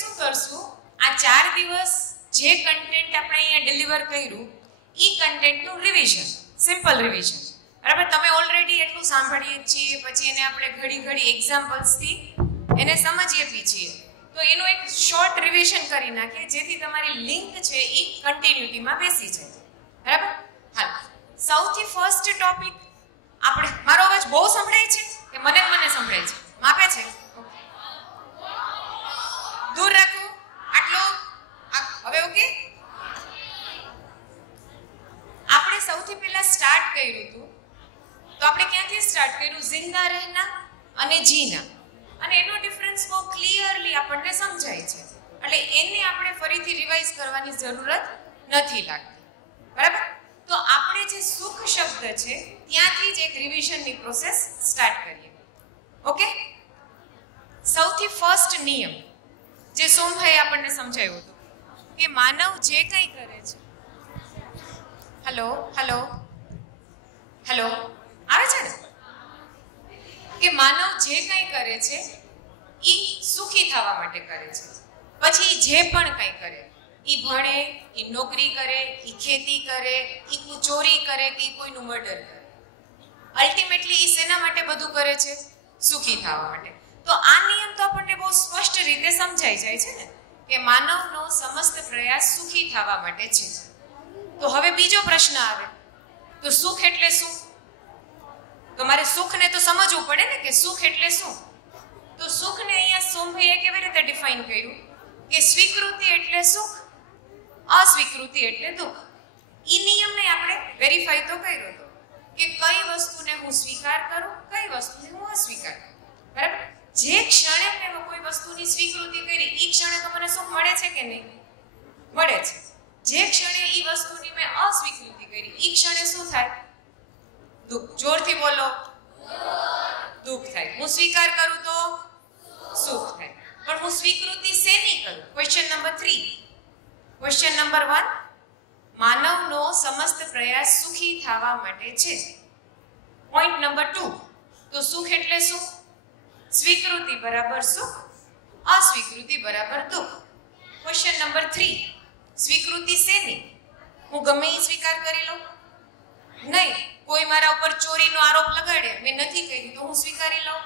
શું કરશું, આ 4 દિવસ જે કન્ટેન્ટ આપણે અહીંયા ડિલિવર કર્યું ઈ કન્ટેન્ટનું રિવિઝન, સિમ્પલ રિવિઝન. બરાબર, તમે ઓલરેડી એટલું સાંભળીએ છીએ, પછી એને આપણે ઘડી એક્ઝામ્પલ્સથી એને સમજીએ બી છીએ. તો એનું એક શોર્ટ રિવિઝન કરી નાખીએ જેથી તમારી લિંક છે એ કન્ટિન્યુટીમાં બેસી જાય. બરાબર, હાલ સૌથી ફર્સ્ટ ટોપિક આપણે, મારો અવાજ બહુ સંભળાય છે કે મને સંભળાય છે? માપે છે? દૂર રાખો આટલો. હવે ઓકે. આપણે સૌથી પહેલા સ્ટાર્ટ કર્યું હતું, તો આપણે ક્યાંથી સ્ટાર્ટ કર્યું? જિંદા રહેના અને જીના, અને એનો ડિફરન્સ બહુ ક્લિયરલી આપણને સમજાય છે, એટલે એને આપણે ફરીથી રિવાઇઝ કરવાની જરૂરત નથી લાગતી. બરાબર, તો આપણે જે સુખ શબ્દ છે ત્યાંથી જ એક રિવિઝનની પ્રોસેસ સ્ટાર્ટ કરીએ. ઓકે, સૌથી ફર્સ્ટ નિયમ જે સોમભાઈ આપણને સમજાવ્યો હતો કે માનવ જે કંઈ કરે છે, હેલો હેલો હેલો આવે છે ને, કે માનવ જે કંઈ કરે છે એ સુખી થવા માટે કરે છે. પછી જે પણ કંઈ કરે, એ ભણે, એ નોકરી કરે, એ ખેતી કરે, એ ચોરી કરે કે કોઈનું મર્ડર કરે, અલ્ટિમેટલી એ શેના માટે બધું કરે છે? સુખી થવા માટે. તો આ નિયમ તો આપણને બહુ સ્પષ્ટ રીતે સમજાઈ જાય છે ને કે માનવનો સમસ્ત પ્રયાસ સુખી થવા માટે છે. તો હવે બીજો પ્રશ્ન આવે, તો સુખ એટલે શું? તો મારે સુખને તો સમજવું પડે ને કે સુખ એટલે શું. તો સુખને અહીંયા સોમભાઈએ કેવી રીતે ડિફાઇન કર્યું કે સ્વીકૃતિ એટલે સુખ, અસ્વીકૃતિ એટલે દુઃખ. ઈ નિયમને આપણે વેરીફાઈ તો કર્યો હતો કે કઈ વસ્તુને હું સ્વીકાર કરું, કઈ વસ્તુને હું અસ્વીકાર કરું. બરાબર, જે ક્ષણે મેં કોઈ વસ્તુની સ્વીકૃતિ કરી એ ક્ષણે તો મને સુખ મળે છે કે નહીં? મળે છે. જે ક્ષણે એ વસ્તુની મેં અસ્વીકૃતિ કરી એ ક્ષણે શું થાય? દુઃખ. જોરથી બોલો. દુઃખ થાય. હું સ્વીકાર કરું તો સુખ થાય. પણ હું સ્વીકૃતિ શેની કરું? Question number 3. ક્વેશ્ચન નંબર 1, માનવનો સમસ્ત પ્રયાસ સુખી થવા માટે છે. પોઈન્ટ નંબર 2, તો સુખ એટલે શું? સ્વીકૃતિ બરાબર સુખ, અસ્વીકૃતિ બરાબર દુઃખ. ક્વેશ્ચન નંબર 3, સ્વીકૃતિ શેની? હું ગમે એ સ્વીકાર કરી લઉં? નહીં. કોઈ મારા ઉપર ચોરીનો આરોપ લગાડે, મેં નથી કરી તો હું સ્વીકારી લઉં?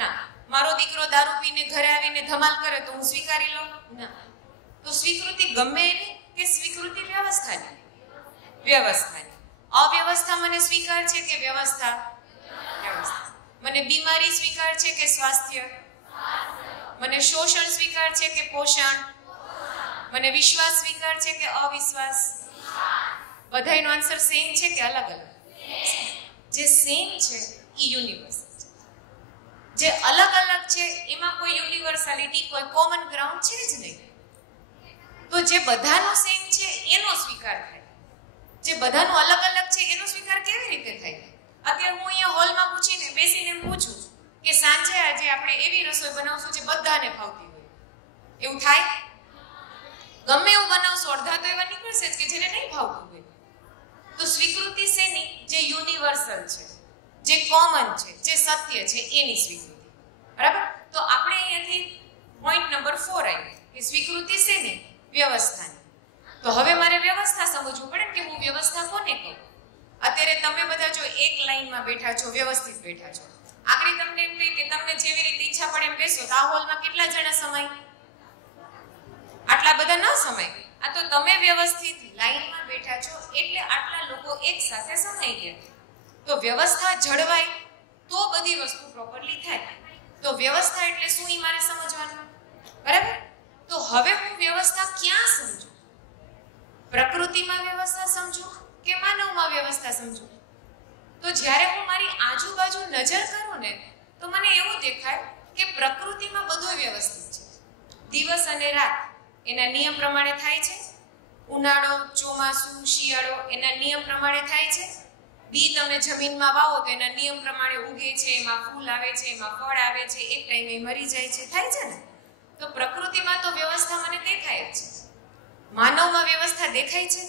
ના. મારો દીકરો દારૂ પીને ઘરે આવીને ધમાલ કરે તો હું સ્વીકારી લઉં? ના. તો સ્વીકૃતિ ગમે એની કે સ્વીકૃતિ વ્યવસ્થાની? વ્યવસ્થાની. અવ્યવસ્થા મને સ્વીકાર છે કે વ્યવસ્થા? વ્યવસ્થા. મને બીમારી સ્વીકાર છે કે સ્વાસ્થ્ય? મને શોષણ સ્વીકાર છે કે પોષણ? મને વિશ્વાસ સ્વીકાર છે કે અવિશ્વાસ? બધાયનો આન્સર સેમ છે કે અલગ અલગ? જે સેમ છે એ યુનિવર્સલ છે, જે અલગ અલગ છે એમાં કોઈ યુનિવર્સાલિટી, કોઈ કોમન ગ્રાઉન્ડ છે જ નહીં. તો જે બધાનો સેમ છે એનો સ્વીકાર થાય, જે બધાનો અલગ અલગ છે એનો સ્વીકાર કેવી રીતે થાય? અત્યારે હું અહીંયા હોલમાં પૂછીને બેસીને પૂછું કે સાંજે આજે આપણે એવી રસોઈ બનાવશું જે બધાને ભાવતી હોય, એવું થાય? ગમે એવું બનાવશો, અડધા તો એવા નીકળશે જ કે જેને નહીં ભાવતું હોય. તો સ્વીકૃતિ શેની? જે યુનિવર્સલ છે, જે કોમન છે, જે સત્ય છે એની સ્વીકૃતિ. બરાબર, તો આપણે અહીંયાથી પોઈન્ટ નંબર 4 આવી કે સ્વીકૃતિ શેની? વ્યવસ્થાની. તો હવે મારે વ્યવસ્થા સમજવું પડે કે હું વ્યવસ્થા કોને કહું? અત્યારે તમે બધા જો એક લાઈનમાં બેઠા છો, વ્યવસ્થિત બેઠા છો, આગળ તમને એમ કહી કે તમને જેવી રીતે ઈચ્છા પડે એમ બેસો, તો આ હોલમાં કેટલા જણા સમાય? આટલા બધા ન સમાય. આ તો તમે વ્યવસ્થિત લાઈનમાં બેઠા છો એટલે આટલા લોકો એક સાથે સમાઈ ગયા. તો વ્યવસ્થા જળવાય તો બધી વસ્તુ પ્રોપરલી થાય. તો વ્યવસ્થા એટલે શું એ મારે સમજવાનું. બરાબર, તો હવે હું વ્યવસ્થા ક્યાં સમજું? પ્રકૃતિમાં વ્યવસ્થા સમજું કે માનવમાં વ્યવસ્થા સમજું? તો જ્યારે હું મારી આજુબાજુ નજર કરું ને તો મને એવું દેખાય કે પ્રકૃતિમાં બધું વ્યવસ્થિત છે. દિવસ અને રાત એના નિયમ પ્રમાણે થાય છે. ઉનાળો, ચોમાસું, શિયાળો એના નિયમ પ્રમાણે થાય છે. બી તમે જમીનમાં વાવો તો એના નિયમ પ્રમાણે ઉગે છે, એમાં ફૂલ આવે છે, એમાં ફળ આવે છે, એક ટાઈમે મરી જાય છે, થાય છે ને? તો પ્રકૃતિમાં તો વ્યવસ્થા મને દેખાય જ છે. માનવમાં વ્યવસ્થા દેખાય છે?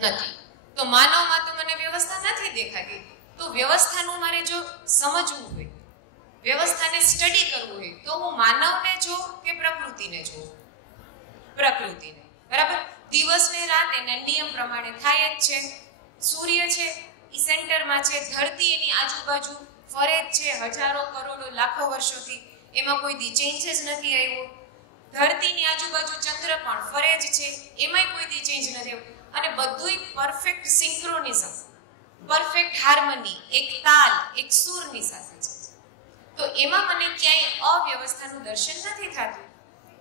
નથી. તો માનવમાં તો મને વ્યવસ્થા નથી દેખાતી. તો વ્યવસ્થાનું મારે જો સમજવું હોય, વ્યવસ્થાને સ્ટડી કરવું હોય તો હું માનવને જોઉં કે પ્રકૃતિ પ્રકૃતિને જુઓ, પ્રકૃતિને, બરાબર. દિવસ ને રાત એના નિયમ પ્રમાણે થાય જ છે. સૂર્ય છે એ સેન્ટરમાં છે, ધરતી એની આજુબાજુ ફરે જ છે હજારો કરોડો લાખો વર્ષોથી, એમાં કોઈ દી ચેન્જ જ નથી આવ્યો. ધરતીની આજુબાજુ ચંદ્ર પણ ફરે જ છે, એમાંય કોઈ દી ચેન્જ નથી આવ્યો. અને બધુંય પરફેક્ટ સિંક્રોનિઝમ, પરફેક્ટ હાર્મની, એક તાલ, એક સૂરની સાથે છે. તો એમાં મને ક્યાંય અવ્યવસ્થાનું દર્શન નથી થતું.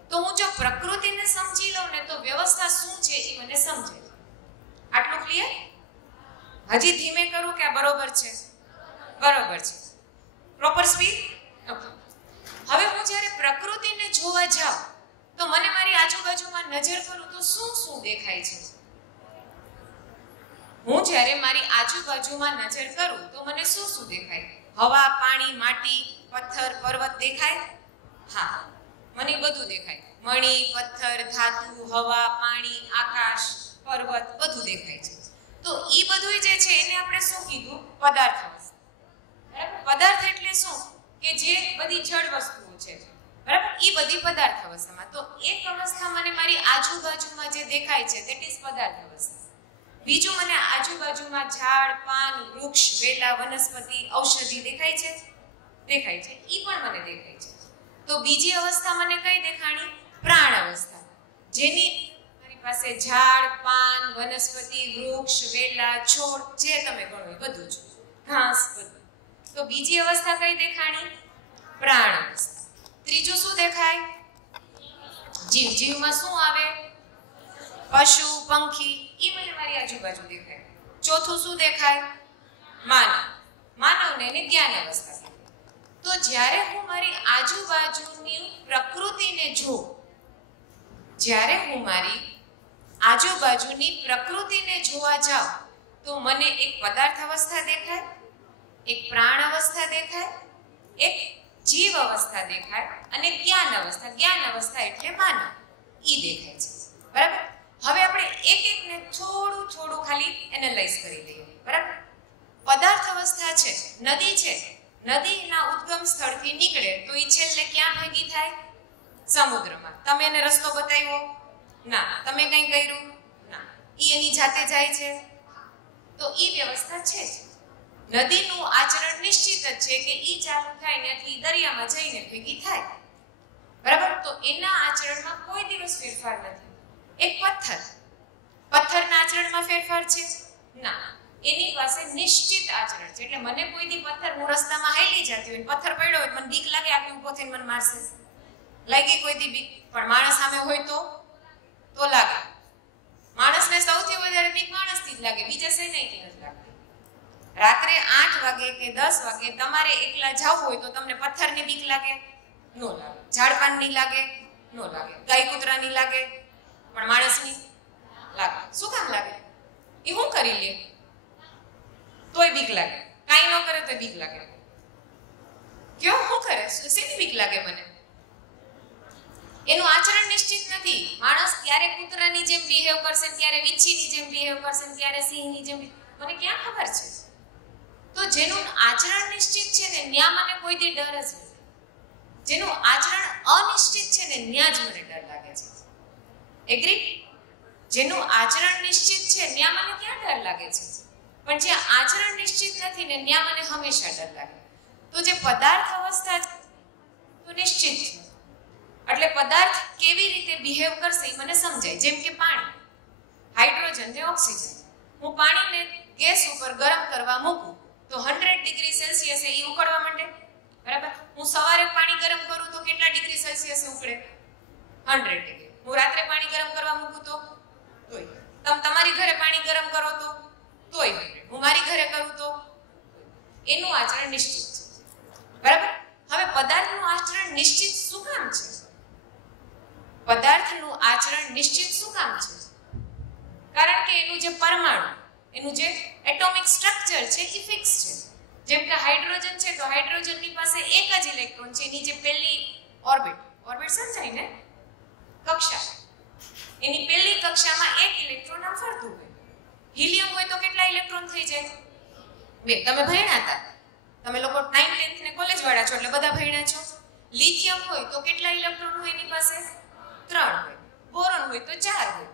તો હું જો પ્રકૃતિને સમજી લઉં ને તો વ્યવસ્થા શું છે એ મને સમજે. આટલું ક્લિયર? હજી ધીમે કરું કે આ બરોબર છે? બરોબર છે. Proper speed? હવે હું જ્યારે પ્રકૃતિને જોવા જાઉં તો મને મારી આજુબાજુમાં નજર કરું તો શું શું દેખાય છે? હું જ્યારે મારી આજુબાજુમાં નજર કરું તો મને શું શું દેખાય? હવા, પાણી, માટી, પથ્થર, પર્વત દેખાય? હા, મને બધું દેખાય. મણી, પથ્થર, ધાતુ, હવા, પાણી, આકાશ, પર્વત બધું દેખાય છે. તો એ બધું જે છે એને આપણે શું કીધું? પદાર્થ અવસ્થા. બરાબર? પદાર્થ એટલે શું? કે જે બધી જળ વસ્તુઓ છે, બરાબર, એ બધી પદાર્થ અવસ્થામાં. તો એક અવસ્થા મને મારી આજુબાજુમાં જે દેખાય છે દેટ ઇઝ પદાર્થ અવસ્થા. બીજું મને આજુબાજુમાં ઝાડ, પાન, વૃક્ષ, વેલા, વનસ્પતિ, ઔષધિ દેખાય છે? દેખાય છે. ઈ પણ મને દેખાય છે. તો બીજી અવસ્થા મને કઈ દેખાણી? પ્રાણ અવસ્થા, જેની મારી પાસે ઝાડ, પાન, વનસ્પતિ, વૃક્ષ, વેલા, છોડ જે તમે ગણો એ બધું જ, ઘાસ બધું. તો બીજી અવસ્થા કઈ દેખાણી? પ્રાણ અવસ્થા. ત્રીજું શું દેખાય? જીવ. જીવમાં શું આવે? પશુ, પંખી, એ મને મારી આજુબાજુ દેખાય. ચોથું શું દેખાય? માનવ. માનવને એને જ્ઞાન અવસ્થા. તો જ્યારે હું મારી આજુબાજુની પ્રકૃતિને જોઉં, જ્યારે હું મારી આજુબાજુની પ્રકૃતિને જોવા જાઉં તો મને એક પદાર્થ અવસ્થા દેખાય, એક પ્રાણ અવસ્થા દેખાય, એક જીવ અવસ્થા દેખાય અને જ્ઞાન અવસ્થા. જ્ઞાન અવસ્થા એટલે માનવ, ઈ દેખાય છે. બરાબર? હવે આપણે એક એકને થોડું થોડું ખાલી એનાલાઇઝ કરી લઈએ. બરાબર? પદાર્થ અવસ્થા છે, નદી છે, નદીના ઉદ્ગમ સ્થળથી નીકળે તો એ છેલ્લે ક્યાં ભેગી થાય? સમુદ્રમાં. તમે એને રસ્તો બતાવ્યો? ના. તમે કંઈ કર્યું? ના. ઈ એની જાતે જાય છે. તો ઈ વ્યવસ્થા છે. નદીનું આચરણ નિશ્ચિત જ છે કે ઈ ચાલુ થાય ત્યાંથી દરિયામાં જઈને ભેગી થાય. બરાબર? તો એના આચરણમાં કોઈ દિવસ ફેરફાર નથી. એક પથ્થર, પથ્થરના આચરણમાં ફેરફાર છે? ના. એની પાસે નિશ્ચિત આચરણ છે. એટલે મને કોઈ દી પથ્થર, હું રસ્તામાં હાલી જતી હોય, પથ્થર પડ્યો હોય, મને બીક લાગે, આખી ઊભો થઈને મને મારશે, લાગી કોઈ દી બીક. પણ માણસ સામે હોય તો લાગે. માણસને સૌથી વધારે બીક માણસથી જ લાગે, બીજા શેનાથી નથી લાગતી. રાત્રે 8 વાગે કે 10 વાગે તમારે એકલા જવું હોય તો તમને પથ્થરની બીક લાગે? નો લાગે. ઝાડપાનની લાગે? નો લાગે. ગાય કૂતરાની લાગે? પણ માણસની લાગે. શું કામ લાગે? એ હું કરી લે તોય બીક લાગે, કાંઈ ન કરે તો બીક લાગે. ક્યો શું કરે? શેની બીક લાગે મને? એનું આચરણ નિશ્ચિત નથી. માણસ ત્યારે કૂતરાની જેમ બિહેવ કરશે, ત્યારે વીંછીની જેમ બિહેવ કરશે, ત્યારે સિંહની જેમ, મને ક્યાં ખબર છે? તો જેનું આચરણ નિશ્ચિત છે ને ત્યાં મને કોઈ દી ડર જ નથી. જેનું આચરણ અનિશ્ચિત છે ને ત્યાં જ મને ડર લાગે છે. એગ્રી? જેનું આચરણ નિશ્ચિત છે ત્યાં મને ક્યાં ડર લાગે છે? પણ જે આચરણ નિશ્ચિત નથી ને ત્યાં મને હંમેશા ડર લાગે. તો જે પદાર્થ અવસ્થા છે તો નિશ્ચિત છે. એટલે પદાર્થ કેવી રીતે બિહેવ કરશે એ મને સમજાય. જેમ કે પાણી, હાઇડ્રોજન ને ઓક્સિજન. હું પાણીને ગેસ ઉપર ગરમ કરવા મૂકું તો 100 ડિગ્રી સેલ્સિયસે એ ઉકળવા માંડે. બરાબર? હું સવારે પાણી ગરમ કરું તો કેટલા ડિગ્રી સેલ્સિયસે ઉકળે? 100 ડિગ્રી. હું રાત્રે પાણી ગરમ કરવા મૂકું તો તોય. તમે તમારી ઘરે પાણી ગરમ કરો તો તોય 100. હું મારી ઘરે કરું તો એનું આચરણ નિશ્ચિત છે. બરાબર? હવે પદાર્થનું આચરણ નિશ્ચિત શું કામ છે? પદાર્થનું આચરણ નિશ્ચિત શું કામ છે? કારણ કે એનું જે પરમાણુ, એનું જે એટોમિક સ્ટ્રક્ચર છે એ ફિક્સ છે. જેમ કે હાઇડ્રોજન છે તો હાઇડ્રોજનની પાસે એક જ ઇલેક્ટ્રોન છે. એની જે પહેલી ઓર્બિટ સમજાય ને, કક્ષા, એની પહેલી કક્ષામાં એક ઇલેક્ટ્રોન આમ ફરતું હોય. હિલિયમ હોય તો કેટલા ઇલેક્ટ્રોન થઈ જાય? 2. તમે ભણ્યા હતા, તમે લોકો 9th 10th ને કોલેજ વાળા છો એટલે બધા ભણ્યા છો. લિથિયમ હોય તો કેટલા ઇલેક્ટ્રોન હોય એની પાસે? 3 હોય, બોરોન હોય તો 4 હોય.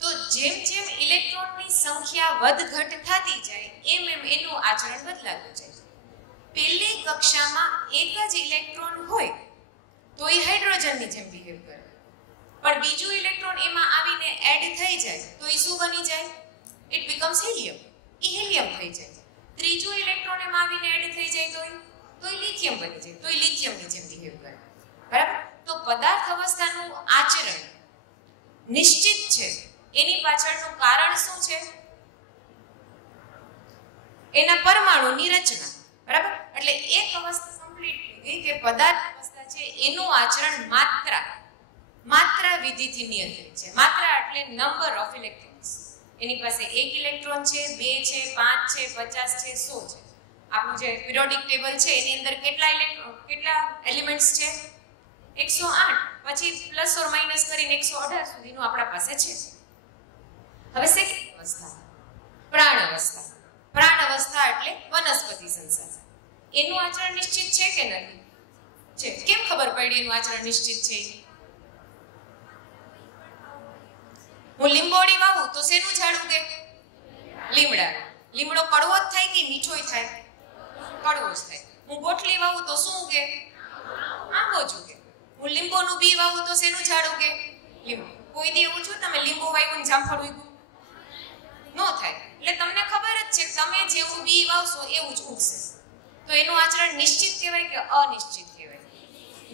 તો જેમ જેમ ઇલેક્ટ્રોનની સંખ્યા વધઘટ થતી જાય એમ એમ એનું આચરણ બદલાતું જાય. પહેલી કક્ષામાં એક જ ઇલેક્ટ્રોન હોય તો એ હાઇડ્રોજનની જેમ બિહેવ કરે, પણ બીજું ઇલેક્ટ્રોન એમાં આવીને એડ થઈ જાય તો એ શું બની જાય? It becomes helium. એ હિલિયમ થઈ જાય. ત્રીજું ઇલેક્ટ્રોન એમાં આવીને એડ થઈ જાય તો એ લિથિયમ બની જાય, તો એ લિથિયમની જેમ બિહેવ કરે. બરાબર? તો પદાર્થ અવસ્થાનું આચરણ નિશ્ચિત છે. એની પાછળનું કારણ શું છે? એના પરમાણુની રચના. બરાબર? એટલે એક અવસ્થા કમ્પ્લીટ થઈ ગઈ કે પદાર્થ અવસ્થા છે એનું આચરણ માત્રા વિધિથી નિયંત્રિત છે. માત્રા એટલે નંબર ઓફ ઇલેક્ટ્રોન્સ. એની પાસે 1 ઇલેક્ટ્રોન છે, 2 છે, 5 છે, 50 છે, 100 છે. આપણું જે પિરિયોડિક ટેબલ છે એની અંદર કેટલા એલિમેન્ટ્સ છે? 108. પછી પ્લસ ઓર માઇનસ કરીને 118 સુધીનું આપણા પાસે છે. હવે સેકન્ડ અવસ્થા, પ્રાણ અવસ્થા. પ્રાણ અવસ્થા એટલે વનસ્પતિ સંસાર. એનું આચરણ નિશ્ચિત છે કે નથી? છે. કેમ ખબર પડી એનું આચરણ નિશ્ચિત છે? હું લીંબોડી વાવું તો શેનું ઝાડ ઉગે? લીમડા. લીમડો કડવો જ થાય કે મીઠો થાય? કડવો જ થાય. હું ગોઠલી વાવું તો શું ઉગે? આંબો જ ઉગે. હું લીંબોનું બી વાવું તો શેનું ઝાડ ઉગે? લીંબુ. કોઈ દી એવું છું તમે લીંબુ વાવ્યું ને જામફળ ઉગ્યું? નો થાય. એટલે તમને ખબર જ છે તમે જેવું બી વાવશો એવું જ ઉગશે. તો એનું આચરણ નિશ્ચિત કહેવાય કે અનિશ્ચિત કહેવાય?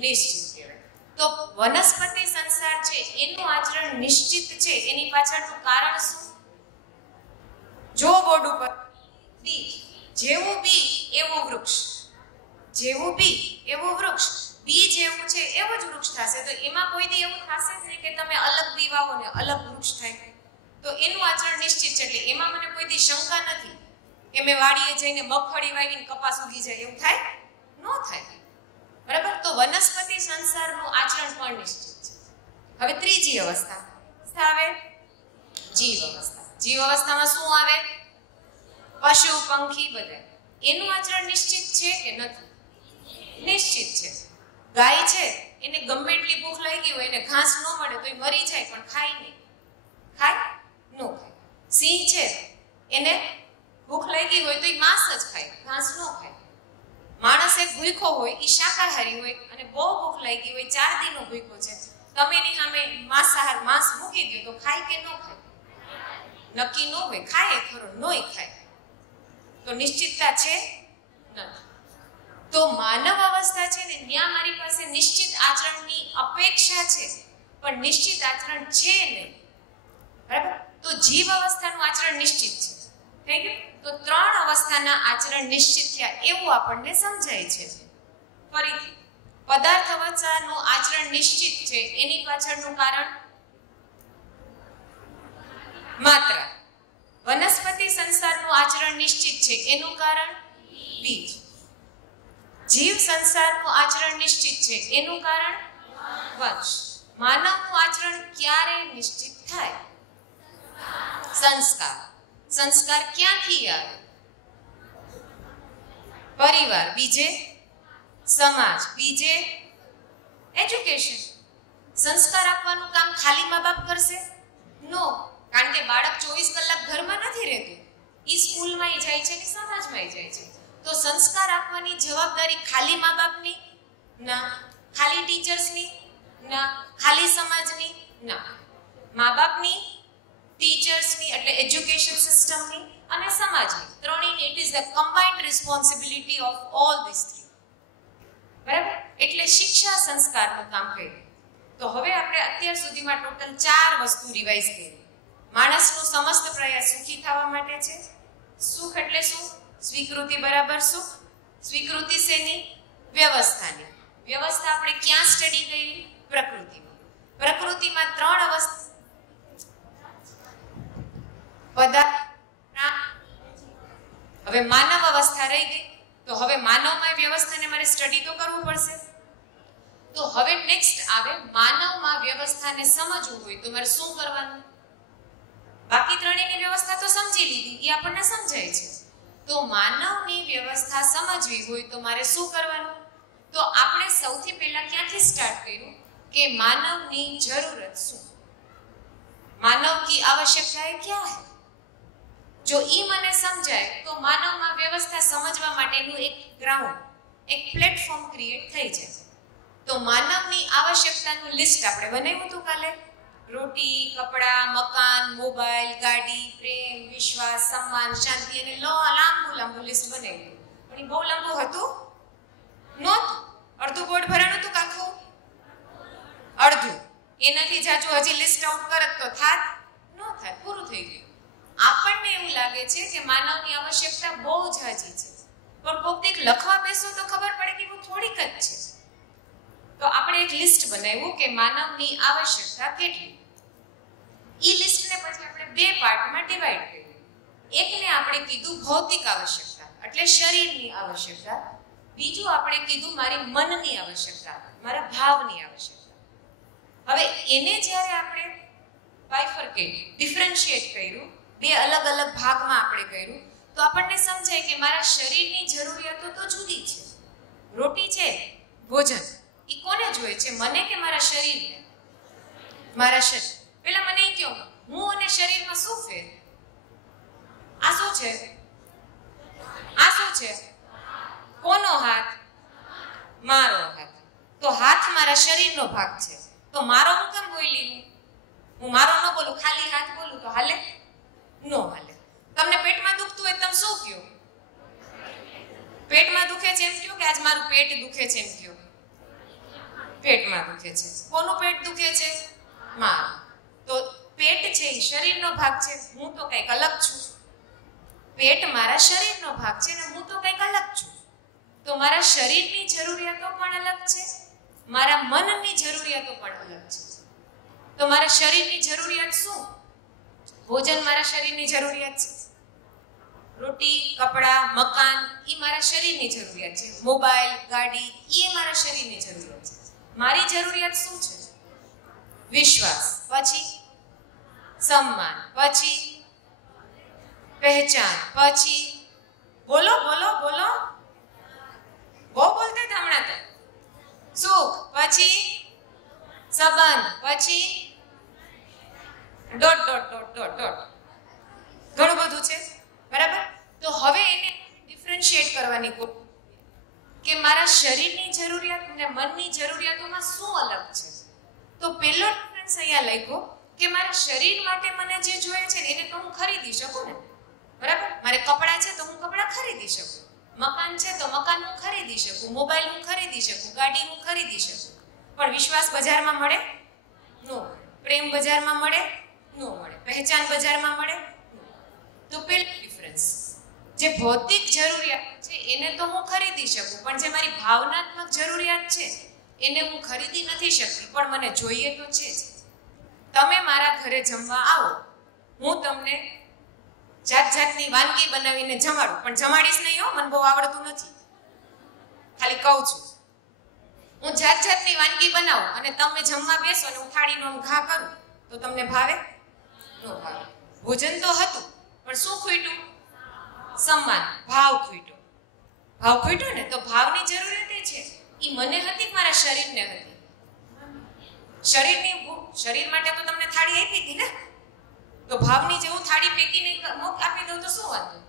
નિશ્ચિત કહેવાય. તો વનસ્પતિ સંસાર છે એનું આચરણ નિશ્ચિત છે. એની પાછળનું કારણ શું? જો બોર્ડ ઉપર બી, જેવું બી એવું વૃક્ષ, જેવું બી એવું વૃક્ષ, બી જેવું છે એવું જ વૃક્ષ થશે. તો એમાં કોઈ દી એવું થશે જ નહીં કે તમે અલગ બી વાવો ને અલગ વૃક્ષ થાય. તો એનું આચરણ નિશ્ચિત છે. એટલે એમાં મને કોઈ દી શંકા નથી કે મેં વાડીએ જઈને મગફળી વાવીને કપાસ ઉગી જાય. એવું થાય? નો થાય. બરાબર? તો વનસ્પતિ સંસારનું આચરણ પણ નિશ્ચિત છે. હવે ત્રીજી અવસ્થા આવે જીવ અવસ્થા. જીવ અવસ્થામાં શું આવે? પશુ, પંખી બધા. એનું આચરણ નિશ્ચિત છે કે નથી? નિશ્ચિત છે. ગાય છે એને ગમે એટલી ભૂખ લાગી હોય, એને ઘાસ ન મળે તો એ મરી જાય, પણ ખાય નહીં. ખાય? નો ખાય. સિંહ છે એને ભૂખ લાગી હોય તો એ માંસ જ ખાય, ઘાસ ન ખાય. માણસ એક ભૂખો હોય, એ શાકાહારી હોય અને બહુ ભૂખ લાગી હોય, 4 દિનનો ભૂખો છે, તમે એની સામે માંસ મૂકી દો તો ખાય કે ન ખાય? નક્કી ન હોય. ખાય ખરો? નોય ખાય. તો નિશ્ચિતતા છે નથી. તો માનવ અવસ્થા છે ને ત્યાં મારી પાસે નિશ્ચિત આચરણની અપેક્ષા છે, પણ નિશ્ચિત આચરણ છે નહીં. બરાબર? તો જીવ અવસ્થાનું આચરણ નિશ્ચિત છે. થઈ ગયું? તો 3 અવસ્થાના આચરણ નિશ્ચિત થયા એવું આપણને સમજાય છે. ફરીથી પદાર્થ અવસ્થાનું આચરણ નિશ્ચિત છે એની પાછળનું કારણ માત્રા. વનસ્પતિ સંસારનું આચરણ નિશ્ચિત છે એનું કારણ બીજ. જીવ સંસારનું આચરણ નિશ્ચિત છે એનું કારણ વંશ. માનવનું આચરણ ક્યારે નિશ્ચિત થાય? સંસ્કાર. સંસ્કાર ક્યાંથી આવે? પરિવાર, બીજે સમાજ, બીજે એજ્યુકેશન. સંસ્કાર આપવાનું કામ ખાલી મા બાપ કરશે? નો. કારણ કે બાળક 24 કલાક ઘરમાં નથી રહેતું. એ સ્કૂલમાં જાય છે કે સમાજમાં જાય છે. તો સંસ્કાર આપવાની જવાબદારી ખાલી મા બાપની? ના. ખાલી ટીચર્સની? ના. ખાલી સમાજની? ના. મા બાપની, ટીચર્સની એટલે એજ્યુકેશન સિસ્ટમની અને સમાજની. ત્રણેયની. It is the combined responsibility of all this three. બરાબર? એટલે શિક્ષા સંસ્કારનું કામ કર્યું. તો હવે આપણે અત્યાર સુધીમાં ટોટલ 4 વસ્તુ રિવાઇઝ કરી. માણસનો સમસ્ત પ્રયાસ સુખી થવા માટે છે. સુખ એટલે શું? સ્વીકૃતિ બરાબર સુખ. સ્વીકૃતિ શેની? વ્યવસ્થાની. વ્યવસ્થા આપણે ક્યાં સ્ટડી કરી? પ્રકૃતિમાં. પ્રકૃતિમાં 3 અવસ્થા હવે માનવ અવસ્થા રહી ગઈ. તો હવે માનવમાં વ્યવસ્થાને મારે સ્ટડી તો કરવું પડશે. તો હવે નેક્સ્ટ આવે માનવમાં વ્યવસ્થાને સમજવું હોય તો મારે શું કરવાનું? બાકી ત્રણેયની વ્યવસ્થા તો સમજી લીધી, એ આપણને સમજાય છે. તો માનવની વ્યવસ્થા સમજવી હોય તો મારે શું કરવાનું? તો આપણે સૌથી પહેલા ક્યાંથી સ્ટાર્ટ કર્યું? कि मानव की जरूरत शू, मानव की आवश्यकताएं क्या है। जो ई मने समझाय तो मानव में व्यवस्था समझवा माटेનું एक ग्राउंड, एक प्लेटफॉर्म क्रिएट થઈ જાય। तो मानवની आवश्यकताનું લિસ્ટ આપણે બનાવ્યું હતું કાલે। रोटी, कपड़ा, मकान, मोबाइल, गाड़ी, प्रेम, विश्वास, सम्मान, शांति અને લાંબુ લિસ્ટ બનાવ્યું। પણ એ બહુ લાંબુ હતું નહોતું। અડધું બોર્ડ ભરાણું હતું કાખું અડધું, એનાથી જાજુ હજી લિસ્ટ આઉટ કરત તો થાત ન થાત, પૂરું થઈ ગયું। આપણને એવું લાગે છે કે માનવની આવશ્યકતા બહુ ઝાઝી છે, પણ કોક દીક લખવા બેસો તો ખબર પડે કે બહુ થોડીક જ છે। તો આપણે એક લિસ્ટ બનાવ્યું કે માનવની આવશ્યકતા કેટલી। ઈ લિસ્ટને પછી આપણે બે પાર્ટમાં ડિવાઇડ કર્યું। એકને આપણે કીધું ભૌતિક આવશ્યકતા એટલે શરીરની આવશ્યકતા, બીજું આપણે કીધું મારી મનની આવશ્યકતા, મારા ભાવની આવશ્યકતા। હવે એને જ્યારે આપણે બાયફર્કેટ, ડિફરન્શિએટ કર્યું, બે અલગ અલગ ભાગમાં આપણે કર્યું, તો આપણને સમજાય કે મારા શરીરની જરૂરિયાતો તો જુદી છે। રોટી છે, ભોજન, એ કોને જોઈએ છે, મને કે મારા શરીરને? મારા શરીર। પેલા મને એ કહો, હું અને શરીરમાં શું ફેર? આ શું છે? આ શું છે? કોનો હાથ? મારો હાથ। તો હાથ મારા શરીરનો ભાગ છે, તો મારો હું કેમ બોલી? હું મારો ન બોલું, ખાલી હાથ બોલું તો હાલે? નો હાલે। તમને પેટમાં દુખતું હોય તમે શું કહો? પેટમાં દુખે છે એમ કહો કે આજ મારું પેટ દુખે છે એમ કહો? પેટમાં દુખે છે। કોનું પેટ દુખે છે? મારું। તો પેટ છે એ શરીરનો ભાગ છે, હું તો કંઈક અલગ છું। પેટ મારા શરીરનો ભાગ છે ને હું તો કંઈક અલગ છું। તો મારા શરીરની જરૂરિયાતો પણ અલગ છે, મારા મનની જરૂરિયાતો પણ અલગ છે। તો મારા શરીરની જરૂરિયાત શું? ભોજન મારા શરીરની જરૂરિયાત છે, રોટી, કપડા, મકાન એ મારા શરીરની જરૂરિયાત છે, મોબાઈલ, ગાડી એ મારા શરીરની જરૂરિયાત છે। મારી જરૂરિયાત શું છે? વિશ્વાસ, પછી सम्मान, પછી પહેચાન, પછી બોલો બોલો બોલો, બહુ બોલતે હમણાં તો, સુખ, પછી સંબંધ, પછી dot dot dot dot dot, ઘણું બધું છે, બરાબર। તો હવે એને ડિફરન્શિએટ કરવાની કે મારા શરીરની જરૂરિયાત અને મનની જરૂરિયાતોમાં શું અલગ છે। તો પહેલો ડિફરન્સ અહીંયા લખ્યો કે મારા શરીર માટે મને જે જોઈએ છે એને તો હું ખરીદી શકું ને, બરાબર। મારે કપડાં છે તો હું કપડાં ખરીદી શકું, મકાન છે તો મકાન હું ખરીદી શકું, મોબાઈલ હું ખરીદી શકું, ગાડી હું ખરીદી શકું। પણ વિશ્વાસ બજારમાં મળે? નો મળે। પ્રેમ બજારમાં મળે? નો મળે। પહેચાન બજારમાં મળે? તો પેલો ડિફરન્સ, જે ભૌતિક જરૂરિયાત છે એને તો હું ખરીદી શકું, પણ જે મારી ભાવનાત્મક જરૂરિયાત છે એને હું ખરીદી નથી શકતી, પણ મને જોઈએ તો છે જ। તમે મારા ઘરે જમવા આવો, હું તમને જાત જાતની વાનગી બનાવીને જમાડું, પણ જમાડીશ નહીં હો, મને બહુ આવડતું નથી, ખાલી કહું છું। હું જાત જાતની વાનગી બનાવું અને તમે જમવા બેસો અને હું થાળીનો ઘા કરું તો તમને ભાવે? નો ભાવે। ભોજન તો હતું, પણ શું ખૂટ્યું? सम्मान, भाव ખૂટ્યો। ભાવ ખૂટ્યો ને, તો ભાવની જરૂરિયાત એ છે, એ મને હતી કે મારા શરીરને હતી? શરીર માટે તો તમને થાળી આપી હતી ને, તો ભાવની જે હું થાળી ફેંકીને આપી દઉં તો શું વાંધો?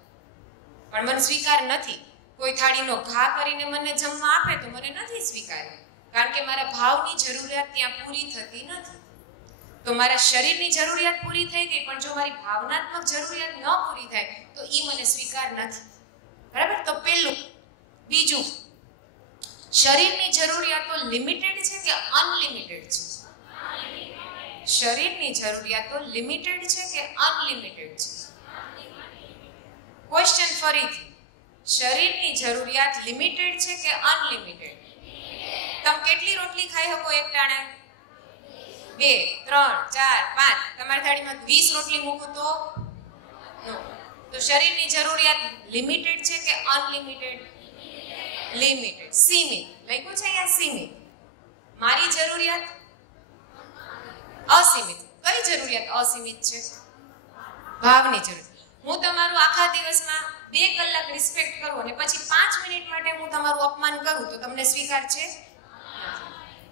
પણ મને સ્વીકાર નથી। કોઈ થાળીનો ઘા કરીને મને જમવા આપે તો મને નથી સ્વીકાર્ય, કારણ કે મારા ભાવની જરૂરિયાત ત્યાં પૂરી થતી નથી। તો મારા શરીરની જરૂરિયાત પૂરી થઈ ગઈ, પણ જો મારી ભાવનાત્મક જરૂરિયાત ન પૂરી થાય તો એ મને સ્વીકાર નથી, બરાબર। તો પહેલું। બીજું, શરીરની જરૂરિયાતો લિમિટેડ છે કે અનલિમિટેડ છે? શરીરની જરૂરિયાતો લિમિટેડ છે કે અનલિમિટેડ છે? ક્વેશ્ચન ફરીથી, શરીરની જરૂરિયાત લિમિટેડ છે કે અનલિમિટેડ? તમે કેટલી રોટલી ખાઈ શકો એક ટાણે? 2, 3, 4, 5, તમારી થાળીમાં 20 રોટલી મૂકું તો નો। તો શરીરની જરૂરિયાત લિમિટેડ છે કે અનલિમિટેડ? લિમિટેડ, સીમિત લખ્યું છે અહીંયા, સીમિત। મારી જરૂરિયાત અસીમિત। કઈ જરૂરિયાત અસીમિત છે? ભાવની જરૂરિયાત। હું તમારું આખા દિવસમાં 2 કલાક રિસ્પેક્ટ કરું અને પછી 5 મિનિટ માટે હું તમારું અપમાન કરું તો તમને સ્વીકાર છે?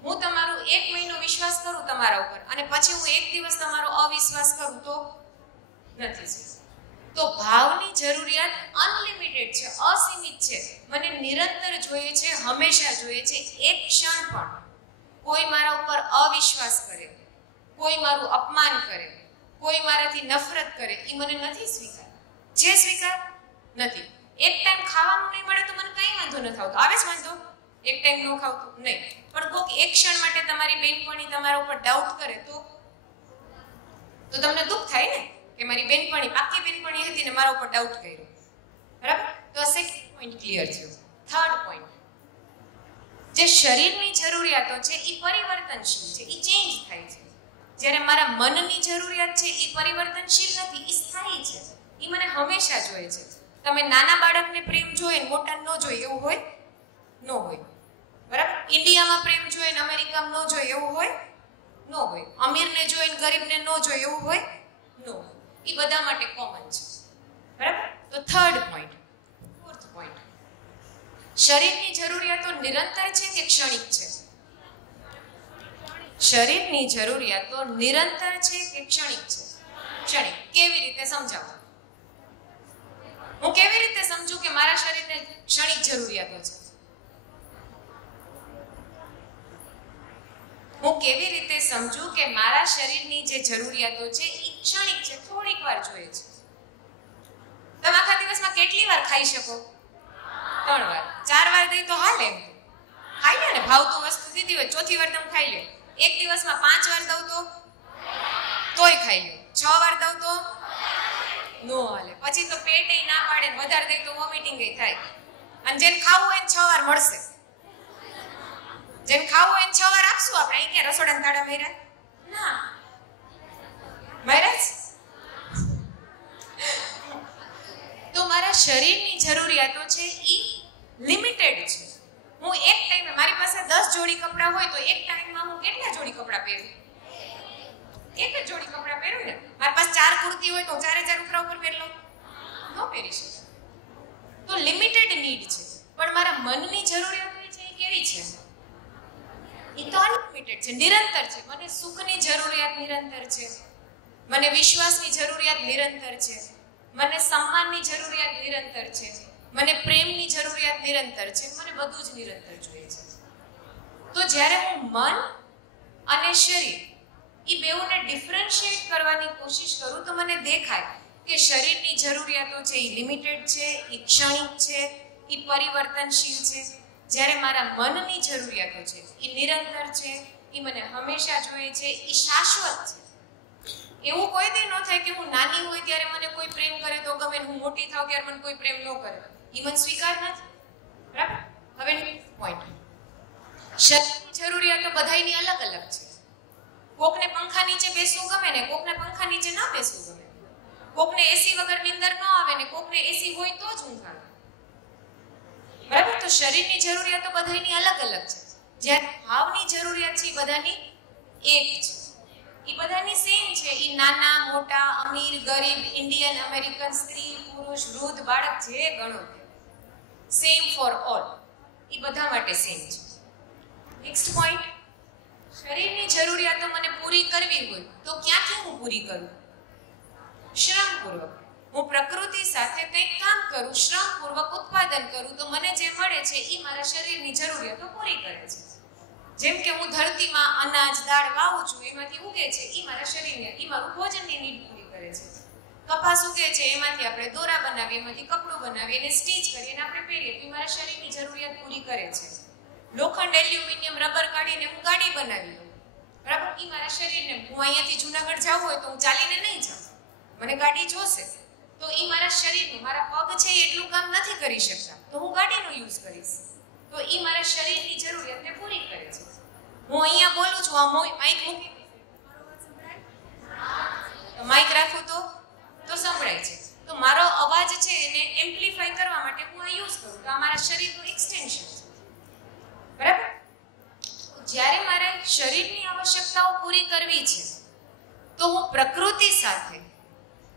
હું તમારો 1 મહિનો વિશ્વાસ કરું તમારા ઉપર અને પછી હું 1 દિવસ તમારો અવિશ્વાસ કરું તો નથી. તો ભાવની જરૂરિયાત અનલિમિટેડ છે, અસીમિત છે. મને નિરંતર જોઈએ છે, હંમેશા જોઈએ છે. એક ક્ષણ પણ કોઈ મારા ઉપર અવિશ્વાસ કરે, કોઈ મારું અપમાન કરે, કોઈ મારાથી નફરત કરે, એ મને નથી સ્વીકાર. જે સ્વીકાર નથી. એક ટાઈમ ખાવાનું નહીં મળે તો મને કઈ વાંધો નથી આવતો. આવે જ વાંધો એક ટાઈમ ન ખાવ તો નહીં, પણ કોઈક એક ક્ષણ માટે તમારી બેનપણી તમારા ઉપર ડાઉટ કરે તો તમને દુઃખ થાય ને કે મારી બેનપણી, પાકી બેનપણી હતી ને મારા ઉપર ડાઉટ કર્યો. બરાબર? તો આ સેકન્ડ પોઈન્ટ ક્લિયર થયો. થર્ડ પોઈન્ટ, જે શરીરની જરૂરિયાતો છે એ પરિવર્તનશીલ છે, એ ચેન્જ થાય છે. જ્યારે મારા મનની જરૂરિયાત છે એ પરિવર્તનશીલ નથી, એ સ્થાયી છે, એ મને હંમેશા જોઈએ છે. તમે નાના બાળકને પ્રેમ જોઈએ, મોટા ન જોઈએ એવું હોય? ન હોય. બરાબર? ઇન્ડિયામાં પ્રેમ જોઈએ ને અમેરિકામાં ન જોઈએ એવું હોય? ન હોય. અમીરને જોઈએ ને ગરીબને ન જોઈએ એવું હોય? ન હોય. એ બધા માટે કોમન છે. બરાબર? તો થર્ડ પોઈન્ટ, ફોર્થ પોઈન્ટ, શરીરની જરૂરિયાતો નિરંતર છે કે ક્ષણિક છે? શરીરની જરૂરિયાતો નિરંતર છે કે ક્ષણિક છે? ક્ષણિક. કેવી રીતે સમજાવો? હું કેવી રીતે સમજું કે મારા શરીરને ક્ષણિક જરૂરિયાતો છે? હું કેવી રીતે સમજું કે મારા શરીરની જે જરૂરિયાતો છે એ ક્ષણિક છે, થોડીક વાર જોઈએ છે? તમે આખા દિવસમાં કેટલી વાર ખાઈ શકો? 3 વાર. 4 વાર દઈ તો હાલે, એમ ખાઈ લે ને, ભાવતું વસ્તુ દીધી હોય, ચોથી વાર તમે ખાઈ લે. એક દિવસમાં 5 વાર દઉં તો તોય ખાઈ લે. 6 વાર દઉં તો નો હાલે. પછી તો પેટે ના પાડે, વધારે દઈ તો વોમિટિંગ થાય. અને જેને ખાવું હોય ને 6 વાર મળશે. જેને ખાવું હોય 6 વાર આપશું આપણે. અહીં કે રસોડાના તાળા માર્યા ના માર્યા. તો મારા શરીરની જરૂરિયાતો છે એ લિમિટેડ છે. હું એક ટાઈમે, મારી પાસે 10 જોડી કપડાં હોય તો એક ટાઈમમાં હું કેટલા જોડી કપડાં પહેરું? એક જ જોડી કપડાં પહેરું ને. મારી પાસે 4 કુર્તી હોય તો 4 ઉપરા ઉપર પહેરી લઉં? ન પહેરી શકું. તો લિમિટેડ નીડ છે. પણ મારા મનની જરૂરિયાતો છે એ કેવી છે? એ તો અનલિમિટેડ છે, નિરંતર છે. મને સુખની જરૂરિયાત નિરંતર છે, મને વિશ્વાસની જરૂરિયાત નિરંતર છે, મને સન્માનની જરૂરિયાત નિરંતર છે, મને પ્રેમની જરૂરિયાત નિરંતર છે, મને બધું જ નિરંતર જોઈએ છે. તો જ્યારે હું મન અને શરીર એ બેઉને ડિફરન્શિએટ કરવાની કોશિશ કરું તો મને દેખાય કે શરીરની જરૂરિયાતો છે એ લિમિટેડ છે, એ ક્ષણિક છે, એ પરિવર્તનશીલ છે. જ્યારે મારા મનની જરૂરિયાતો છે એ નિરંતર છે, એ મને હંમેશા જોઈએ છે, એ શાશ્વત છે. એવું કોઈ દી ન થાય કે હું નાની હોય ત્યારે મને કોઈ પ્રેમ કરે તો ગમે, હું મોટી થાવ ત્યારે મને કોઈ પ્રેમ ન કરે, એ મને સ્વીકાર નથી. બરાબર? હવે પોઈન્ટ, શરીરની જરૂરિયાતો બધાયની અલગ અલગ છે. કોકને પંખા નીચે બેસવું ગમે ને કોકને પંખા નીચે ના બેસવું ગમે. કોકને એસી વગર નીંદર ન આવે ને કોકને એસી હોય તો જ ઊંઘ આવે. બરાબર? તો શરીરની જરૂરિયાતો બધાની અલગ અલગ છે. જ્યારે ભાવની જરૂરિયાત છે એ બધાની એક છે, એ બધાની સેમ છે. એ નાના મોટા, અમીર ગરીબ, ઇન્ડિયન અમેરિકન, સ્ત્રી પુરુષ, વૃદ્ધ બાળક, જે ગણો સેમ ફોર ઓલ, એ બધા માટે સેમ છે. નેક્સ્ટ પોઈન્ટ, શરીરની જરૂરિયાતો મને પૂરી કરવી હોય તો ક્યાંથી હું પૂરી કરું? શ્રમપૂર્વક. હું પ્રકૃતિ સાથે કંઈક કામ કરું, શ્રમપૂર્વક ઉત્પાદન કરું તો મને જે મળે છે એ મારા શરીરની જરૂરિયાતો પૂરી કરે છે. જેમ કે હું ધરતીમાં અનાજ દાળ વાવું છું, એમાંથી ઉગે છે, એ મારા શરીરને, એ મારું ભોજનની નીડ પૂરી કરે છે. કપાસ ઉગે છે, એમાંથી આપણે દોરા બનાવીએ, એમાંથી કપડું બનાવીએ, એને સ્ટીચ કરીએ અને આપણે પહેરીએ, તો એ મારા શરીરની જરૂરિયાત પૂરી કરે છે. લોખંડ, એલ્યુમિનિયમ, રબર કાઢીને હું ગાડી બનાવી લઉં. બરાબર? એ મારા શરીરને, હું અહીંયાથી જુનાગઢ જવું હોય તો હું ચાલીને નહીં જાઉં, મને ગાડી જોશે. તો એ મારા શરીરનું, મારા પગ છે એ એટલું કામ નથી કરી શકતા, તો હું ગાડીનો યુઝ કરીશ. તો એ મારા શરીરની જરૂરિયાતને પૂરી કરે છે. હું અહીંયા બોલું છું, આ માઇક મૂકી, તો માઇક રાખું તો સંભળાય છે. તો મારો અવાજ છે એને એમ્પ્લિફાય કરવા માટે હું આ યુઝ કરું, તો આ મારા શરીરનું એક્સટેન્શન છે. બરાબર? જ્યારે મારે શરીરની આવશ્યકતાઓ પૂરી કરવી છે તો હું પ્રકૃતિ સાથે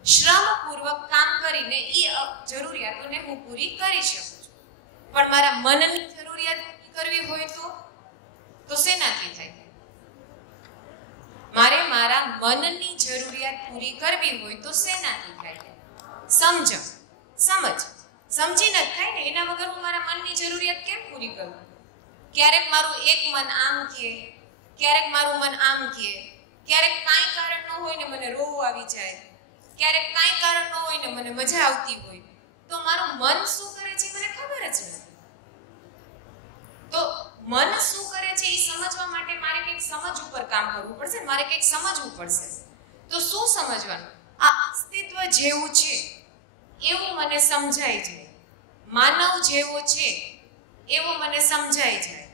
શ્રમપૂર્વક કામ કરીને એ જરૂરિયાતોને હું પૂરી કરી શકું છું. પણ મારા મનની જરૂરિયાત પૂરી કરવી હોય તો તો શેનાથી થાય? મારે મારા મનની જરૂરિયાત પૂરી કરવી હોય તો શેનાથી થાય? સમજ સમજીને જ થાય ને. એના વગર હું મારા મનની જરૂરિયાત કેમ પૂરી કરું? ક્યારેક મારું એક મન આમ કહે, ક્યારેક મારું મન આમ કહે, ક્યારેક કાંઈ કારણ ન હોય ને મને રોવું આવી જાય, ક્યારેક કાંઈ કારણ ન હોય ને મને મજા આવતી હોય. તો મારું મન શું કરે છે મને ખબર જ નથી. તો મન શું કરે છે એ સમજવા માટે મારે કંઈક સમજ ઉપર કામ કરવું પડશે, મારે કંઈક સમજવું પડશે. તો શું સમજવાનું? આ અસ્તિત્વ જેવું છે એવું મને સમજાય જાય, માનવ જેવો છે એવું મને સમજાય જાય,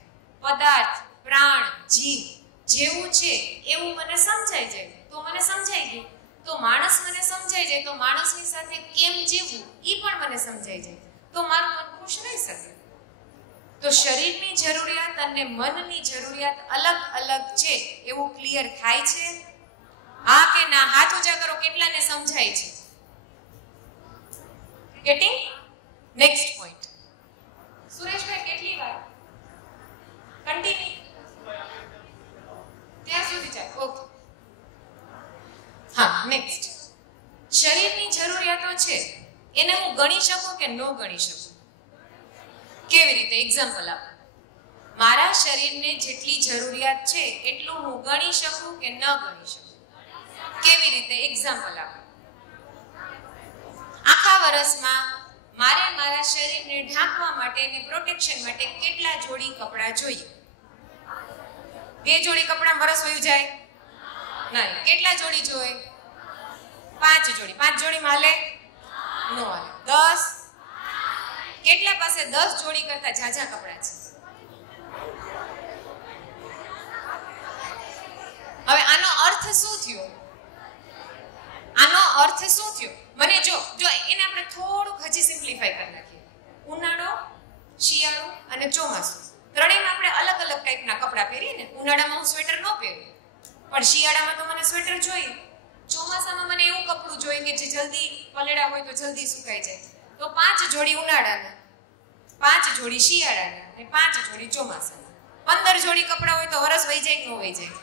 પદાર્થ, પ્રાણ, જીવ જેવું છે એવું મને સમજાય જાય. તો મને સમજાઈ ગયું. તો માણસ મને સમજાઈ જાય તો માણસની સાથે કેમ જીવવું એ પણ મને સમજાઈ જાય. તો મારું મન ખુશ રહી શકે. તો શરીરની જરૂરિયાત અને મનની જરૂરિયાત અલગ અલગ છે એવું ક્લિયર થાય છે? હા કે ના? હાથ ઊંચા કરો, કેટલાને સમજાય છે? ગેટિંગ? Next point. સુરેશભાઈ કેટલી વાર? કન્ટિન્યુ ત્યાં સુધી ચાલો. ઓકે, હા. નેક્સ્ટ, શરીરની જરૂરિયાતો છે એને હું ગણી શકું કે ન ગણી શકું? કેવી રીતે? એક્ઝામ્પલ આપો. મારા શરીરને જેટલી જરૂરિયાત છે એટલું હું ગણી શકું કે ન ગણી શકું? કેવી રીતે? એક્ઝામ્પલ આપો. આખા વર્ષમાં મારે મારા શરીરને ઢાંકવા માટે અને પ્રોટેક્શન માટે કેટલા જોડી કપડાં જોઈએ? 2 જોડી કપડાં વરસ વયું જાય? નહીં. કેટલા જોડી જોઈએ? 5 જોડી. 5 જોડીમાં હાલે? નો હાલે. 10? કેટલા પાસે 10 જોડી કરતા ઝાઝા કપડાં છે? હવે આનો અર્થ શું થયો? આનો અર્થ શું થયો? મને જો એને આપણે થોડુંક હજી સિમ્પ્લિફાય કરી નાખીએ. ઉનાળો, શિયાળો અને ચોમાસું ત્રણેયમાં આપણે અલગ અલગ ટાઈપના કપડાં પહેરીએ ને. ઉનાળામાં હું સ્વેટર ન પહેરું, પણ શિયાળામાં તો મને સ્વેટર જોઈએ. ચોમાસામાં મને એવું કપડું જોઈએ કે જે જલ્દી પલળ્યા હોય તો જલ્દી સુકાઈ જાય. તો 5 જોડી ઉનાળાના, 5 જોડી શિયાળાના અને 5 જોડી ચોમાસાના. 15 જોડી કપડાં હોય તો વરસ વહી જાય કે ન વહી જાય?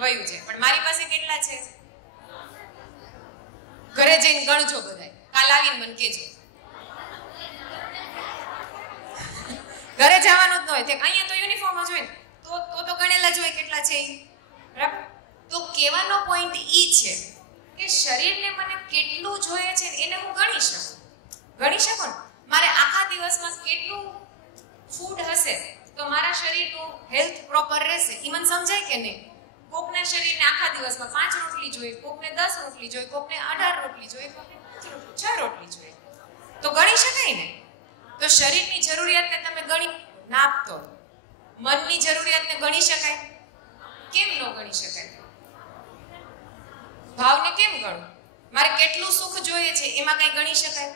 વયું જાય. પણ મારી પાસે કેટલા છે? ઘરે જઈને ગણજો બધાય. કાલ આવીને મને કહેજો. ઘરે જવાનું જ ન હોય, અહીંયા તો યુનિફોર્મ જ હોય તો ગણેલા જ હોય કેટલા છે. બરાબર? તો કહેવાનો પોઈન્ટ ઈ છે કે શરીરને મને કેટલું જોઈએ છે એને હું ગણી શકું. ગણી શકું ને? મારે આખા દિવસમાં કેટલું ફૂડ હશે તો મારા શરીરનું હેલ્થ પ્રોપર રહેશે એ મને સમજાય કે નહીં? કોકના શરીરને આખા દિવસમાં 5 રોટલી જોઈએ, કોકને 10 રોટલી જોઈએ, કોકને 18 રોટલી જોઈએ, કોકને 6 રોટલી જોઈએ. તો ગણી શકાય ને? તો શરીરની જરૂરિયાતને તમે ગણી નાપતો, મનની જરૂરિયાતને ગણી શકાય? કેમ ન ગણી શકાય? ભાવને કેમ ગણું? મારે કેટલું સુખ જોઈએ છે એમાં કઈ ગણી શકાય?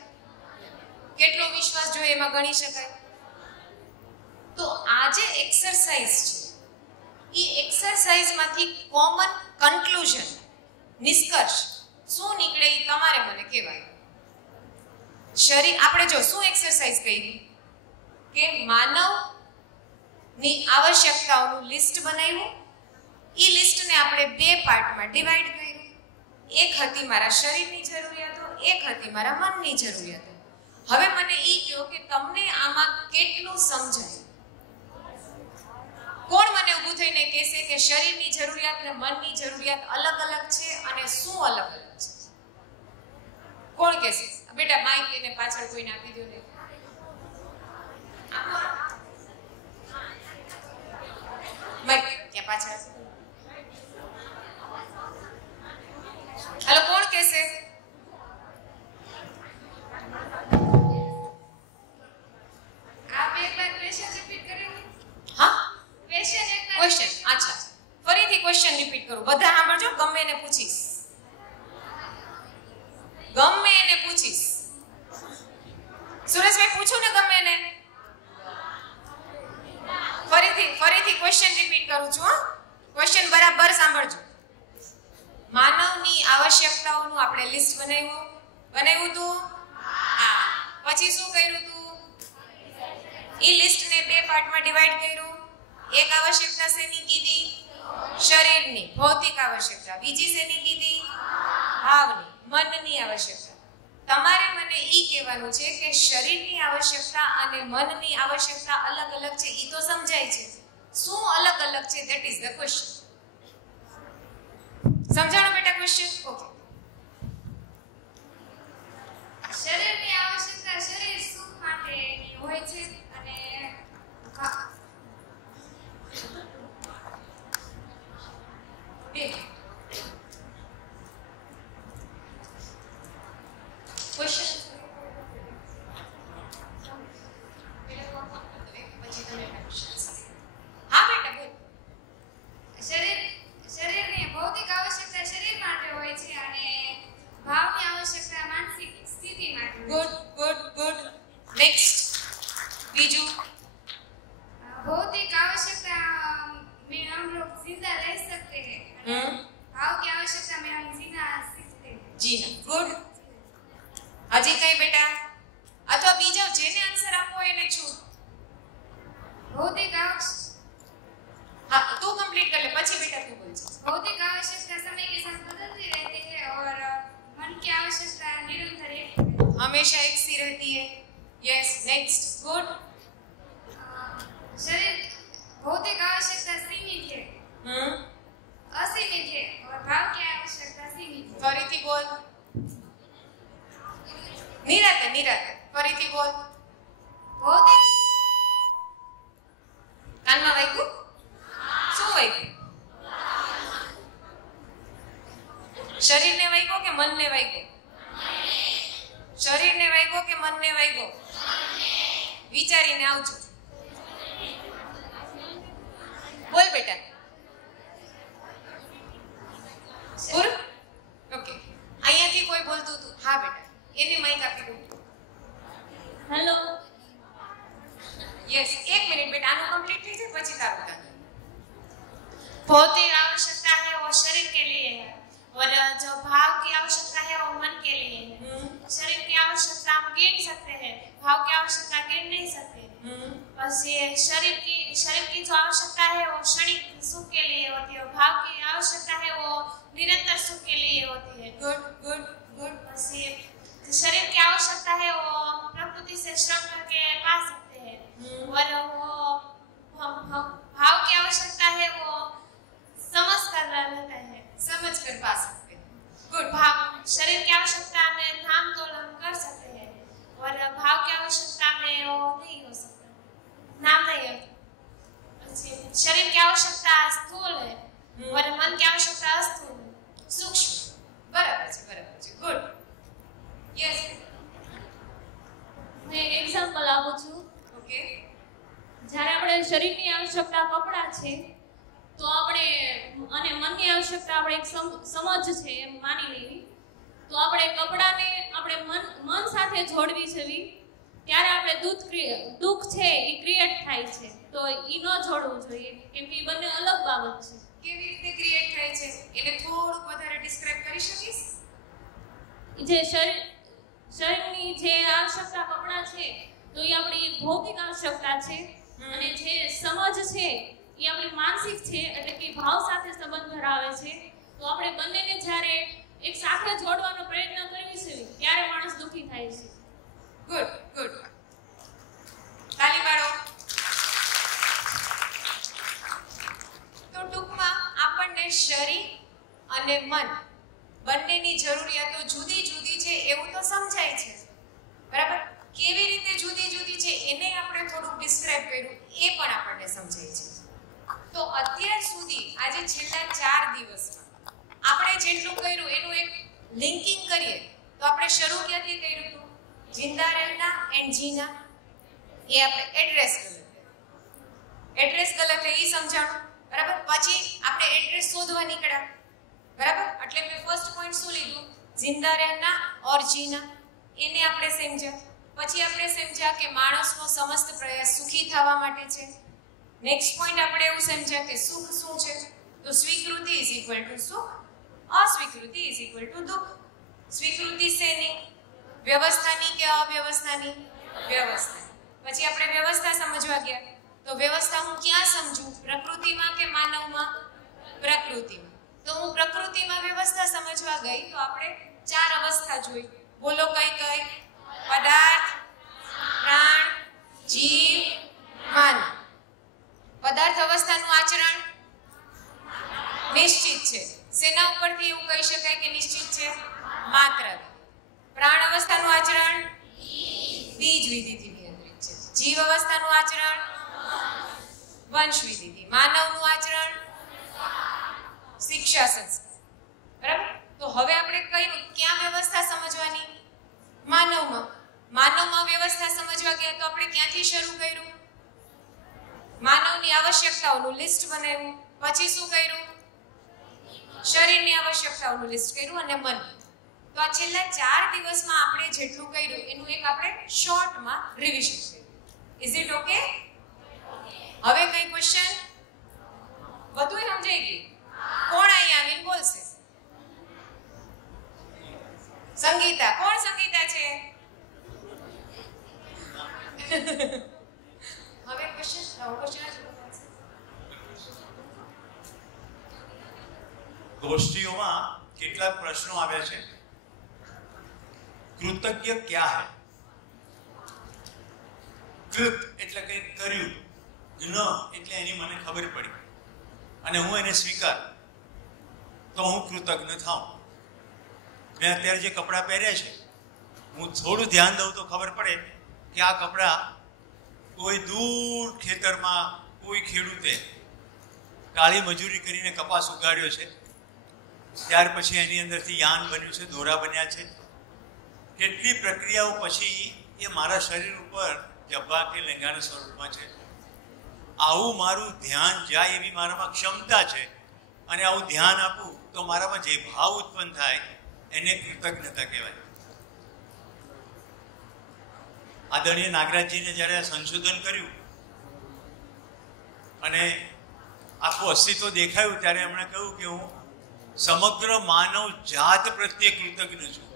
કેટલો વિશ્વાસ જોઈએ એમાં ગણી શકાય? તો આ જે એક્સરસાઇઝ છે એ એક્સરસાઇઝમાંથી કોમન કન્ક્લુઝન, નિષ્કર્ષ શું નીકળે એ તમારે મને કહેવાય. શરીર આપણે જો શું એક્સરસાઇઝ કરી કે માનવની આવશ્યકતાઓનું લિસ્ટ બનાવ્યું. એ લિસ્ટને આપણે 2 પાર્ટમાં ડિવાઈડ કર્યું. એક હતી મારા શરીરની જરૂરિયાતો, એક હતી મારા મનની જરૂરિયાતો. હવે મને એ કહો કે તમને આમાં કેટલું સમજાય? કોણ મને ઊભું થઈને કહેશે કે શરીરની જરૂરિયાત અને મનની જરૂરિયાત અલગ અલગ છે અને શું અલગ અલગ છે? કોણ કહેશે? બેટા માઈક એને પાછળ કોઈને આપી દો ને. માઈક ત્યાં પાછળ. હાલો, કોણ કહેશે? આપ એકવાર ક્વેશ્ચન રિપીટ કરો. હા, ક્વેશ્ચન. અચ્છા, ફરીથી ક્વેશ્ચન રિપીટ કરું. બધા સાંભળજો. ગમે એને પૂછીશ. સુરેશભાઈ પૂછું ને ગમે એને? ફરીથી ક્વેશ્ચન રિપીટ કરું છું. ક્વેશ્ચન બરાબર સાંભળજો. માનવની આવશ્યકતાઓનું આપણે લિસ્ટ બનાવ્યું હતું. હા. પછી શું કર્યું હતું? એ લિસ્ટને 2 પાર્ટમાં ડિવાઈડ કર્યું. એક આવશ્યકતા શેની કીધી? શરીરની ભૌતિક આવશ્યકતા. બીજી શેની કીધી? ભાવની મનની આવશ્યકતા. તમારે મને ઈ કહેવાનું છે કે શરીરની આવશ્યકતા અને મનની આવશ્યકતા અલગ અલગ છે. ઈ તો સમજાય છે. શું અલગ અલગ છે? That is the question. સમજાણો બેટા ક્વેશ્ચન? ઓકે. શરીરની આવશ્યકતા શરીર સુખ માટેની હોય છે અને ક્વેશ્ચન હા બેટા બોલ. શરીરની ભૌતિક આવશ્યકતા શરીર માટે હોય છે અને ભાવની આવશ્યકતા માનસિક સ્થિતિ માટે હોય ગુડ ગુડ ગુડ. નેક્સ્ટ બીજું. भौतिक आवश्यकता में हम लोग जिंदा रह सकते हैं भाव की आवश्यकता में हम जीना सीखते हैं. જી હા ગુડ. હજી કઈ બેટા? અથવા બીજા જેને આન્સર આપવો એને છૂટ. भौतिक હા તું કમ્પ્લીટ કર લે પછી બેટા તું બોલજે. भौतिक आवश्यकता समय के साथ बदलती रहती है और मन की आवश्यकता निरंतर एक हमेशा एक सी रहती है. Yes next good. शरीर भौतिक आवश्यकता सीमित है असीमित है और भाव की आवश्यकता सीमित है. ફરીથી બોલ. નિરાતે નિરાતે ફરીથી બોલ. भौतिक કાનમાં વાગ્યું? શું વાગ્યું? શરીરને વાગ્યો કે મનને વાગ્યો? શરીરને વાગ્યો કે મનને વાગ્યો? વિચારીને આવજો. બોલ બેટા. બોલ. ઓકે. અહીંયાથી કોઈ બોલતું હતું? હા બેટા. એને માઈક આપી દો. हेलो यस एक मिनट बेटा आनो कंप्लीट कीजिए પછી તારું કામ. भौतिक आवश्यकता है वो शरीर के लिए है और जो भाव की आवश्यकता है वो मन के लिए है. शरीर की आवश्यकता हम गिन सकते हैं, भाव की आवश्यकता गिन नहीं सकते. बस ये शरीर की जो आवश्यकता है वो क्षणिक सुख के लिए होती है, भाव की आवश्यकता है वो निरंतर सुख के लिए होती है. Good good good. बस ये शरीर की आवश्यकता है वो प्रकृति से श्रम करके पा सकते हैं और वो भाव की आवश्यकता है वो समझ कर रहता है, समझ कर पा सकते हैं. गुड. भाव शरीर की आवश्यकता में नाम तोलन कर सकते हैं और भाव की आवश्यकता में वो नहीं हो सकता, नाम नहीं होता. शरीर की आवश्यकता स्थूल है और मन की आवश्यकता अस्थूल है, सूक्ष्म. बराबर છે. गुड. यस. मैं एक एग्जांपल આપું છું. ઓકે. જ્યારે આપણે શરીરની આવશ્યકતા કપડા છે તો આપણે અને મનની આવશ્યકતા આપણે એક સમજ છે એમ માની લેવી. તો આપણે કપડાને આપણે મન સાથે જોડવી છે ત્યારે આપણે દુઃખ છે એ ક્રિએટ થાય છે. તો ઈ ન જોડવું જોઈએ કેમ કે ઈ બંને અલગ બાબત છે. કેવી રીતે ક્રિએટ થાય છે એને થોડુંક વધારે ડિસ્ક્રાઇબ કરી શકીશ? જે શરીરની જે આવશ્યકતા કપડા છે તો એ આપણી એક ભૌતિક આવશ્યકતા છે અને જે સમજ છે એ આપણી માનસિક છે એટલે કે ભાવ સાથે સંબંધ ધરાવે છે. તો આપણે બંનેને જ્યારે એક સાથે જોડવાનો પ્રયત્ન કરીએ છીએ ત્યારે માણસ દુઃખી થાય છે. Good good. તાલી પાડો. તો ટૂંકમાં આપણને શરીર અને મન બંનેની જરૂરિયાતો જુદી જુદી છે એવું તો સમજાય છે. બરાબર. કેવી રીતે જુદી જુદી છે એને આપણે થોડુંક ડિસ્ક્રાઇબ કર્યું એ પણ આપણને સમજાય છે. તો અત્યાર સુધી આજે છેલ્લા 4 દિવસમાં આપણે જેટલું કર્યું એનું એક લિંકિંગ કરીએ તો આપણે શરૂ ક્યાંથી કર્યું હતું? જિંદા રહેના એન્ડ જીના. એ આપણે એડ્રેસ ગલત એ સમજાણું. બરાબર. પછી આપણે એડ્રેસ શોધવા નીકળ્યા. બરાબર. એટલે મેં ફર્સ્ટ પોઈન્ટ શું લીધું? જિંદા રહેના ઓર જીના. એને આપણે સમજ્યા. પછી આપણે સમજ્યા કે માણસનો સમસ્ત પ્રયાસ સુખી થવા માટે છે. નેક્સ્ટ પોઈન્ટ આપણે એવું સમજ્યા કે સુખ શું છે? તો સ્વીકૃતિ ઇઝ ઇક્વલ ટુ સુખ, અસ્વીકૃતિ ઇઝ ઇક્વલ ટુ દુઃખ. સ્વીકૃતિ શેની? વ્યવસ્થાની કે અવ્યવસ્થાની? વ્યવસ્થા. પછી આપણે વ્યવસ્થા સમજવા ગયા તો વ્યવસ્થા હું ક્યાં સમજું? પ્રકૃતિમાં કે માનવમાં? પ્રકૃતિમાં. તો હું પ્રકૃતિમાં વ્યવસ્થા સમજવા ગઈ તો આપણે 4 અવસ્થા જોઈ. બોલો કઈ કઈ? પદાર્થ, પ્રાણ, જીવ, માનવ. પદાર્થ અવસ્થાનું આચરણ નિશ્ચિત છે. શેના ઉપરથી એવું કહી શકાય કે નિશ્ચિત છે? માત્ર. પ્રાણ અવસ્થાનું આચરણ બીજ વિધિથી નિયંત્રિત છે. જીવ અવસ્થાનું આચરણ વંશ વિધિથી. માનવનું આચરણ શિક્ષા સંસ્કાર. બરાબર? તો હવે આપણે ક્યાં વ્યવસ્થા સમજવાની? માનવમાં. માનવમાં વ્યવસ્થા સમજવા ગયા તો આપણે ક્યાંથી શરૂ કર્યું? માનવની આવશ્યકતાઓનું લિસ્ટ બનાવ્યું. પછી શું કર્યું? શરીરની આવશ્યકતાઓનું લિસ્ટ કર્યું અને મન. તો આ છેલ્લા 4 દિવસમાં આપણે જેટલું કર્યું એનું એક આપણે શોર્ટમાં રિવિઝન કર્યું. Is it okay? હવે કઈ ક્વેશ્ચન? બધું સમજાઈ ગયું? કોણ અહીંયા આવીને બોલશે? સંગીતા. કોણ સંગીતા છે? હવે ક્વેશ્ચન ગોષ્ઠીઓમાં કેટલાક પ્રશ્નો આવ્યા છે. કૃતજ્ઞ ક્યાં હૈ? કૃત એટલે કંઈક કર્યું, જ્ઞ એટલે એની મને ખબર પડી અને હું એને સ્વીકાર તો હું કૃતજ્ઞ થાઉં. મેં અત્યારે જે કપડાં પહેર્યા છે હું થોડું ધ્યાન દઉં તો ખબર પડે કે આ કપડાં કોઈ દૂર ખેતરમાં કોઈ ખેડૂતે કાળી મજૂરી કરીને કપાસ ઉગાડ્યો છે, ત્યાર પછી એની અંદરથી યાન બન્યું છે, દોરા બન્યા છે. કેટલી પ્રક્રિયાઓ પછી એ મારા શરીર ઉપર જબ્બા કે લેંગાના સ્વરૂપમાં છે. આવું મારું ધ્યાન જાય એવી મારામાં ક્ષમતા છે અને આવું ધ્યાન આપું તો મારામાં જે ભાવ ઉત્પન્ન થાય એને કૃતજ્ઞતા કહેવાય. આદરણીય નાગરાજજીને જ્યારે આ સંશોધન કર્યું અને આખું અસ્તિત્વ દેખાયું ત્યારે એમણે કહ્યું કે હું સમગ્ર માનવ જાત પ્રત્યે કૃતજ્ઞ છું.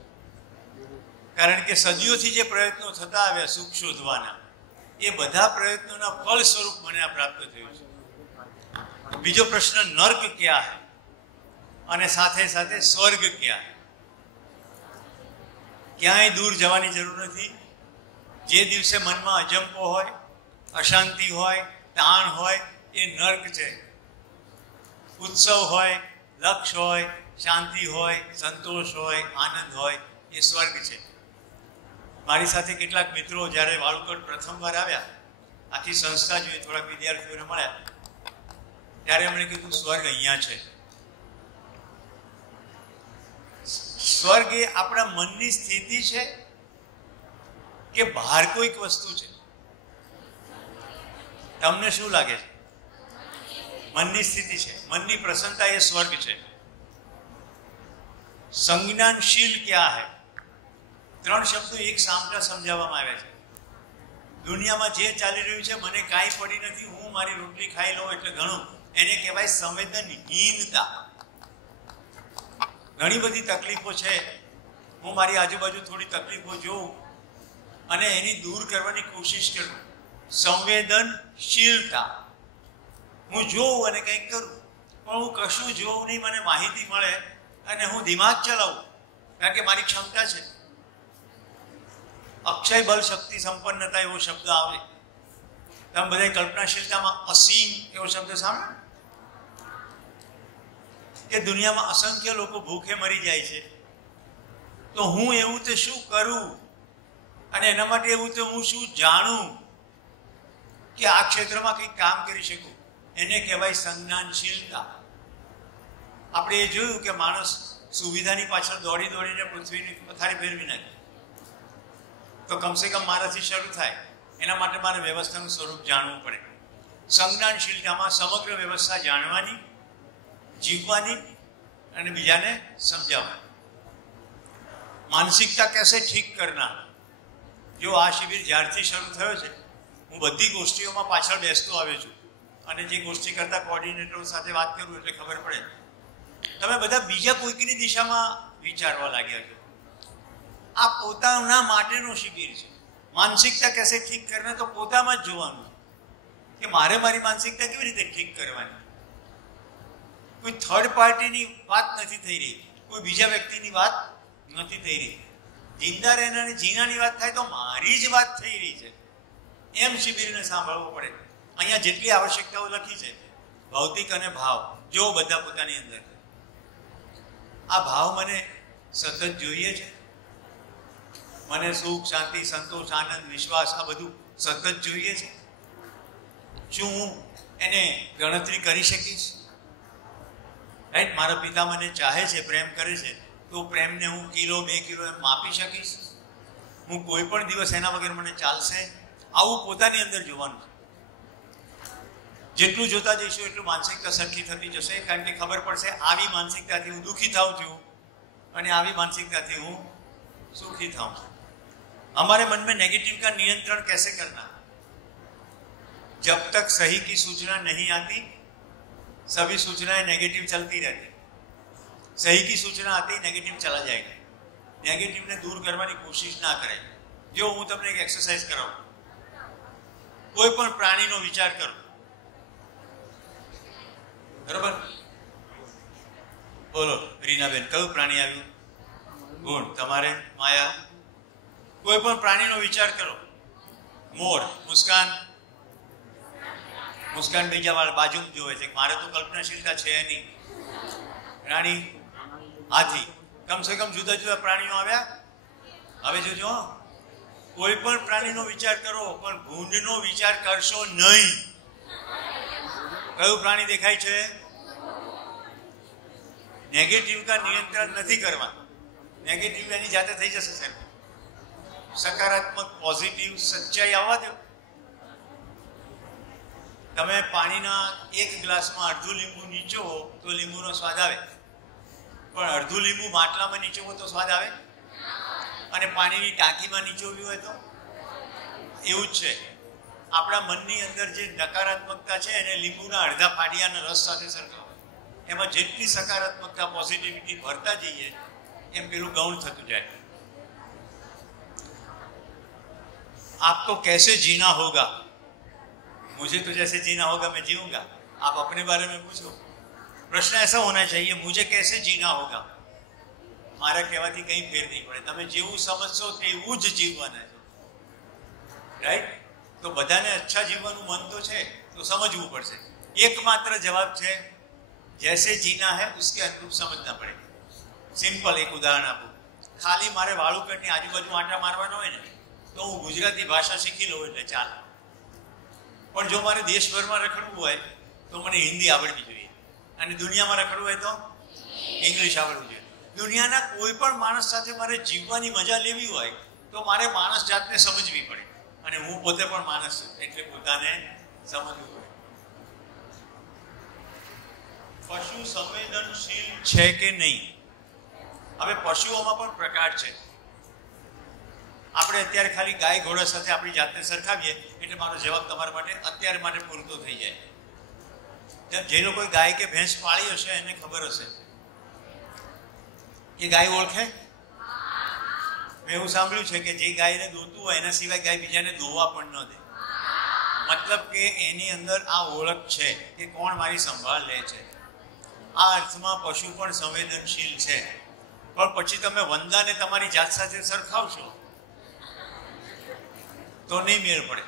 કારણ કે સદીઓથી જે પ્રયત્નો થતા આવ્યા સુખ શોધવાના, એ બધા પ્રયત્નોના ફળ સ્વરૂપ મને આ પ્રાપ્ત થયું છે. બીજો પ્રશ્ન નર્ક ક્યાં હૈ અને સાથે સાથે સ્વર્ગ ક્યાં હૈ? ક્યાંય દૂર જવાની જરૂર નથી. જે દિવસે મનમાં અજંપો હોય, અશાંતિ હોય, તાણ હોય, એ નર્ક છે. ઉત્સવ હોય, લક્ષ હોય, શાંતિ હોય, સંતોષ હોય, આનંદ હોય, એ સ્વર્ગ છે. મારી સાથે કેટલાક મિત્રો જ્યારે વાળુકટ પ્રથમવાર આવ્યા, આખી સંસ્થા જોઈએ, થોડાક વિદ્યાર્થીઓને મળ્યા, ત્યારે એમણે કીધું સ્વર્ગ અહીંયા છે. સ્વર્ગ એ આપણા મનની સ્થિતિ છે કે બહાર કોઈક વસ્તુ છે? તમને શું લાગે છે? મનની સ્થિતિ છે. મનની પ્રસન્નતા એ સ્વર્ગ છે. સંજ્ઞાનશીલ ક્યાં હૈ? 3 શબ્દો એક સામટા સમજાવવામાં આવ્યા છે. દુનિયામાં જે ચાલી રહ્યું છે મને કાંઈ પડી નથી, હું મારી રોટલી ખાઈ લઉં એટલે ઘણું, એને કહેવાય સંવેદનહીનતા. ઘણી બધી તકલીફો છે, હું મારી આજુબાજુ થોડી તકલીફો જોઉં અને એની દૂર કરવાની કોશિશ કરું. સંવેદનશીલતા. હું જોઉં અને કંઈક કરું, પણ હું કશું જોઉં નહીં, મને માહિતી મળે અને હું દિમાગ ચલાવું કારણ કે મારી ક્ષમતા છે. અક્ષય બલ શક્તિ સંપન્નતા એવો શબ્દ આવે. તમે બધા કલ્પનાશીલતામાં અસીમ એવો શબ્દ સાંભળ્યો કે દુનિયામાં અસંખ્ય લોકો ભૂખે મરી જાય છે, તો હું એવું તે શું કરું અને એના માટે એવું તે હું શું જાણું કે આ ક્ષેત્રમાં કંઈક કામ કરી શકું, એને કહેવાય સંજ્ઞાનશીલતા. આપણે એ જોયું કે માણસ સુવિધાની પાછળ દોડી દોડીને પૃથ્વીની પથારી ફેરવી નાખે. તો કમસે કમ મારાથી શરૂ થાય, એના માટે મારે વ્યવસ્થાનું સ્વરૂપ જાણવું પડે. સંજ્ઞાનશીલતામાં સમગ્ર વ્યવસ્થા જાણવાની, જીવવાની અને બીજાને સમજાવવાની. માનસિકતા कैसे ठीक करना. જો આ શિબિર જ્યારથી શરૂ થયો છે, હું બધી ગોષ્ઠીઓમાં પાછળ બેસતો આવ્યો છું અને જે ગોષ્ઠી કરતા કોઓર્ડિનેટરો સાથે વાત કરું એટલે ખબર પડે તમે બધા બીજા કોઈકની દિશામાં વિચારવા લાગ્યા છો. આ પોતાના માટેનો શિબિર છે. માનસિકતા कैसे ठीक करना તો પોતામાં જ જોવાનું. કે મારે મારી માનસિકતા કેવી રીતે ઠીક કરવાની? કોઈ થર્ડ પાર્ટીની વાત નથી થઈ રહી, કોઈ બીજા વ્યક્તિની વાત નથી થઈ રહી. જિંદા રહેનારની જીનાની વાત થાય તો મારી જ વાત થઈ રહી છે એમ શિબિરને સાંભળવું પડે. અહીંયા જેટલી આવશ્યકતાઓ લખી છે ભૌતિક અને ભાવ, જો બધા પોતાની અંદર, આ ભાવ મને સતત જોઈએ છે. મને સુખ, શાંતિ, સંતોષ, આનંદ, વિશ્વાસ આ બધું સતત જોઈએ છે. શું હું એને ગણતરી કરી શકીશ? રાઈટ, મારા પિતા મને ચાહે છે, પ્રેમ કરે છે, તો પ્રેમને હું કિલો 2 કિલો એમ માપી શકીશ? હું કોઈ પણ દિવસ એના વગર મને ચાલશે? આવું પોતાની અંદર જોવાનું છે. જેટલું જોતા જઈશું એટલું માનસિકતા સરખી થતી જશે, કારણ કે ખબર પડશે આવી માનસિકતાથી હું દુઃખી થાઉં છું અને આવી માनसिकताથી હું सुखी થાઉં છું. हमारे मन में नेगेटिव का नियंत्रण कैसे करना? जब तक सही की सूचना नहीं आती सभी सूचनाएं नेगेटिव चलती रहती. सही की सूचना आती नेगेटिव चला जाएगा. नेगेटिव ने दूर करने की कोशिश ना करे. जो हूँ तमने एक एक्सरसाइज कराऊं, कोई पण प्राणीनो विचार करो, बराबर? बोलो રીનાબેન, કયું પ્રાણી આવ્યું? ગુણ. તમારે માયા? કોઈ પણ પ્રાણીનો વિચાર કરો. મોર, મુસ્કાન. મુસ્કાન બીજા વાળા બાજુ જોવે છે, મારે તો કલ્પનાશીલતા છે નહીં. પ્રાણી, હાથી, કમસે કમ જુદા જુદા પ્રાણીઓ આવ્યા. હવે જોજો, કોઈ પણ પ્રાણીનો વિચાર કરો પણ ભૂંડનો વિચાર કરશો નહીં. કયું પ્રાણી દેખાય છે? નેગેટિવ કા નિયંત્રણ નથી કરવા. નેગેટિવ એની જાતે થઈ જશે સાહેબ. સકારાત્મક, પોઝિટિવ, સચ્ચાઈ આવવા દો. તમે પાણીના 1 ગ્લાસમાં અડધું લીંબુ નીચો તો લીંબુનો સ્વાદ આવે, પણ અડધું લીંબુ માટલામાં નીચોવો તો સ્વાદ આવે? અને પાણીની ટાંકીમાં નીચોવ્યું હોય તો? એવું જ છે આપણા મનની અંદર જે નકારાત્મકતા છે એને લીંબુના અડધા ફાડિયાના રસ સાથે સરખાવો. એમાં જેટલી સકારાત્મકતા, પોઝિટિવિટી ભરતા જઈએ એમ પેલું ગૌણ થતું જાય. आपको कैसे जीना होगा? मुझे तो जैसे जीना होगा मैं जीऊंगा. आप अपने बारे में पूछो. प्रश्न ऐसा होना चाहिए, मुझे कैसे जीना होगा. મારા કહેવાથી કંઈ ફેર નહીં પડે. તમે જેવું સમજશો તેવું જ જીવવાના છો. રાઈટ? તો બધાને અચ્છા જીવવાનું મન તો છે, તો સમજવું પડશે. એકમાત્ર જવાબ છે, જૈસે જીના હૈ ઉસકે અનુરૂપ સમજના પડે. સિમ્પલ એક ઉદાહરણ આપું. ખાલી મારે વાળુકડની આજુબાજુ આંટા મારવાનો હોય ને તો હું ગુજરાતી ભાષા શીખી લઉં એટલે ચાલે. પણ જો મારે દેશભરમાં રખડવું હોય તો મને હિન્દી આવડવી જોઈએ, અને દુનિયામાં રખડવું હોય તો ઇંગ્લિશ આવડવું જોઈએ. દુનિયાના કોઈ પણ માણસ સાથે મારે જીવવાની મજા લેવી હોય તો મારે માણસ જાતને સમજવી પડે, અને હું પોતે પણ માણસ છું એટલે પોતાને સમજવું પડે. પશુ સંવેદનશીલ છે કે નહીં? હવે પશુઓમાં પણ પ્રકાર છે. આપણે અત્યારે ખાલી ગાય ઘોડા સાથે આપણી જાતને સરખાવીએ એટલે મારો જવાબ તમારા માટે અત્યારે માટે પૂરતો થઈ જાય. જે લોકોએ ગાય કે ભેંસ પાળી હશે એને ખબર હશે કે ગાય ઓળખે. મેં એવું સાંભળ્યું છે કે જે ગાયને દોતું હોય એના સિવાય ગાય બીજાને દોવા પણ ન દે. મતલબ કે એની અંદર આ ઓળખ છે કે કોણ મારી સંભાળ લે છે. આ અર્થમાં પશુ પણ સંવેદનશીલ છે. પણ પછી તમે વંદાને તમારી જાત સાથે સરખાવશો તો નહીં મેળ પડે.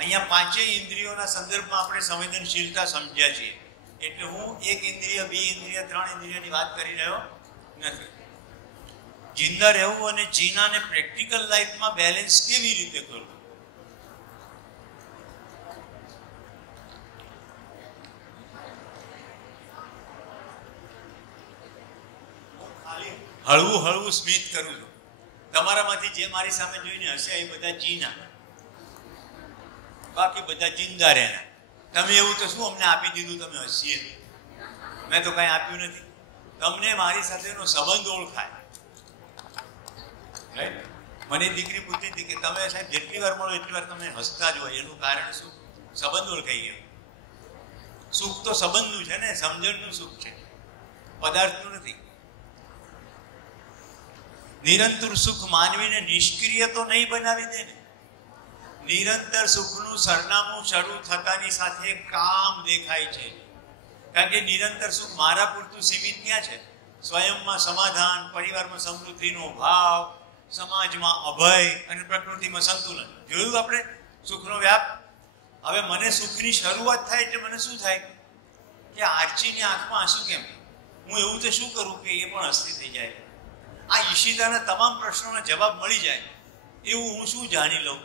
અહીંયા 5 ઇન્દ્રિયોના સંદર્ભમાં આપણે સંવેદનશીલતા સમજ્યા છીએ, એટલે હું 1 ઇન્દ્રિય, 2 ઇન્દ્રિય, 3 ઇન્દ્રિયની વાત કરી રહ્યો નથી. જિંદા રહેવું અને જીનાને પ્રેક્ટિકલ લાઈફમાં બેલેન્સ કેવી રીતે કરવું? હળવું હળવું સ્મિત કરું છું. તમારામાંથી જે મારી સામે જોઈને હશે એ બધા જીના, બાકી બધા જિંદા રહેના. તમે એવું તો શું અમને આપી દીધું, તમે હસીએ? મેં તો કઈ આપ્યું નથી. તમને મારી સાથેનો સંબંધ ઓળખાય. રાઈટ? મને દીકરી પૂછતી હતી કે તમે સાહેબ જેટલી વાર મળો એટલી વાર તમે હસતા જ હોય, એનું કારણ શું? સંબંધ ઓળખાઈ ગયો. સુખ તો સંબંધનું છે ને, સમજણનું સુખ છે, પદાર્થનું નથી. નિરંતર સુખ માનવીને નિષ્ક્રિય તો નહીં બનાવી દે ને. નિરંતર સુખનું સરનામું શરૂ થતાની સાથે કામ દેખાય છે. કારણ કે નિરંતર સુખ મારા પૂરતું સીમિત ક્યાં છે? સ્વયંમાં સમાધાન, પરિવારમાં સમૃદ્ધિનો ભાવ, સમાજમાં અભય અને પ્રકૃતિમાં સંતુલન. જોયું આપણે સુખનો વ્યાપ. હવે મને સુખની શરૂઆત થાય એટલે મને શું થાય કે આરચીની આંખમાં આંસુ કેમ? હું એવું તો શું કરું કે એ પણ હસતી થઈ જાય? આ ઈશિતાના તમામ પ્રશ્નોના જવાબ મળી જાય એવું હું શું જાણી લઉં?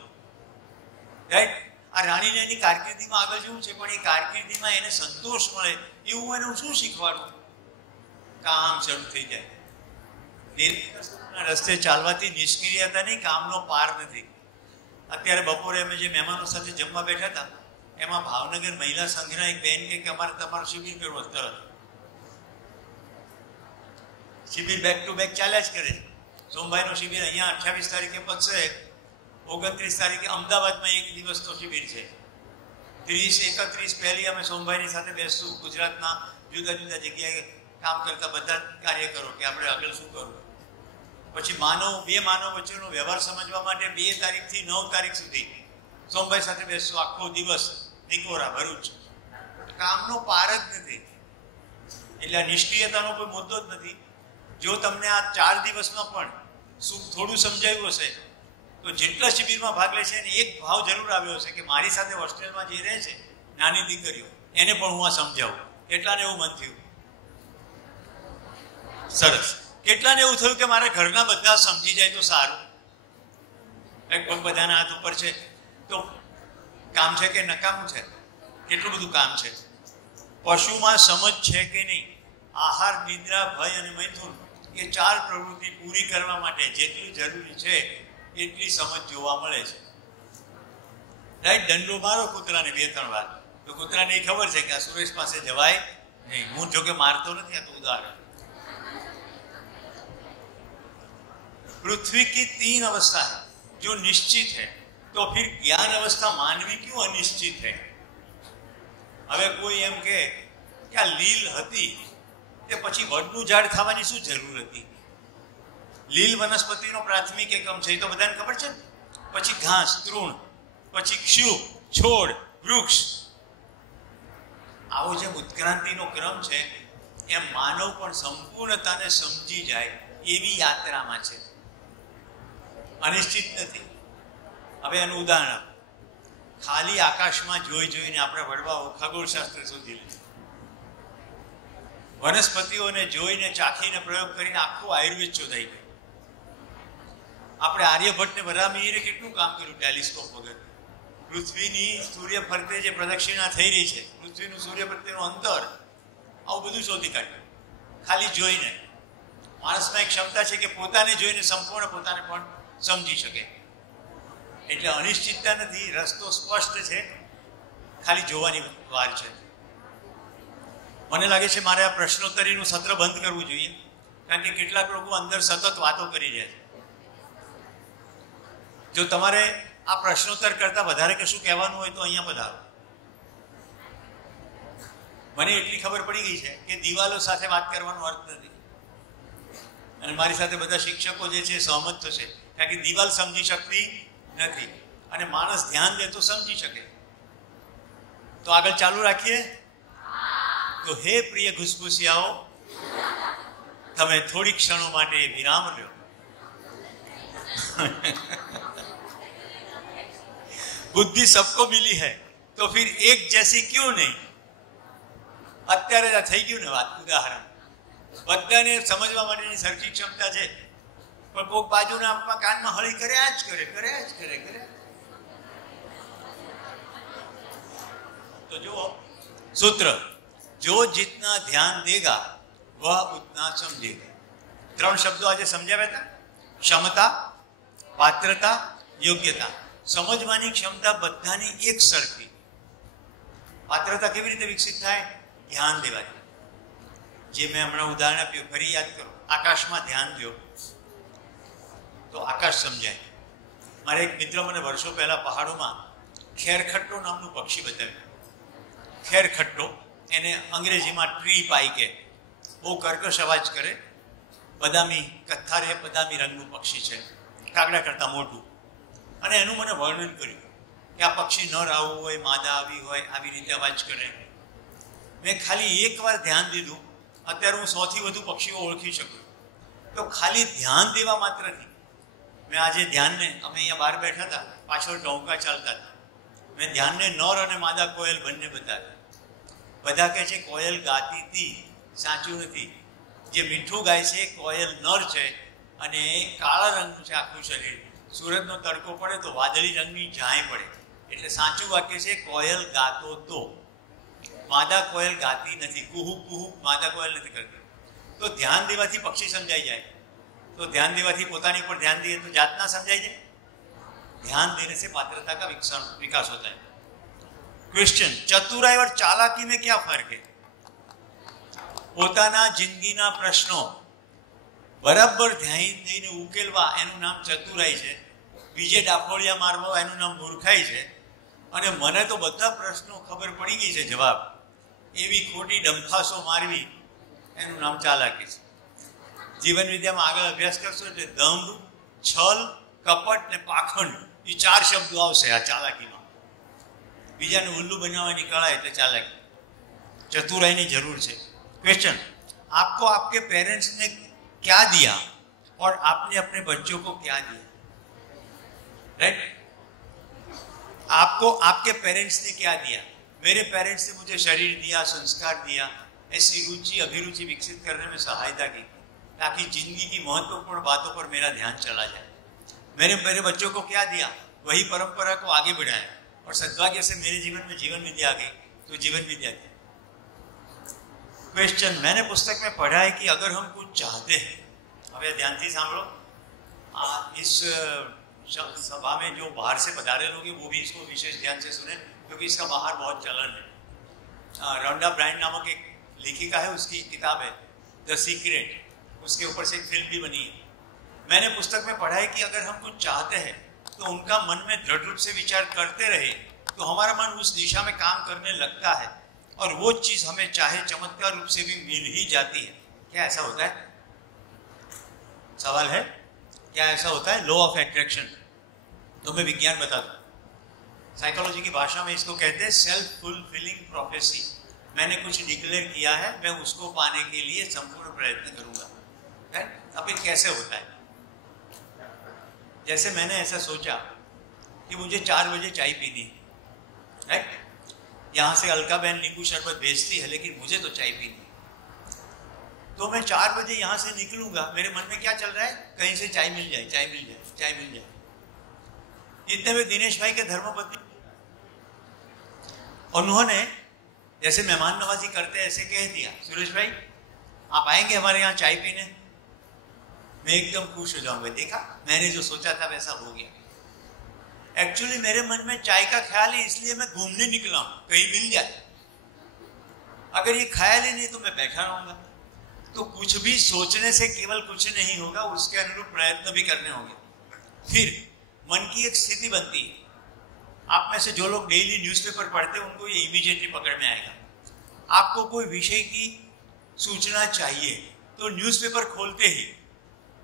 રાઈટ? આ રાણીને એની કારકિર્દીમાં આગળ જવું છે, પણ એ કારકિર્દીમાં એને સંતોષ મળે એવું એને હું શું શીખવાડું? કામ શરૂ થઈ જાય. રસ્તે ચાલવાથી નિષ્ક્રિયતા નહીં, કામનો પાર નથી. અત્યારે બપોરે અમે જે મહેમાનો સાથે જમવા બેઠા હતા એમાં ભાવનગર મહિલા સંઘના એક બેન કે અમારે તમારો શિબિર કરવો તરત. શિબિર બેક ટુ બેક ચાલ્યા જ કરે. સોમભાઈનો શિબિર અહીંયા 28 તારીખે પતશે, 29 તારીખે અમદાવાદમાં એક દિવસનો શિબિર છે, 30, 31 પહેલી અમે સોમભાઈની સાથે બેસશું. ગુજરાતના જુદા જુદા જગ્યાએ કામ કરતા બધા કાર્યકરો કે આપણે આગળ શું કરવું. પછી બે માનવ વચ્ચેનો વ્યવહાર સમજવા માટે 2 તારીખથી 9 તારીખ સુધી સોમભાઈ સાથે બેસશું. આખો દિવસ નિકોરા ભરૂચ. કામનો પાર જ નથી. એટલે નિષ્ક્રિયતાનો કોઈ મુદ્દો જ નથી. જો તમને આ 4 દિવસમાં પણ થોડું સમજાયું હશે તો જેટલા શિબિરમાં ભાગ લે છે એને એક ભાવ જરૂર આવ્યો હશે કે મારી સાથે હોસ્ટેલમાં જે રહે છે નાની દીકરીઓ એને પણ હું આ સમજાવું. કેટલાને એવું મન થયું? સરસ. કેટલાને એવું થયું કે મારા ઘરના બધા સમજી જાય તો સારું? લગભગ બધાના હાથ ઉપર છે. તો કામ છે કે નકામું છે? કેટલું બધું કામ છે. પશુમાં સમજ છે કે નહીં? આહાર, નિદ્રા, ભય અને મૈથુન એ 4 પ્રવૃત્તિ પૂરી કરવા માટે જેટલી જરૂરી છે એટલી સમજ જોવા મળે છે. રાઈટ? દંડો મારો કૂતરાને 2-3 વાર તો કૂતરાને એ ખબર છે કે આ સુરેશ પાસે જવાય નહીં. હું જોકે મારતો નથી, આ તો ઉદાહરણ. पृथ्वी की 3 अवस्था है जो निश्चित है, तो फिर ज्ञान अवस्था मानवी क्यों अनिश्चित है? હવે કોઈ એમ કે આ લીલ હતી તે પછી વડનું ઝાડ થવાની શું જરૂર હતી? લીલ વનસ્પતિનો પ્રાથમિક એકમ છે, એ તો બધાને ખબર છે. પછી ઘાસ, તૃણ, પછી ક્ષુપ, છોડ, વૃક્ષ. આવો જે ઉત્ક્રાંતિનો ક્રમ છે એમ માનવ પણ સંપૂર્ણતાને સમજી જાય એવી યાત્રામાં છે. અનિશ્ચિત નથી. હવે એનું ઉદાહરણ આપો. ખાલી આકાશમાં જોઈને આપણે વડવાઓ ખગોળશાસ્ત્ર શોધી લે. વનસ્પતિઓને જોઈને ચાખીને પ્રયોગ કરીને આખું આયુર્વેદ શોધાઈ ગયું. આપણે આર્યભટ્ટને વરામીરે કેટલું કામ કર્યું ટેલિસ્કોપ વગર. પૃથ્વીની સૂર્ય ફરતે જે પ્રદક્ષિણા થઈ રહી છે, પૃથ્વીનું સૂર્ય પ્રત્યેનું અંતર, આવું બધું શોધી કાઢ્યું ખાલી જોઈને. માણસમાં એક ક્ષમતા છે કે પોતાને જોઈને સંપૂર્ણ પોતાને પણ સમજી શકે. એટલે અનિશ્ચિતતા નથી, રસ્તો સ્પષ્ટ છે, ખાલી જોવાની વાર છે. મને લાગે છે મારે આ પ્રશ્નોત્તરીનું સત્ર બંધ કરવું જોઈએ, કારણ કે કેટલાક લોકો અંદર સતત વાતો કરી રહ્યા છે. જો તમારે આ પ્રશ્નોત્તર કરતા વધારે કશું કહેવાનું હોય તો અહીંયા પધારો. મને એટલી ખબર પડી ગઈ છે કે દિવાલો સાથે વાત કરવાનો અર્થ નથી. અને મારી સાથે બધા શિક્ષકો જે છે સહમત થશે, કારણ કે દિવાલ સમજી શકતી નથી અને માણસ ધ્યાન દે તો સમજી શકે. તો આગળ ચાલુ રાખીએ. તો હે પ્રિય ઘુસઘુસિયાઓ, તમે થોડી ક્ષણો માટે વિરામ લ્યો. बुद्धि सबको मिली है तो फिर एक जैसी क्यों नहीं? અત્યારે થઈ ગયું ને વાત, ઉદાહરણ. બધાને સમજવા માટેની સરખી ક્ષમતા છે, પણ કોઈક બાજુના કાનમાં હળી કર્યા જ કરે. તો જુઓ સૂત્ર, જો जितना ધ્યાન દેગા વહ ઉतना સમજેગા. 3 શબ્દો આજે સમજાવ્યા હતા. ક્ષમતા, પાત્રતા, યોગ્યતા. સમજવાની ક્ષમતા બધાની એક સરખી. પાત્રતા કેવી રીતે વિકસિત થાય? ધ્યાન દેવાય. જે મેં હમણાં ઉદાહરણ આપ્યું, ફરી યાદ કરો. આકાશમાં ધ્યાન દો તો આકાશ સમજાય. મારે એક મિત્ર મને વર્ષો પહેલા પહાડોમાં ખેરખટ્ટો નામનું પક્ષી બતાવ્યું. ખેરખટ્ટો, એને અંગ્રેજીમાં ટ્રી પાઈ કે, બહુ કર્કશ અવાજ કરે, બદામી, કથ્થારે બદામી રંગનું પક્ષી છે, કાગડા કરતાં મોટું. અને એનું મને વર્ણન કર્યું કે આ પક્ષી નર આવવું હોય, માદા આવી હોય, આવી રીતે અવાજ કરે. મેં ખાલી એકવાર ધ્યાન દીધું, અત્યારે હું 100થી વધુ પક્ષીઓ ઓળખી શકું. તો ખાલી ધ્યાન દેવા માત્રથી મેં આજે ધ્યાનને, અમે અહીંયા બહાર બેઠા હતા, પાછળ ટોંકા ચાલતા હતા, મેં ધ્યાનને નર અને માદા કોયલ બંને બતાવ્યા. બધા કહે છે કોયલ ગાતી હતી, સાચું નથી. જે મીઠું ગાય છે કોયલ નર છે અને કાળા રંગનું છે આખું શરીર. સૂરજનો તડકો પડે તો વાદળી રંગની ઝાંય પડે, એટલે સાચું વાક્ય છે કોયલ ગાતો તો. માદા કોયલ ગાતી નથી, કુહુ કુહુ માદા કોયલ નથી કરતી. તો ધ્યાન દેવાથી પક્ષી સમજાઈ જાય. तो ध्यान देवाથી પોતાની पर ध्यान दिए तो जात ना समझाई जाए. ध्यान देने से पात्रता का विकास होता है. क्वेश्चन, चतुराई और चालाकी में क्या फर्क है? પોતાના જિંદગીના પ્રશ્નો બરાબર ધ્યાન દઈને ઉકેલવા એનું નામ ચતુરાઈ છે. બીજે ડાફોડિયા મારવા એનું નામ મૂર્ખાઈ છે. અને મને તો બધા પ્રશ્નો ખબર પડી ગઈ છે જવાબ, એવી ખોટી ડંફાસો મારવી એનું નામ ચાલાકી છે. જીવન વિદ્યામાં આગળ અભ્યાસ કરશો એટલે દંભ, છલ, કપટ ને પાખંડ એ 4 શબ્દો આવશે આ ચાલાકીમાં. બીજાને ઉલ્લુ બનાવવાની કળા એટલે ચાલાકી. ચતુરાઈની જરૂર છે. क्वेश्चन, आपको आपके पेरेंट्स ने क्या दिया और आपने अपने बच्चों को क्या दिया? राइट? आपको आपके पेरेंट्स ने क्या दिया? मेरे पेरेंट्स ने मुझे शरीर दिया, संस्कार दिया, ऐसी रुचि अभिरुचि विकसित करने में सहायता की ताकि जिंदगी की महत्वपूर्ण बातों पर मेरा ध्यान चला जाए. मैंने मेरे बच्चों को क्या दिया? वही परंपरा को आगे बढ़ाया और सद्भाग्य से मेरे जीवन में जीवन विद्या आ गई तो जीवन विद्या दी. क्वेश्चन, मैंने पुस्तक में पढ़ा है कि अगर हम कुछ चाहते हैं, अब ध्यान से सांभो, इस सभा में जो बाहर से पधारे लोग हैं वो भी इसको विशेष ध्यान से सुने क्योंकि इसका बाहर बहुत चलन है. रोंडा ब्रायन नामक एक लेखिका है, उसकी किताब है द सीक्रेट, उसके ऊपर से एक फिल्म भी बनी है. मैंने पुस्तक में पढ़ा है कि अगर हम कुछ चाहते हैं तो उनका मन में दृढ़ रूप से विचार करते रहे तो हमारा मन उस दिशा में काम करने लगता है और वो चीज हमें चाहे चमत्कार रूप से भी मिल ही जाती है. क्या ऐसा होता है? सवाल है, क्या ऐसा होता है? Law of attraction. तो मैं विज्ञान बता दूं, साइकोलॉजी की भाषा में इसको कहते हैं सेल्फ फुलफिलिंग प्रोफेसी. मैंने कुछ डिक्लेयर किया है, मैं उसको पाने के लिए संपूर्ण प्रयत्न करूंगा. अब ये कैसे होता है? जैसे मैंने ऐसा सोचा कि मुझे 4 बजे चाय पीनी है, राइट? यहाँ से अलका बहन नींबू शरबत बेचती है लेकिन मुझे तो चाय पीनी है. तो मैं 4 बजे यहाँ से निकलूंगा, मेरे मन में क्या चल रहा है? कहीं से चाय मिल जाए, चाय मिल जाए, चाय मिल जाए. इतने में दिनेश भाई के धर्मपत्नी, उन्होंने जैसे मेहमान नवाजी करते ऐसे कह दिया, सुरेश भाई आप आएंगे हमारे यहाँ चाय पीने? मैं एकदम खुश हो जाऊंगा. देखा, मैंने जो सोचा था वैसा हो गया. एक्चुअली मेरे मन में चाय का ख्याल है इसलिए मैं घूमने निकला हूं, कहीं मिल जाए. अगर ये ख्याल ही नहीं तो मैं बैठा रहूंगा. तो कुछ भी सोचने से केवल कुछ नहीं होगा, उसके अनुरूप प्रयत्न भी करने होंगे. फिर मन की एक स्थिति बनती है. आप में से जो लोग डेली न्यूज़पेपर पढ़ते हैं उनको ये इमीडिएटली पकड़ में आएगा. आपको कोई विषय की सूचना चाहिए तो न्यूज़पेपर खोलते ही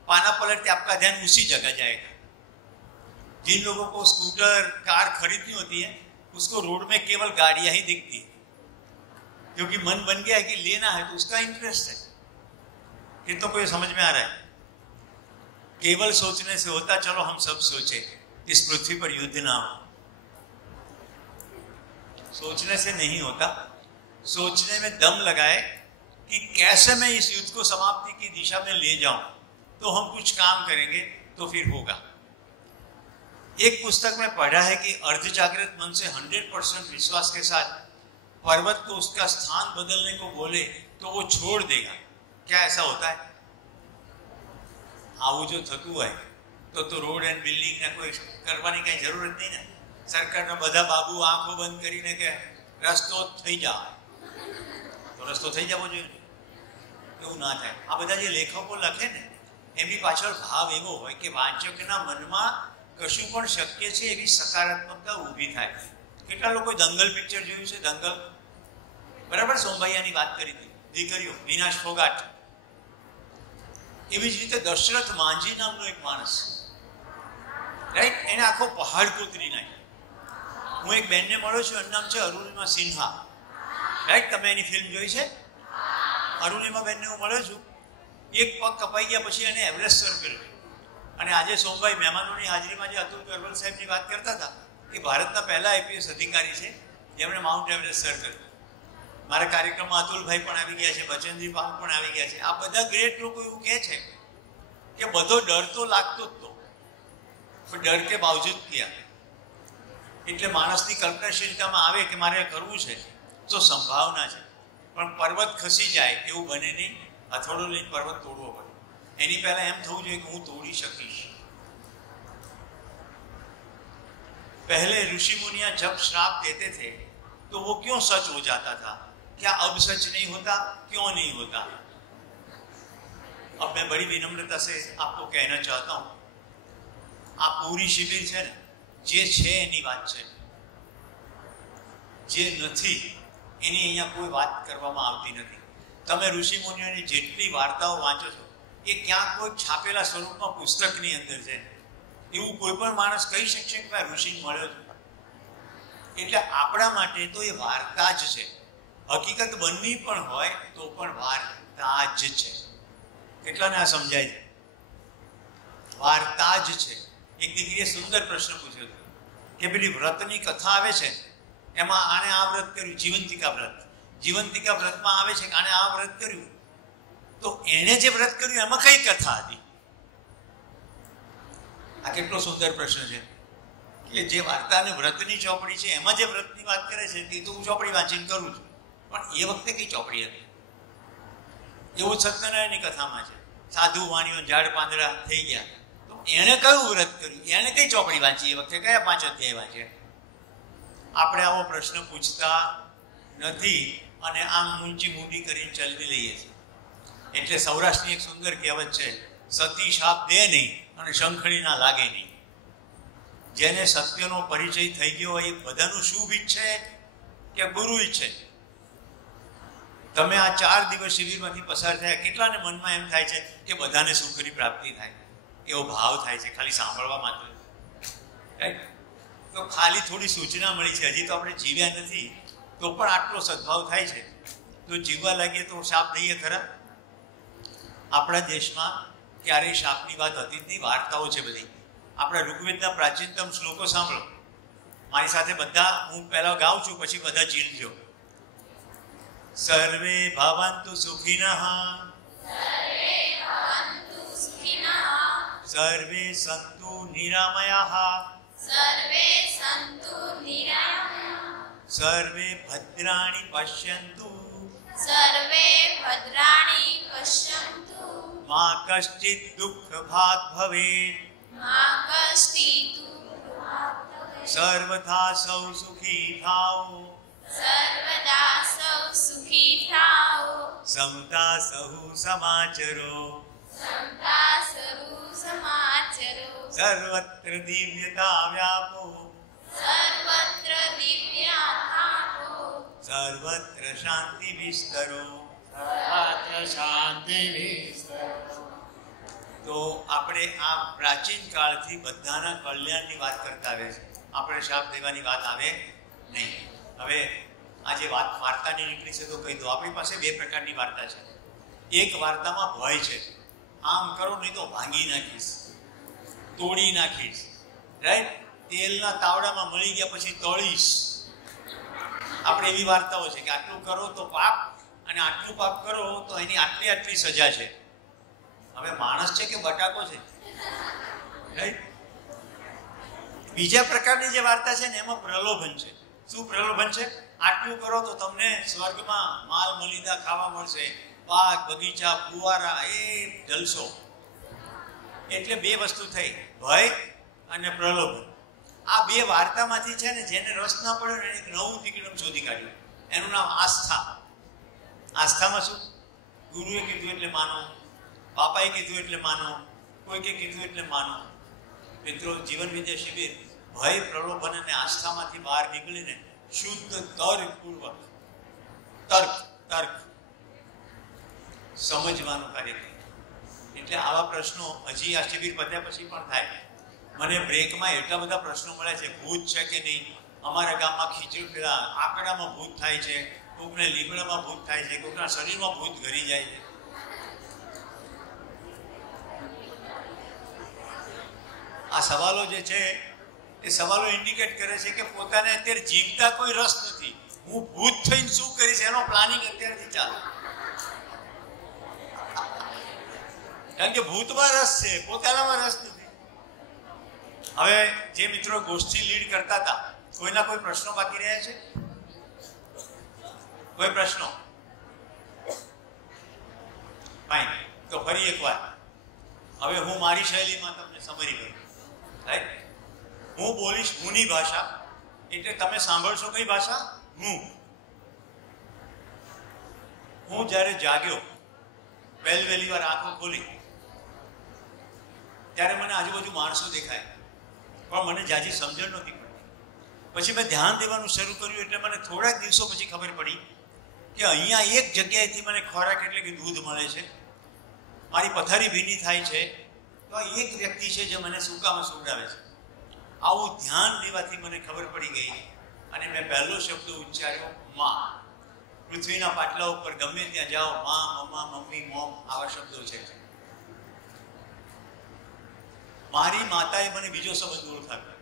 पाना पलटते आपका ध्यान उसी जगह जाएगा. जिन लोगों को स्कूटर कार खरीदनी होती है उसको रोड में केवल गाड़ियां ही दिखती है क्योंकि मन बन गया है कि लेना है तो उसका इंटरेस्ट है. फिर तो कोई समझ में आ रहा है? केवल सोचने से होता? चलो हम सब सोचे इस पृथ्वी पर युद्ध ना हो. सोचने से नहीं होता. सोचने में दम लगाए कि कैसे मैं इस युद्ध को समाप्ति की दिशा में ले जाऊं तो हम कुछ काम करेंगे तो फिर होगा. एक पुस्तक में पढ़ा है कि अर्ध जागृत मन से 100% विश्वास के साथ पर्वत को उसका स्थान बदलने को बोले तो वो छोड़ देगा. क्या ऐसा होता है? આવું જો થતું હોય તો રોડ એન્ડ બિલ્ડિંગને કોઈ કરવાની કઈ જરૂરત નહીં ને. સરકારના બધા બાબુ આંખો બંધ કરીને કે રસ્તો થઈ જાય તો રસ્તો થઈ જવો જોઈએ ને. એવું ના થાય. આ બધા જે લેખકો લખે ને એમની પાછળ ભાવ એવો હોય કે વાંચકના મનમાં કશું પણ શક્ય છે એવી સકારાત્મકતા ઊભી થાય. કેટલા લોકોએ દંગલ પિક્ચર જોયું છે? દંગલ, બરાબર? સોમભાઈયાની વાત કરી હતી, દીકરીઓ, વિનાશ ફોગાટ. એવી જ રીતે દશરથ માંઝી નામનો એક માણસ, રાઈટ, એને આખો પહાડ કોતરી નાખ્યો. હું એક બેનને મળ્યો છું, એનું નામ છે અરુણિમા સિન્હા. રાઈટ, તમે એની ફિલ્મ જોઈ છે? અરુણિમા બેનને હું મળ્યો છું. એક પગ કપાઈ ગયા પછી એને એવરેસ્ટ સર કર્યો. અને આજે સોમભાઈ મહેમાનોની હાજરીમાં જે અતુલ ગરવલ સાહેબની વાત કરતા હતા, એ ભારતના પહેલા આઈપીએસ અધિકારી છે જેમણે માઉન્ટ એવરેસ્ટ સર કર્યું. મારા કાર્યક્રમમાં અતુલભાઈ પણ આવી ગયા છે, બચનજી પાલ પણ આવી ગયા છે. આ બધા ગ્રેટ લોકો એવું કહે છે કે બધો ડર તો લાગતો જ તો, પણ ડર કે બાવજૂદ કિયા. એટલે માણસની કલ્પનાશીલતામાં આવે કે મારે કરવું છે તો સંભાવના છે, પણ પર્વત ખસી જાય એવું બને નહીં. હથોડો લઈને પર્વત તોડવો પડે. એની પહેલા એમ થવું જોઈએ કે હું તોડી શકીશ. पहले ऋषि मुनियां जब श्राप देते थे तो वो क्यों सच हो जाता था? क्या अब सच नहीं होता? क्यों नहीं होता? अब मैं बड़ी विनम्रता से आपको कहना चाहता हूं, આ પૂરી શિબિર છે ને, જે છે એની વાત છે, જે નથી એની અહીંયા કોઈ વાત કરવામાં આવતી નથી. તમે ઋષિ મુનિઓની જેટલી વાર્તાઓ વાંચો છો એ ક્યાંક કોઈ છાપેલા સ્વરૂપમાં પુસ્તકની અંદર છે. એવું કોઈ પણ માણસ કહી શકશે કે ભાઈ ઋષિ મળ્યો છે. એટલે આપણા માટે તો એ વાર્તા જ છે. હકીકત બનવી પણ હોય તો પણ વાર્તા જ છે. કેટલાને આ સમજાય છે? વાર્તા જ છે. એક દીકરીએ સુંદર પ્રશ્ન પૂછ્યો હતો કે પેલી વ્રતની કથા આવે છે એમાં આને આ વ્રત કર્યું, જીવંતિકા વ્રત. જીવંતિકા વ્રતમાં આવે છે કે આને આ વ્રત કર્યું, તો એણે જે વ્રત કર્યું એમાં કઈ કથા હતી? આ કેટલો સુંદર પ્રશ્ન છે કે જે વાર્તા અને વ્રતની ચોપડી છે એમાં જે વ્રતની વાત કરે છે તે તો હું ચોપડી વાંચીને કરું છું, પણ એ વખતે કઈ ચોપડી હતી? એવું સત્યનારાયણની કથામાં છે. સાધુ વાણીઓ ઝાડ પાંદડા થઈ ગયા, તો એણે કયું વ્રત કર્યું? એણે કઈ ચોપડી વાંચી? એ વખતે કયા 5 અધ્યાય વાંચ્યા? આપણે આવો પ્રશ્ન પૂછતા નથી અને આમ ઊંચી મૂડી કરીને ચલવી લઈએ છીએ. એટલે સૌરાષ્ટ્રની એક સુંદર કહેવત છે, સતી શાપ દે નહીં અને શંખણી ના લાગે નહીં. જેને સત્યનો પરિચય થઈ ગયો હોય એ બધાનું શુભ ઈચ્છે કે ગુરુ ઈચ્છે. તમે આ 4 દિવસ શિબિરમાંથી પસાર થયા, કેટલાને મનમાં એમ થાય છે કે બધાને સુખની પ્રાપ્તિ થાય, એવો ભાવ થાય છે ખાલી સાંભળવા માત્ર. તો ખાલી થોડી સૂચના મળી છે, હજી તો આપણે જીવ્યા નથી, તો પણ આટલો સદભાવ થાય છે. તો જીવવા લાગીએ તો શાપ દઈએ ખરા? આપણા દેશમાં ક્યારેય શાપની વાત હતી જ નહીં. વાર્તાઓ છે બધી. આપણા ઋગ્વેદના પ્રાચીનતમ શ્લોકો સાંભળો. મારી સાથે બધા, હું પહેલા ગાઉં છું પછી બધા ઝીલજો. સર્વે ભવન્તુ સુખિનઃ, સર્વે સંતુ નિરામયાઃ, સર્વે ભદ્રાણિ પશ્યન્તુ, મા કશ્ચિત દુઃખ ભાગ ભવેત, સર્વથા સૌ સુખી થાઓ, સમતા સહુ સમાચરો, સર્વત્ર દિવ્યતા વ્યાપો, સર્વત્ર શાંતિ વિસ્તરો. તો આપણે આ પ્રાચીન કાળથી બધાના કલ્યાણની વાત કરતા આવે છે. આપણે શાપ દેવાની વાત આવે નહીં. હવે આજે વાત વાર્તાની નીકળી છે તો કહી દો, આપણી પાસે 2 પ્રકારની વાર્તા છે. એક વાર્તામાં ભય છે, આમ કરો નહીં તો ભાંગી નાખીશ, તોડી નાખીશ, રાઈટ? તેલના તાવડામાં મળી ગયા પછી તળીશ. આપણે એવી વાર્તાઓ છે કે આટલું કરો તો પાપ, અને આટલું પાપ કરો તો એની આટલી આટલી સજા છે. હવે માણસ છે કે બટાકો છે? રાઈટ? બીજા પ્રકારની જે વાર્તા છે ને એમાં પ્રલોભન છે. શું પ્રલોભન છે? આટલું કરો તો તમને સ્વર્ગમાં માલ મલિદા ખાવા મળશે, બાગ બગીચા ફુવારા, એ જલસો. એટલે 2 વસ્તુ થઈ, ભય અને પ્રલોભન. આ 2 વાર્તામાંથી છે ને જેને રસ ના પડ્યો ને એક નવું તિકડમ શોધી કાઢ્યું. એનું નામ આસ્થા. આસ્થામાં શું? ગુરુએ કીધું એટલે માનો, બાપાએ કીધું એટલે માનો, કોઈકે કીધું એટલે માનો. મિત્રો, જીવન વિદ્યા શિબિર ભય, પ્રલોભન અને આસ્થામાંથી બહાર નીકળીને શુદ્ધ તર્કપૂર્વક તર્ક સમજવાનું કાર્યક્રમ. એટલે આવા પ્રશ્નો હજી આ શિબિર પત્યા પછી પણ થાય. મને બ્રેકમાં એટલા બધા પ્રશ્નો મળ્યા છે, ભૂત છે કે નહીં, અમારા ગામમાં ખીચડી પેલા આંકડામાં ભૂત થાય છે, કોકને લીમડામાં ભૂત થાય છે, કોકના શરીરમાં ભૂત ઘરી જાય છે. આ સવાલો જે છે એ સવાલો ઇન્ડિકેટ કરે છે કે પોતાને અત્યારે જીવતા કોઈ રસ નથી. હું ભૂત થઈને શું કરીશ એનો પ્લાનિંગ અત્યારથી ચાલે. કારણ કે ભૂતમાં રસ છે, પોતાનામાં રસ નથી. હવે જે મિત્રો ગોષ્ઠી લીડ કરતા હતા, કોઈના કોઈ પ્રશ્નો બાકી રહ્યા છે? કોઈ પ્રશ્નો? ફાઇન. તો ફરી એકવાર હવે હું મારી શૈલીમાં તમને સમરી કરું. હું બોલીશ હુંની ભાષા, એટલે તમે સાંભળશો કઈ ભાષા? હું જ્યારે જાગ્યો, વહેલી વાર આંખો ખોલી, ત્યારે મને આજુબાજુ માણસો દેખાય, પણ મને જાજી સમજણ નહોતી પડતી. પછી મેં ધ્યાન દેવાનું શરૂ કર્યું, એટલે મને થોડાક દિવસો પછી ખબર પડી કે અહીંયા એક જગ્યાએથી મને ખોરાક એટલે કે દૂધ મળે છે, મારી પથારી ભીની થાય છે, તો એક વ્યક્તિ છે જે મને સૂકામાં સુવડાવે છે. આવું ધ્યાન દેવાથી મને ખબર પડી ગઈ અને મેં પહેલો શબ્દ ઉચ્ચાર્યો, માં. પૃથ્વીના પાટલા ઉપર ગમે ત્યાં જાઓ, માં, મમ્મા, મમ્મી, મોમ, આવા શબ્દો છે. મારી માતાએ મને બીજો શબ્દ ઓળખાવ્યો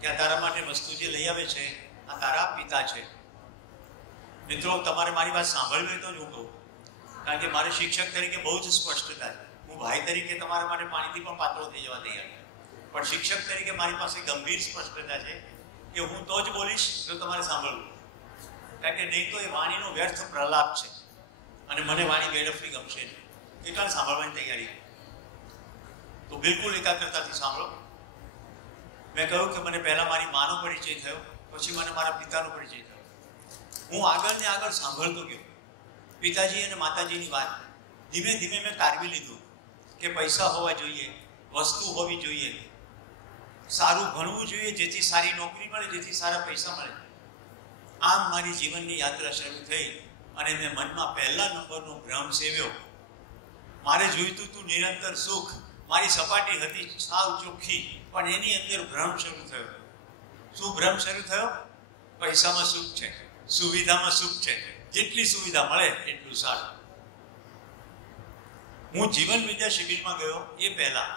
કે આ તારા માટે વસ્તુ જે લઈ આવે છે, આ તારા પિતા છે. મિત્રો, તમારે મારી વાત સાંભળવી હોય તો જ હું કહું, કારણ કે મારે શિક્ષક તરીકે બહુ જ સ્પષ્ટતા છે. હું ભાઈ તરીકે તમારા માટે પાણીથી પણ પાતળો થઈ જવા તૈયાર, પણ શિક્ષક તરીકે મારી પાસે ગંભીર સ્પષ્ટતા છે કે હું તો જ બોલીશ જો તમારે સાંભળવું. કારણ કે નહીં તો એ વાણીનો વ્યર્થ પ્રલાપ છે અને મને વાણી વેડફવી ગમશે નહીં, એટલે સાંભળવાની તૈયારી. તો બિલકુલ એકાગ્રતાથી સાંભળો. મેં કહ્યું કે મને પહેલા મારી માનો પરિચય થયો, પછી મને મારા પિતાનો પરિચય થયો. હું આગળ ને આગળ સાંભળતો ગયો પિતાજી અને માતાજીની વાત. ધીમે ધીમે મેં તારવી લીધું કે પૈસા હોવા જોઈએ, વસ્તુ હોવી જોઈએ, સારું ભણવું જોઈએ જેથી સારી નોકરી મળે, જેથી સારા પૈસા મળે. આમ મારી જીવનની યાત્રા શરૂ થઈ અને મેં મનમાં પહેલા નંબરનો ભ્રમ સેવ્યો. મારે જોઈતું હતું નિરંતર સુખ. મારી સપાટી હતી સાવ ચોખ્ખી, પણ એની અંદર ભ્રમ શરૂ થયો. શું ભ્રમ શરૂ થયો? પૈસામાં સુખ છે, સુવિધામાં સુખ છે, જેટલી સુવિધા મળે એટલું સારું. હું જીવન વિદ્યા શિબિરમાં ગયો એ પહેલા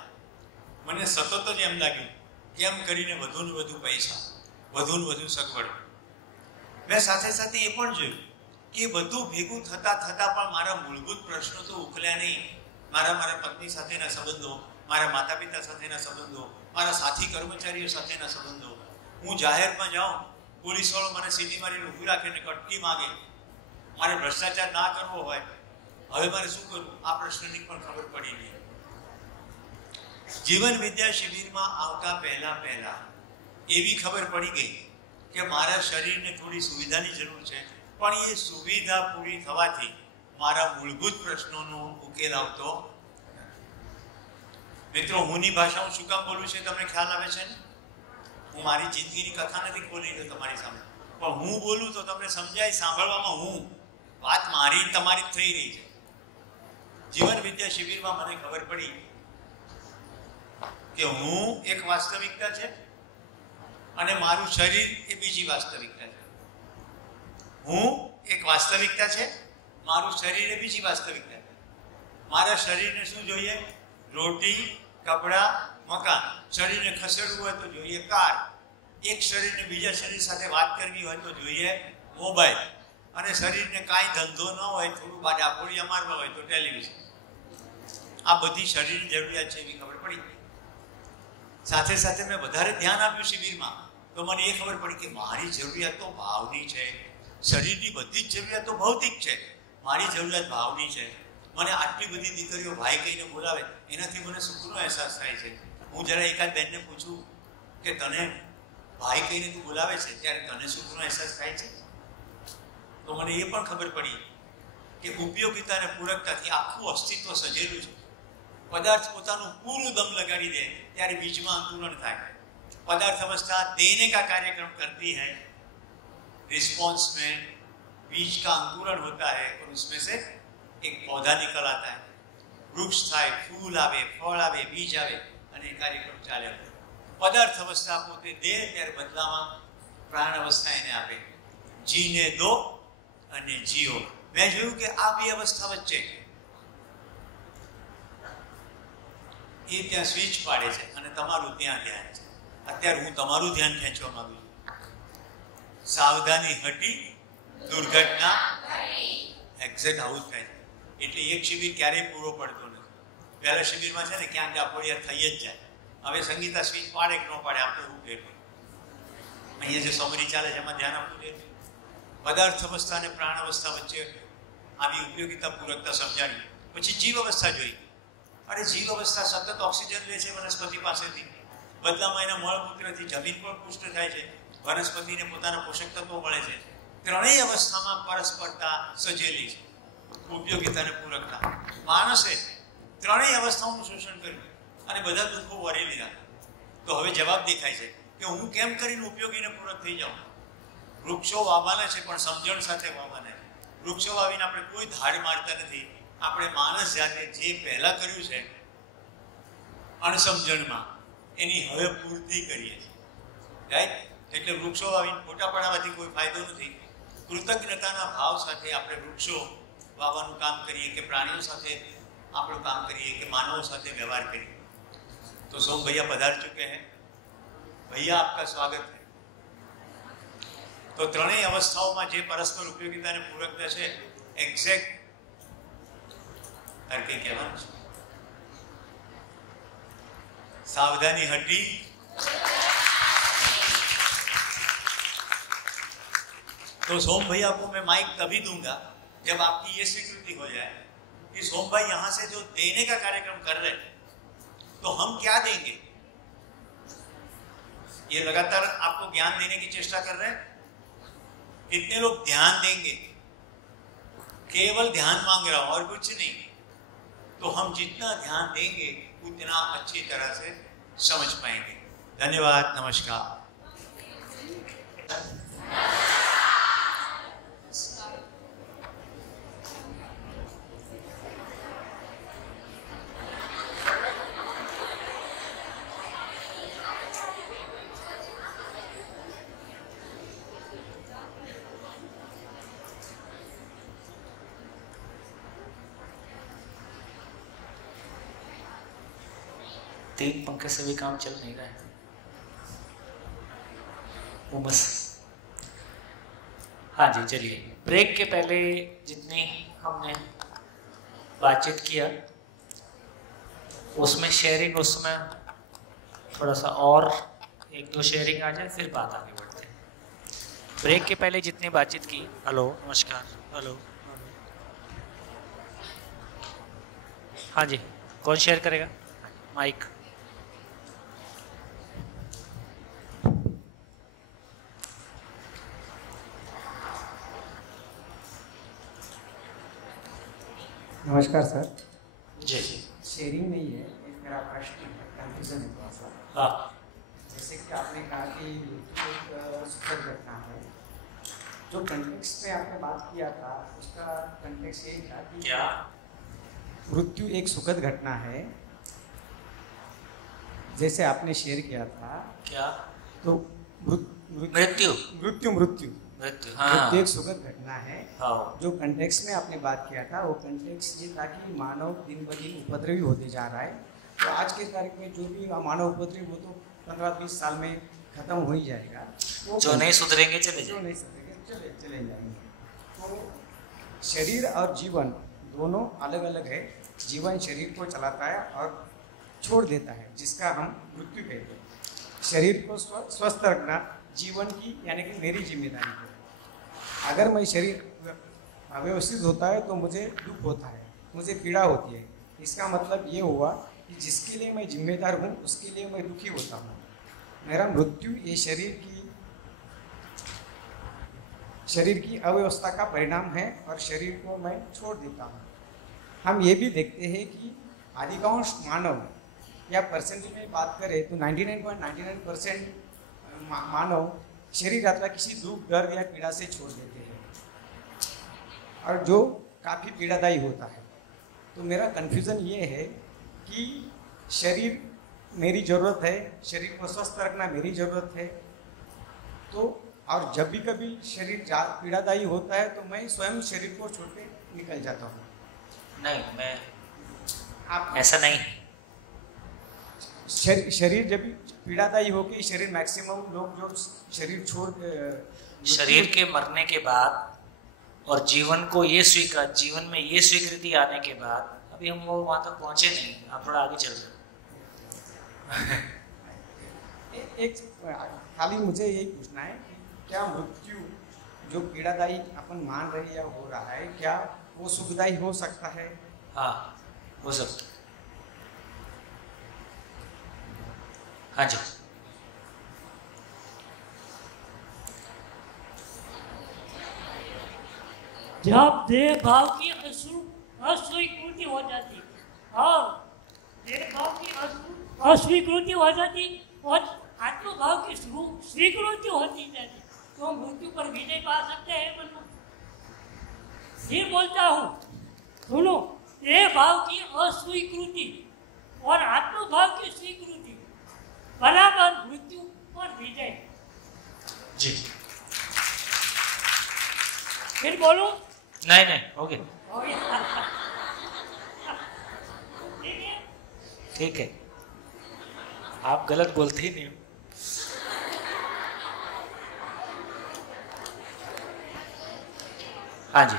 મને સતત જ એમ લાગ્યું કેમ કરીને વધુ ને વધુ પૈસા, વધુ ને વધુ સગવડ. મેં સાથે સાથે એ પણ જોયું કે બધું ભેગું થતા પણ મારા મૂળભૂત પ્રશ્નો તો ઉકેલ્યા નહીં. મારા પત્ની સાથેના સંબંધો, મારા માતા પિતા સાથેના સંબંધો, મારા સાથી કર્મચારીઓ સાથેના સંબંધો. હું જાહેરમાં જાઉં, પોલીસવાળો મને સીટી મારીને ઊભી રાખીને કટકી માગે. મારે ભ્રષ્ટાચાર ના કરવો હોય, હવે મારે શું કરવું આ પ્રશ્નની પણ ખબર પડી નહીં. જીવન વિદ્યા શિબિરમાં આવતા પહેલા એવી ખબર પડી ગઈ કે મારા શરીરને થોડી સુવિધાની જરૂર છે, પણ એ સુવિધા પૂરી થવાથી મારા મૂળભૂત પ્રશ્નોનો ઉકેલ આવતો. મિત્રો, હુંની ભાષા હું શું કામ બોલું છે તમને ખ્યાલ આવે છે ને? હું મારી જિંદગીની કથા નથી બોલી રહ્યો તમારી સામે, પણ હું બોલું તો તમને સમજાય. સાંભળવામાં હું વાત મારી તમારી જ થઈ રહી છે. જીવન વિદ્યા શિબિરમાં મને ખબર પડી કે હું એક વાસ્તવિકતા છે અને મારું શરીર એ બીજી વાસ્તવિકતા છે. હું એક વાસ્તવિકતા છે, મારું શરીર એ બીજી વાસ્તવિકતા છે. મારા શરીરને શું જોઈએ? રોટી, કપડાં, મકાન. શરીરને ખસેડવું હોય તો જોઈએ કાર. એક શરીરને બીજા શરીર સાથે વાત કરવી હોય તો જોઈએ મોબાઈલ. અને શરીરને કાંઈ ધંધો ન હોય, થોડું ડાકોડિયા મારવા હોય તો ટેલિવિઝન. આ બધી શરીરની જરૂરિયાત છે એવી ખબર પડી. સાથે સાથે મેં વધારે ધ્યાન આપ્યું શિબિરમાં, તો મને એ ખબર પડી કે મારી જરૂરિયાત તો ભાવની છે. શરીરની બધી જ જરૂરિયાતો ભૌતિક છે, મારી જરૂરિયાત ભાવની છે. મને આટલી બધી દીકરીઓ ભાઈ કહીને બોલાવે, એનાથી મને સુખનો અહેસાસ થાય છે. હું જરા એકાદ બેનને પૂછું કે તને ભાઈ કહીને તું બોલાવે છે ત્યારે તને સુખનો અહેસાસ થાય છે? તો મને એ પણ ખબર પડી કે ઉપયોગિતા અને પૂરકતાથી આખું અસ્તિત્વ સજેલું છે. પદાર્થ પોતાનું પૂરું દમ લગાડી દે ત્યારે બીજમાં અંકુરણ થાય. पदार्थ अवस्था देने का कार्यक्रम करती है, रिस्पॉन्स में बीज का अंकुरण होता है और उसमें से एक पौधा निकल आता है, वृक्ष થાય, ફૂલ આવે, ફળ આવે, બીજ આવે અને કાર્યક્રમ ચાલે. પદાર્થ અવસ્થા પોતે દે ત્યારે બદલામાં પ્રાણ અવસ્થા એને આપે. જીને દો અને જીઓ. મેં જોયું કે આ બે અવસ્થા વચ્ચે એ ત્યાં સ્વિચ પાડે છે અને તમારું ત્યાં ધ્યાન છે. અત્યારે હું તમારું ધ્યાન ખેંચવા માંગુ છું. સાવધાની હટી, દુર્ઘટના એક્ઝેક્ટ આવું જ થાય છે. એટલે એક શિબિર ક્યારેય પૂરો પડતો નથી. પહેલા શિબિરમાં છે ને ક્યાંક ડાપોડિયા થઈ જ જાય. હવે સંગીતા સ્વિચ પાડે કે ન પાડે આપણે એવું ફેરવું. અહીંયા જે સમરી ચાલે છે એમાં ધ્યાન આપવું જોઈએ. પદાર્થ અવસ્થા અને પ્રાણ અવસ્થા વચ્ચે આવી ઉપયોગિતા પૂરકતા સમજાણી. પછી જીવ અવસ્થા જોઈ. અરે જીવ અવસ્થા સતત ઓક્સિજન લે છે વનસ્પતિ પાસેથી, બદલામાં એના મળમૂત્રથી જમીન પર પુષ્ટ થાય છે, વનસ્પતિને પોતાના પોષક તત્વો મળે છે. ત્રણેય અવસ્થામાં પરસ્પરતા સજેલી છે, ઉપયોગિતા અને પૂરકતા. માણસે ત્રણેય અવસ્થાઓનું શોષણ કર્યું અને બધા દુઃખો વરી લીધા. તો હવે જવાબ દેખાય છે કે હું કેમ કરીને ઉપયોગીને પૂરક થઈ જાઉં. વૃક્ષો વાવવાના છે પણ સમજણ સાથે વાવવાના છે. વૃક્ષો વાવીને આપણે કોઈ ધાડ મારતા નથી. આપણે માણસ જાતે જે પહેલા કર્યું છે અણસમજણમાં એની હવે પૂર્તિ કરીએ છીએ. રાઈટ? એટલે વૃક્ષો વાવીને ફોટા પડાવવાથી કોઈ ફાયદો નથી. કૃતજ્ઞતાના ભાવ સાથે આપણે વૃક્ષો વાવવાનું કામ કરીએ કે પ્રાણીઓ સાથે આપણું કામ કરીએ કે માનવો સાથે વ્યવહાર કરીએ. तो सोम भैया पधार चुके हैं. भैया आपका स्वागत है. तो ત્રણેય અવસ્થાઓમાં જે પરસ્પર ઉપયોગિતા અને પૂરકતા છે એક્ઝેક્ટ તર્કે કહેવાનું છે. सावधानी हटी, तो सोम भैया को मैं माइक तभी दूंगा जब आपकी ये स्वीकृति हो जाए कि सोम भाई यहां से जो देने का कार्यक्रम कर रहे हैं तो हम क्या देंगे. ये लगातार आपको ज्ञान देने की चेष्टा कर रहे हैं. कितने लोग ध्यान देंगे. केवल ध्यान मांग रहा हूं और कुछ नहीं. तो हम जितना ध्यान देंगे उतना अच्छी तरह से समझ पाएंगे. धन्यवाद. नमस्कार. तीन पंखे से भी काम चल नहीं रहा है. वो बस हाँ जी चलिए. ब्रेक के पहले जितनी हमने बातचीत किया उसमें शेयरिंग, उसमें थोड़ा सा और एक दो शेयरिंग आ जाए फिर बात आगे बढ़ते हैं. ब्रेक के पहले जितनी बातचीत की. हेलो नमस्कार. हेलो हाँ जी, कौन शेयर करेगा माइक. नमस्कार सर. जी शेयरिंग नहीं है, एक मेरा प्रश्न है, कन्फ्यूजन है थोड़ा सा. हाँ. जैसे कि आपने कहा कि एक सुखद घटना है. जो कंटेक्स्ट में आपने बात किया था उसका कंटेक्स्ट यही था कि क्या मृत्यु एक सुखद घटना है. जैसे आपने शेयर किया था क्या तो मृत्यु मृत्यु मृत्यु हाँ मृत्यु एक सुखद घटना है. हाँ जो कंटेक्स्ट में आपने बात किया था वो कंटेक्स्ट ये था कि मानव दिन ब दिन उपद्रवी होते जा रहा है. तो आज के तारीख में जो भी मानव उपद्रवी वो तो 15-20 साल में खत्म हो ही जाएगा. तो जो नहीं सुधरेंगे चले जो जाएंगे. नहीं सुधरेंगे चले जाएंगे. तो शरीर और जीवन दोनों अलग अलग है. जीवन शरीर को चलाता है और छोड़ देता है, जिसका हम मृत्यु कहते हैं. शरीर को स्वस्थ रखना जीवन की यानी कि मेरी जिम्मेदारी है. अगर मैं शरीर अव्यवस्थित होता है तो मुझे दुख होता है, मुझे पीड़ा होती है. इसका मतलब ये हुआ कि जिसके लिए मैं जिम्मेदार हूँ उसके लिए मैं दुखी होता हूँ. मेरा मृत्यु ये शरीर की अव्यवस्था का परिणाम है और शरीर को मैं छोड़ देता हूँ. हम ये भी देखते हैं कि अधिकांश मानव या परसेंटेज में बात करें तो 99.99% मानव शरीर अथवा किसी दुख दर्द या पीड़ा से छोड़ देते हैं और जो काफ़ी पीड़ादायी होता है. तो मेरा कन्फ्यूज़न ये है कि शरीर मेरी ज़रूरत है, शरीर को स्वस्थ रखना मेरी ज़रूरत है. तो और जब भी कभी शरीर पीड़ादायी होता है तो मैं स्वयं शरीर को छोड़ के निकल जाता हूँ। नहीं, मैं आप ऐसा नहीं। शरीर जब भी पीड़ादायी होके शरीर मैक्सिमम लोग जो शरीर छोड़ शरीर के मरने के बाद और जीवन में ये स्वीकृति आने के बाद, अभी हम वो वहां तक पहुंचे नहीं, आप थोड़ा आगे चल रहे। एक खाली मुझे यही पूछना है कि क्या मृत्यु जो पीड़ादायी अपन मान रहे या हो रहा है, क्या वो सुखदायी हो सकता है? हाँ, हो सकता है। हाँ जी। जब देह भाव की अस्वीकृति हो जाती और देह भाव की अस्वीकृति हो जाती और आत्मभाव की स्वीकृति होती जाती तो मृत्यु पर विजय पा सकते हैं। मतलब फिर बोलता हूँ, सुनो, देह भाव की अस्वीकृति और आत्मभाव की स्वीकृति बराबर मृत्यु पर विजय। जी, फिर बोलूं? नहीं, हो गया। ठीक है, आप गलत बोलते ही नहीं हो। हाँ जी।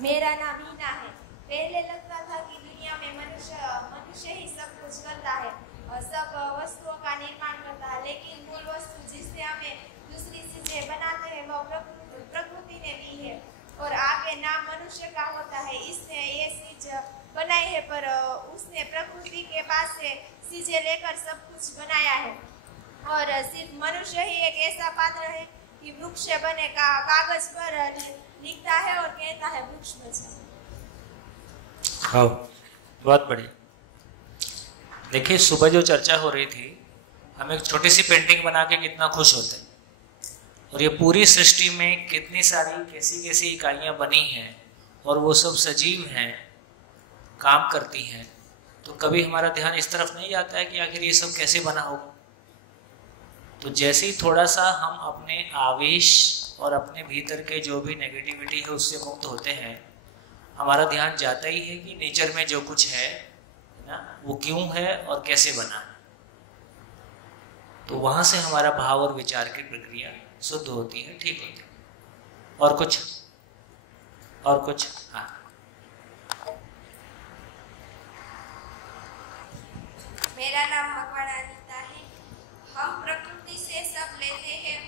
मेरा नाम हीना है। पहले लगता था कि दुनिया में मनुष्य ही सब कुछ करता है और सब वस्तुओं का निर्माण करता है, लेकिन मूल वस्तु जिससे हमें दूसरी चीजें बनाते हैं वो प्रकृति ने दी है और आगे नाम मनुष्य का होता है। इसने ये चीज बनाई है पर उसने प्रकृति के पास से चीजें लेकर सब कुछ बनाया है और सिर्फ मनुष्य ही एक ऐसा पात्र है कि वृक्ष बने का कागज पर लिखता है और कहता है वृक्ष बचा। हाँ, बहुत बढ़िया। देखिए, सुबह जो चर्चा हो रही थी, हम एक छोटी सी पेंटिंग बना के कितना खुश होते हैं और ये पूरी सृष्टि में कितनी सारी कैसी कैसी इकाइयाँ बनी हैं और वो सब सजीव हैं, काम करती हैं, तो कभी हमारा ध्यान इस तरफ नहीं जाता है कि आखिर ये सब कैसे बना होगा। तो जैसे ही थोड़ा सा हम अपने आवेश और अपने भीतर के जो भी नेगेटिविटी है उससे मुक्त होते हैं, हमारा ध्यान जाता ही है कि नेचर में जो कुछ है ना, वो क्यों है और कैसे बना है। तो वहाँ से हमारा भाव और विचार की प्रक्रिया शुद्ध होती है, ठीक होती है। और कुछ हाँ, मेरा नाम मकवाड़ा अनीता है। हम प्रकृति से सब लेते हैं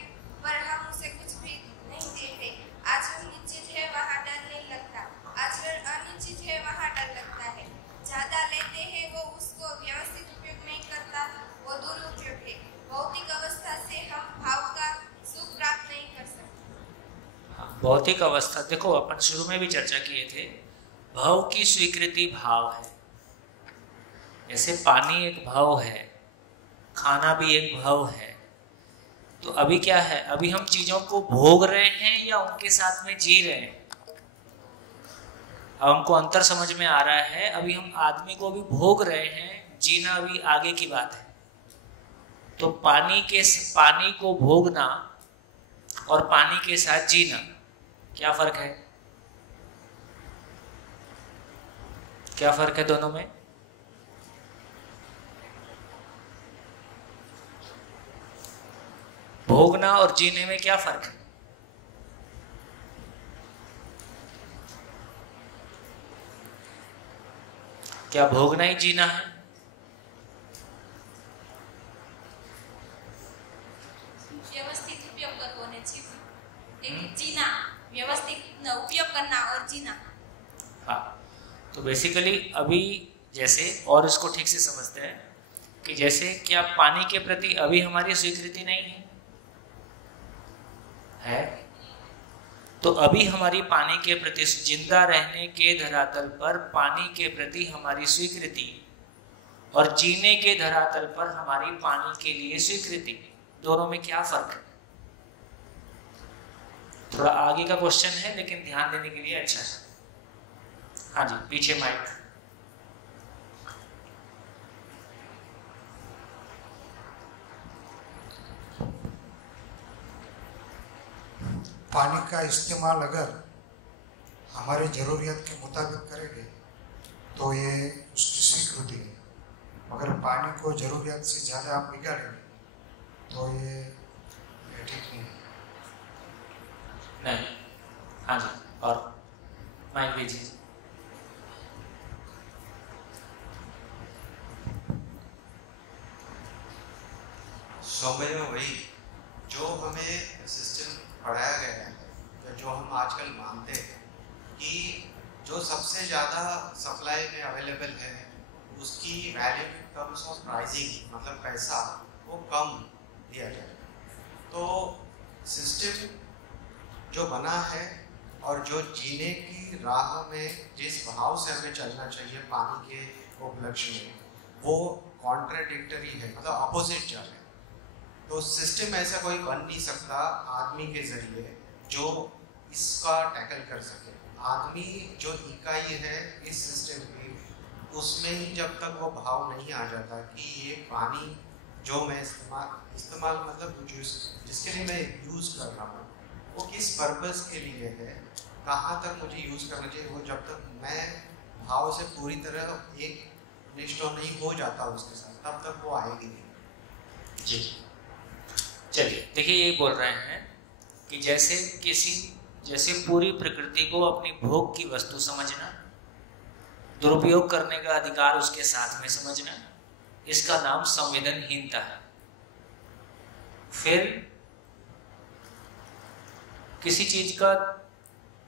पर हम उसे कुछ भी नहीं देते। आज जो निश्चित है वहाँ डर नहीं लगता, आज जो अनिश्चित है वहाँ डर लगता है। ज्यादा लेते हैं वो उसको व्यवस्थित उपयोग नहीं करता, वो दुरुपयोग है। भौतिक अवस्था से हम भाव का सुख प्राप्त नहीं कर सकते। भौतिक अवस्था, देखो अपन शुरू में भी चर्चा किए थे, भाव की स्वीकृति भाव है। जैसे पानी एक भाव है, खाना भी एक भाव है। तो अभी क्या है, अभी हम चीजों को भोग रहे हैं या उनके साथ में जी रहे हैं। अब हमको अंतर समझ में आ रहा है, अभी हम आदमी को भी भोग रहे हैं, जीना अभी आगे की बात है। तो पानी को भोगना और पानी के साथ जीना, क्या फर्क है? क्या फर्क है दोनों में? भोगना और जीने में क्या फर्क है? क्या भोगना ही जीना है? व्यवस्थित उपयोग करने चाहिए, जीना, व्यवस्थित उपयोग करना और जीना। हाँ, तो बेसिकली अभी जैसे, और इसको ठीक से समझते हैं कि जैसे क्या पानी के प्रति अभी हमारी स्वीकृति नहीं है? तो अभी हमारी पानी के प्रति, जिंदा रहने के धरातल पर पानी के प्रति हमारी स्वीकृति और जीने के धरातल पर हमारी पानी के लिए स्वीकृति, दोनों में क्या फर्क है? थोड़ा आगे का क्वेश्चन है लेकिन ध्यान देने के लिए अच्छा है। हाँ जी, पीछे माइक। पानी का इस्तेमाल अगर हमारी ज़रूरियत के मुताबिक करेंगे तो ये उसकी स्वीकृति है, मगर पानी को ज़रूरियत से ज़्यादा आप बिगाड़ेंगे तो ये ठीक नहीं है। नहीं, हाँ जी, और माइक लीजिए। सौम्य में वही जो हमें सिस्टम पढ़ाया गया है या जो हम आजकल मानते हैं कि जो सबसे ज़्यादा सप्लाई में अवेलेबल है उसकी value in terms of pricing, मतलब पैसा वो कम दिया जाए। तो सिस्टम जो बना है और जो जीने की राह में जिस भाव से हमें चलना चाहिए पानी के उपलक्ष्य में, वो कॉन्ट्राडिक्टरी है, मतलब अपोजिट चल रहे हैं। तो सिस्टम ऐसा कोई बन नहीं सकता आदमी के जरिए जो इसका टैकल कर सके। आदमी जो इकाई है इस सिस्टम की, उसमें ही जब तक वो भाव नहीं आ जाता कि ये पानी जो मैं इस्तेमाल मतलब जिसके लिए मैं यूज़ कर रहा हूँ वो किस पर्पस के लिए है, कहाँ तक मुझे यूज़ करना चाहिए, वो जब तक मैं भाव से पूरी तरह एक निष्ठ नहीं हो जाता उसके साथ, तब तक वो आएगी नहीं। जी चलिए, देखिए ये बोल रहे हैं कि जैसे पूरी प्रकृति को अपनी भोग की वस्तु समझना, दुरुपयोग करने का अधिकार उसके साथ में समझना, इसका नाम संवेदनहीनता है। फिर किसी चीज का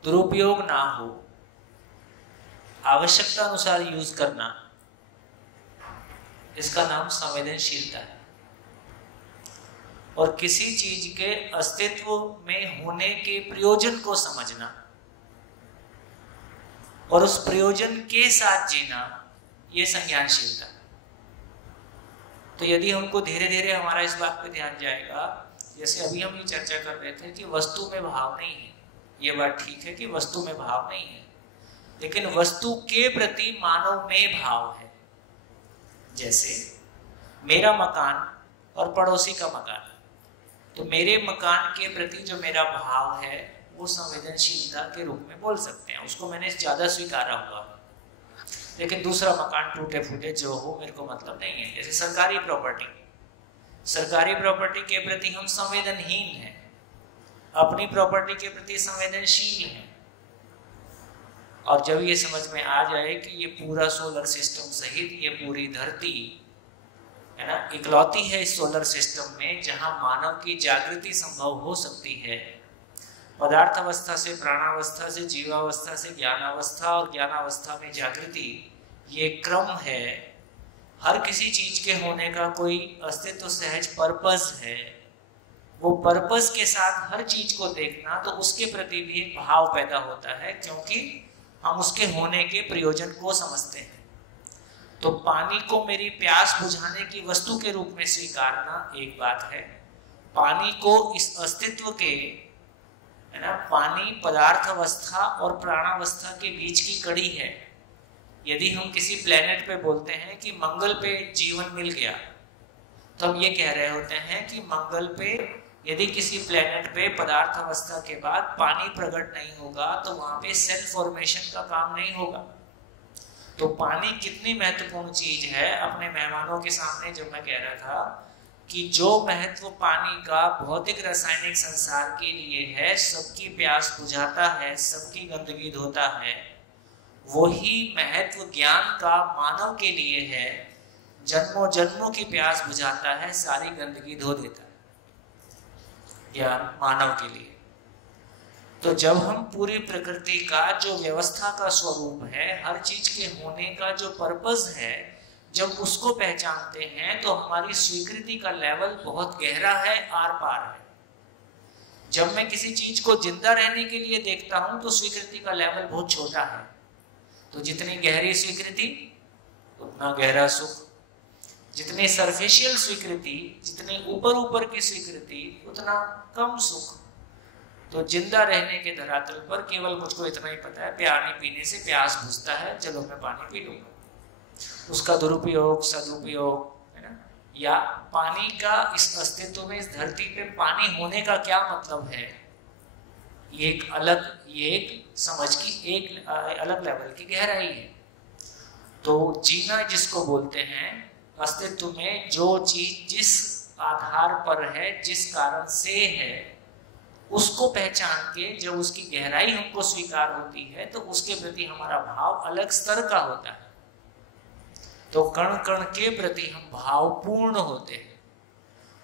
दुरुपयोग ना हो, आवश्यकता अनुसार यूज करना, इसका नाम संवेदनशीलता है। और किसी चीज के अस्तित्व में होने के प्रयोजन को समझना और उस प्रयोजन के साथ जीना, ये संज्ञानशीलता। तो यदि हमको धीरे धीरे हमारा इस बात पे ध्यान जाएगा, जैसे अभी हम ये चर्चा कर रहे थे कि वस्तु में भाव नहीं है, ये बात ठीक है कि वस्तु में भाव नहीं है, लेकिन वस्तु के प्रति मानव में भाव है। जैसे मेरा मकान और पड़ोसी का मकान, तो मेरे मकान के प्रति जो मेरा भाव है वो संवेदनशीलता के रूप में बोल सकते हैं, उसको मैंने ज़्यादा स्वीकारा हुआ। लेकिन दूसरा मकान टूटे फूटे जो हो मेरे को मतलब नहीं है। जैसे सरकारी प्रॉपर्टी के प्रति हम संवेदनहीन हैं, अपनी प्रॉपर्टी के प्रति संवेदनशील हैं। और जब ये समझ में आ जाए कि ये पूरा सोलर सिस्टम सहित ये पूरी धरती है ना, इकलौती है इस सोलर सिस्टम में जहां मानव की जागृति संभव हो सकती है, पदार्थ अवस्था से प्राणावस्था से जीवावस्था से ज्ञानावस्था और ज्ञानावस्था में जागृति, ये क्रम है। हर किसी चीज के होने का कोई अस्तित्व सहज पर्पस है, वो पर्पस के साथ हर चीज को देखना, तो उसके प्रति भी एक भाव पैदा होता है, क्योंकि हम उसके होने के प्रयोजन को समझते हैं। तो पानी को मेरी प्यास बुझाने की वस्तु के रूप में स्वीकारना एक बात है, पानी को इस अस्तित्व के, है ना, पानी पदार्थ अवस्था और प्राणावस्था के बीच की कड़ी है। यदि हम किसी प्लेनेट पे बोलते हैं कि मंगल पे जीवन मिल गया, तो हम ये कह रहे होते हैं कि मंगल पे यदि किसी प्लेनेट पे पदार्थ अवस्था के बाद पानी प्रकट नहीं होगा तो वहां पे सेल फॉर्मेशन का काम नहीं होगा। तो पानी कितनी महत्वपूर्ण चीज है। अपने मेहमानों के सामने जब मैं कह रहा था कि जो महत्व पानी का भौतिक रासायनिक संसार के लिए है, सबकी प्यास बुझाता है, सबकी गंदगी धोता है, वही महत्व ज्ञान का मानव के लिए है, जन्मों जन्मों की प्यास बुझाता है, सारी गंदगी धो देता है ज्ञान मानव के लिए। तो जब हम पूरी प्रकृति का जो व्यवस्था का स्वरूप है, हर चीज के होने का जो पर्पस है, जब उसको पहचानते हैं तो हमारी स्वीकृति का लेवल बहुत गहरा है, आर पार है। जब मैं किसी चीज को जिंदा रहने के लिए देखता हूं तो स्वीकृति का लेवल बहुत छोटा है। तो जितनी गहरी स्वीकृति उतना गहरा सुख। जितनी सरफेशियल स्वीकृति, जितनी ऊपर ऊपर की स्वीकृति, उतना कम सुख। तो जिंदा रहने के धरातल पर केवल मुझको इतना ही पता है, पानी पीने से प्यास बुझता है, चलो मैं पानी पी लूंगा। उसका दुरुपयोग, सदुपयोग, है ना, या पानी का इस अस्तित्व में, इस धरती पे पानी होने का क्या मतलब है, ये एक समझ की एक अलग लेवल की गहराई है। तो जीना जिसको बोलते हैं, अस्तित्व में जो चीज जिस आधार पर है, जिस कारण से है, उसको पहचान के जब उसकी गहराई हमको स्वीकार होती है तो उसके प्रति हमारा भाव अलग स्तर का होता है। तो कण कण के प्रति हम भावपूर्ण होते हैं।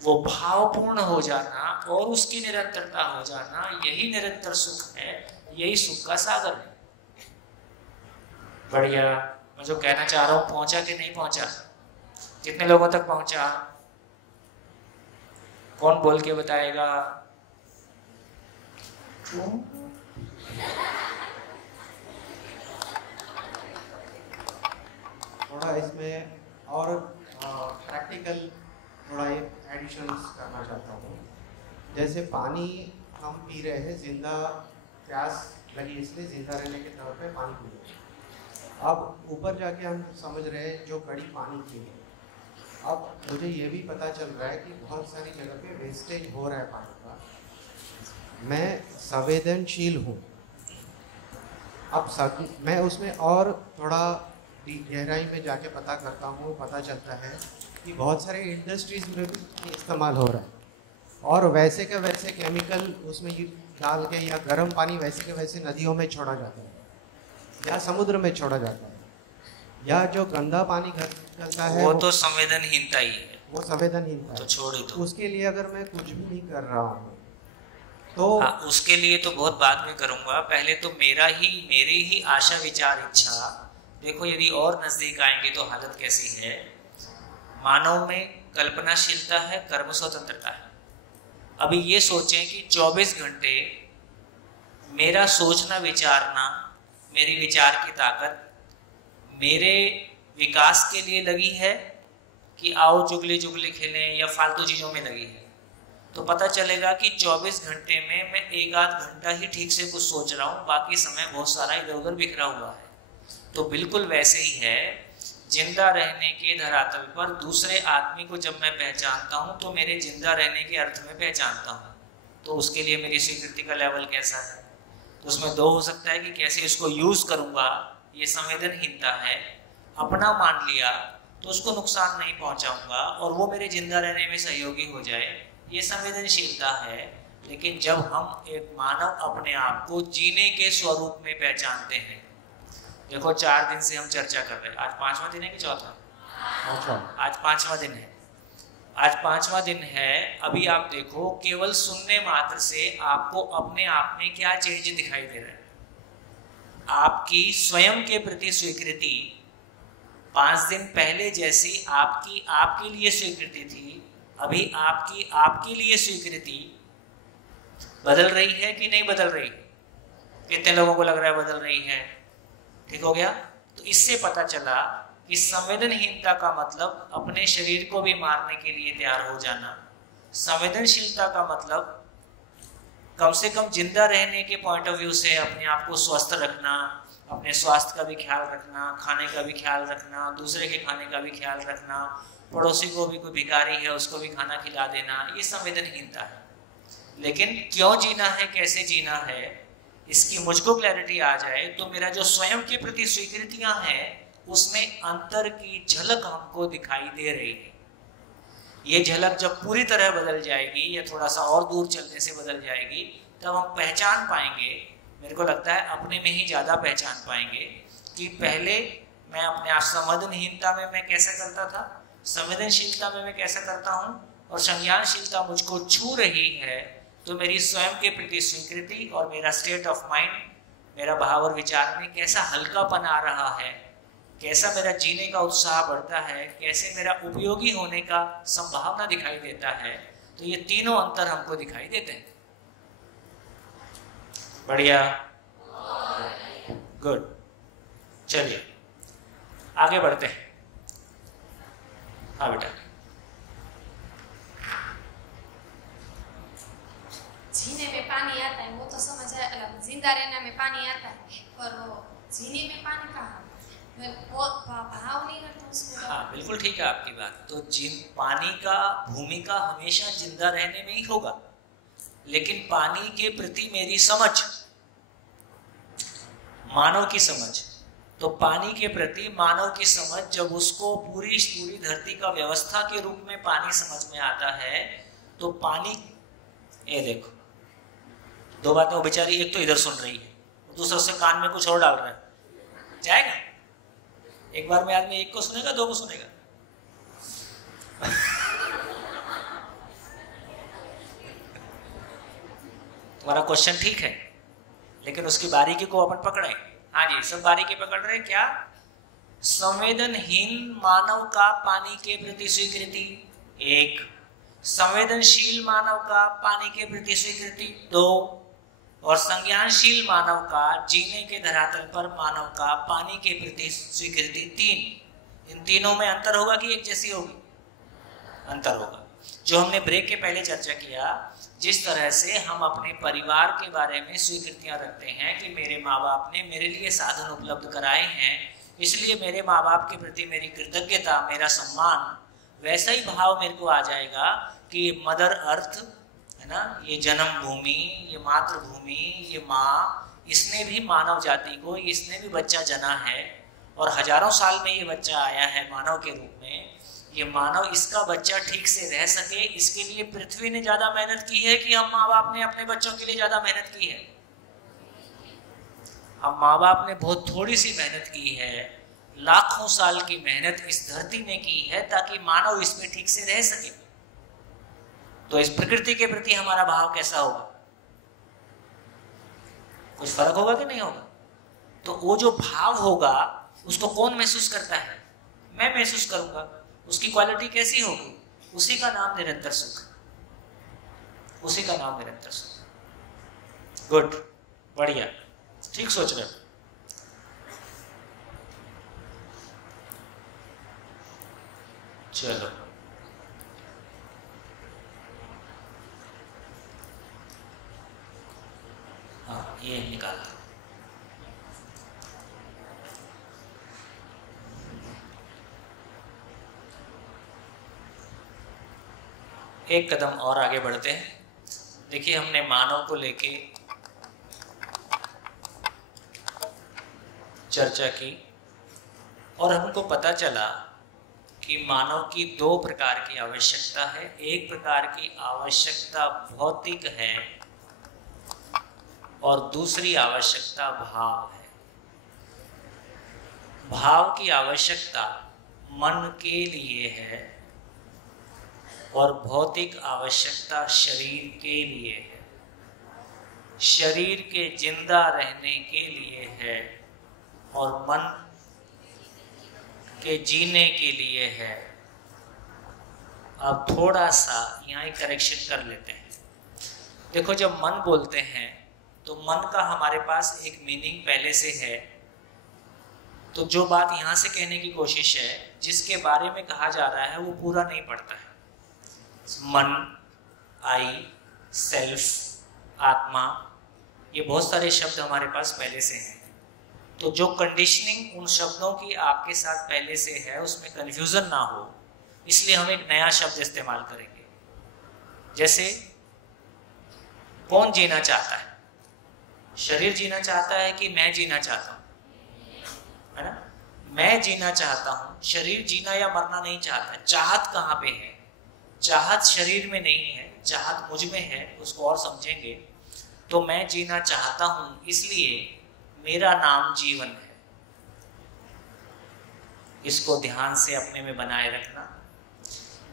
वो भावपूर्ण हो जाना और उसकी निरंतरता हो जाना, यही निरंतर सुख है, यही सुख का सागर है। बढ़िया। मैं जो कहना चाह रहा हूं पहुंचा कि नहीं पहुंचा? कितने लोगों तक पहुंचा? कौन बोल के बताएगा? थोड़ा इसमें और प्रैक्टिकल थोड़ा एडिशंस करना चाहता हूँ। जैसे पानी हम पी रहे हैं, जिंदा प्यास लगी इसलिए जिंदा रहने के तौर पे पानी पी रहे हैं। अब ऊपर जाके हम समझ रहे हैं जो कड़ी पानी की है। अब मुझे ये भी पता चल रहा है कि बहुत सारी जगह पे वेस्टेज हो रहा है पानी का। मैं संवेदनशील हूँ। अब मैं उसमें और थोड़ा गहराई में जाके पता करता हूँ, पता चलता है कि बहुत सारे इंडस्ट्रीज में भी इस्तेमाल हो रहा है और वैसे के वैसे केमिकल उसमें डाल के, या गर्म पानी वैसे के वैसे नदियों में छोड़ा जाता है या समुद्र में छोड़ा जाता है, या जो गंदा पानी निकलता है वो तो संवेदनहीनता ही है। वो संवेदनहीनता तो छोड़ ही दो। उसके लिए अगर मैं कुछ भी नहीं कर रहा हूँ तो हाँ, उसके लिए तो बहुत बाद में करूंगा। पहले तो मेरी ही आशा, विचार, इच्छा। देखो, यदि और नजदीक आएंगे तो हालत कैसी है। मानव में कल्पनाशीलता है, कर्म स्वतंत्रता है। अभी ये सोचें कि 24 घंटे मेरा सोचना विचारना, मेरी विचार की ताकत मेरे विकास के लिए लगी है कि आओ चुगली चुगली खेलें या फालतू चीज़ों में लगी है, तो पता चलेगा कि 24 घंटे में मैं 1-8 घंटा ही ठीक से कुछ सोच रहा हूँ, बाकी समय बहुत सारा इधर उधर बिखरा हुआ है। तो बिल्कुल वैसे ही है, जिंदा रहने के धरातल पर दूसरे आदमी को जब मैं पहचानता हूँ तो मेरे जिंदा रहने के अर्थ में पहचानता हूँ। तो उसके लिए मेरी स्वीकृति का लेवल कैसा है? तो उसमें दो हो सकता है कि कैसे इसको यूज करूँगा, ये संवेदनहीनता है। अपना मान लिया तो उसको नुकसान नहीं पहुँचाऊँगा और वो मेरे जिंदा रहने में सहयोगी हो जाए, ये संवेदनशीलता है। लेकिन जब हम एक मानव अपने आप को जीने के स्वरूप में पहचानते हैं, देखो 4 दिन से हम चर्चा कर रहे हैं, आज 5वां दिन है कि चौथा? आज 5वां दिन है। आज 5वां दिन है। अभी आप देखो, केवल सुनने मात्र से आपको अपने आप में क्या चेंज दिखाई दे रहा है। आपकी स्वयं के प्रति स्वीकृति 5 दिन पहले जैसी आपके लिए स्वीकृति थी, अभी आपके लिए स्वीकृति बदल रही है कि नहीं बदल रही? कितने लोगों को लग रहा है बदल रही है? ठीक हो गया। तो इससे पता चला कि संवेदनहीनता का मतलब अपने शरीर को भी मारने के लिए तैयार हो जाना। संवेदनशीलता का मतलब कम से कम जिंदा रहने के पॉइंट ऑफ व्यू से अपने आप को स्वस्थ रखना, अपने स्वास्थ्य का भी ख्याल रखना, खाने का भी ख्याल रखना, दूसरे के खाने का भी ख्याल रखना, पड़ोसी को भी, कोई भिखारी है उसको भी खाना खिला देना, ये संवेदनहीनता है। लेकिन क्यों जीना है, कैसे जीना है, इसकी मुझको क्लैरिटी आ जाए तो मेरा जो स्वयं के प्रति स्वीकृतियां हैं उसमें अंतर की झलक हमको दिखाई दे रही है। ये झलक जब पूरी तरह बदल जाएगी या थोड़ा सा और दूर चलने से बदल जाएगी, तब हम पहचान पाएंगे, मेरे को लगता है अपने में ही ज़्यादा पहचान पाएंगे कि पहले मैं अपने आप संवेदनहीनता में मैं कैसा करता था, संवेदनशीलता में मैं कैसा करता हूँ, और संज्ञानशीलता मुझको छू रही है तो मेरी स्वयं के प्रति स्वीकृति और मेरा स्टेट ऑफ माइंड, मेरा भाव और विचार में कैसा हल्कापन आ रहा है, कैसा मेरा जीने का उत्साह बढ़ता है, कैसे मेरा उपयोगी होने का संभावना दिखाई देता है। तो ये तीनों अंतर हमको दिखाई देते हैं। बढ़िया, गुड। चलिए आगे बढ़ते हैं। हाँ बेटा। जीने में पानी आता है वो तो समझ आया, जिंदा रहना में पानी आता है, पर वो जीने में पानी कहाँ, वो भाव नहीं करता उसमें। हाँ बिल्कुल ठीक है आपकी बात। तो पानी का भूमिका हमेशा जिंदा रहने में ही होगा, लेकिन पानी के प्रति मेरी समझ, मानव की समझ, तो पानी के प्रति मानव की समझ जब उसको पूरी धरती का व्यवस्था के रूप में पानी समझ में आता है, तो पानी, ये देखो दो बातें, वो बेचारी एक तो इधर सुन रही है, दूसरा उससे कान में कुछ और डाल रहा है, जाएगा एक बार में आदमी एक को सुनेगा, दो को सुनेगा? तुम्हारा क्वेश्चन ठीक है, लेकिन उसकी बारीकी को अपन पकड़े। हाँ जी, सब बारीकी पकड़ रहे। क्या? संवेदनहीन मानव का पानी के प्रति स्वीकृति 1, संवेदनशील मानव का पानी के प्रति स्वीकृति 2, और संज्ञानशील मानव का, जीने के धरातल पर मानव का पानी के प्रति स्वीकृति 3। इन तीनों में अंतर होगा कि एक जैसी होगी? अंतर होगा। जो हमने ब्रेक के पहले चर्चा किया, जिस तरह से हम अपने परिवार के बारे में स्वीकृतियां रखते हैं कि मेरे माँ बाप ने मेरे लिए साधन उपलब्ध कराए हैं, इसलिए मेरे माँ बाप के प्रति मेरी कृतज्ञता, मेरा सम्मान, वैसा ही भाव मेरे को आ जाएगा कि मदर अर्थ है ना, ये जन्मभूमि, ये मातृभूमि, ये माँ, इसने भी मानव जाति को, इसने भी बच्चा जना है और हजारों साल में ये बच्चा आया है मानव के रूप में। ये मानव, इसका बच्चा ठीक से रह सके, इसके लिए पृथ्वी ने ज्यादा मेहनत की है कि हम माँ बाप ने अपने बच्चों के लिए ज्यादा मेहनत की है? हम माँ बाप ने बहुत थोड़ी सी मेहनत की है, लाखों साल की मेहनत इस धरती ने की है ताकि मानव इसमें ठीक से रह सके। तो इस प्रकृति के प्रति हमारा भाव कैसा होगा? कुछ फर्क होगा कि नहीं होगा? तो वो जो भाव होगा उसको कौन महसूस करता है? मैं महसूस करूंगा। उसकी क्वालिटी कैसी होगी? उसी का नाम निरंतर सुख, उसी का नाम निरंतर सुख। गुड, बढ़िया, ठीक सोच रहे हो। चलो, हाँ ये निकाल दो। एक कदम और आगे बढ़ते हैं। देखिए, हमने मानव को लेके चर्चा की और हमको पता चला कि मानव की 2 प्रकार की आवश्यकता है। एक प्रकार की आवश्यकता भौतिक है और दूसरी आवश्यकता भाव है। भाव की आवश्यकता मन के लिए है और भौतिक आवश्यकता शरीर के लिए है, शरीर के जिंदा रहने के लिए है और मन के जीने के लिए है। अब थोड़ा सा यहाँ करेक्शन कर लेते हैं। देखो, जब मन बोलते हैं तो मन का हमारे पास एक मीनिंग पहले से है। तो जो बात यहाँ से कहने की कोशिश है, जिसके बारे में कहा जा रहा है, वो पूरा नहीं पड़ता है। मन, आई, सेल्फ, आत्मा, ये बहुत सारे शब्द हमारे पास पहले से हैं। तो जो कंडीशनिंग उन शब्दों की आपके साथ पहले से है, उसमें कंफ्यूजन ना हो, इसलिए हम एक नया शब्द इस्तेमाल करेंगे। जैसे, कौन जीना चाहता है? शरीर जीना चाहता है कि मैं जीना चाहता हूँ? है ना? मैं जीना चाहता हूँ, शरीर जीना या मरना नहीं चाहता। चाहत कहाँ पे है? चाहत शरीर में नहीं है, चाहत मुझ में है। उसको और समझेंगे तो मैं जीना चाहता हूँ, इसलिए मेरा नाम जीवन है। इसको ध्यान से अपने में बनाए रखना।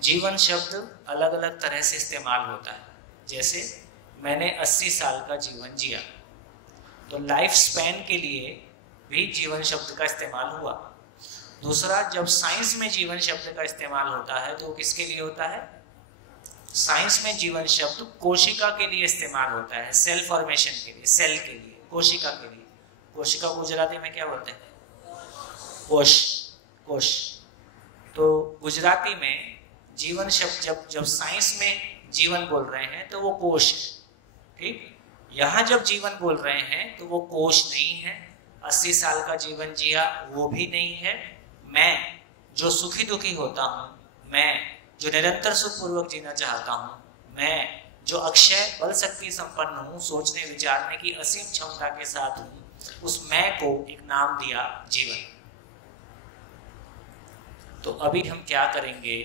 जीवन शब्द अलग अलग तरह से इस्तेमाल होता है। जैसे, मैंने 80 साल का जीवन जिया, तो लाइफ स्पैन के लिए भी जीवन शब्द का इस्तेमाल हुआ। दूसरा, जब साइंस में जीवन शब्द का इस्तेमाल होता है तो किसके लिए होता है? साइंस में जीवन शब्द कोशिका के लिए इस्तेमाल होता है, सेल फॉर्मेशन के लिए, सेल के लिए, कोशिका के लिए। कोशिका को गुजराती में क्या बोलते हैं? कोश, कोश। तो गुजराती में जीवन शब्द जब साइंस में जीवन बोल रहे हैं तो वो कोश है, ठीक। यहाँ जब जीवन बोल रहे हैं तो वो कोश नहीं है, 80 साल का जीवन जिया वो भी नहीं है, मैं जो सुखी दुखी होता हूँ, मैं जो निरंतर सुखपूर्वक जीना चाहता हूँ, मैं जो अक्षय बल शक्ति संपन्न हूँ, सोचने विचारने की असीम क्षमता के साथ हूँ, उस मैं को एक नाम दिया जीवन। तो अभी हम क्या करेंगे,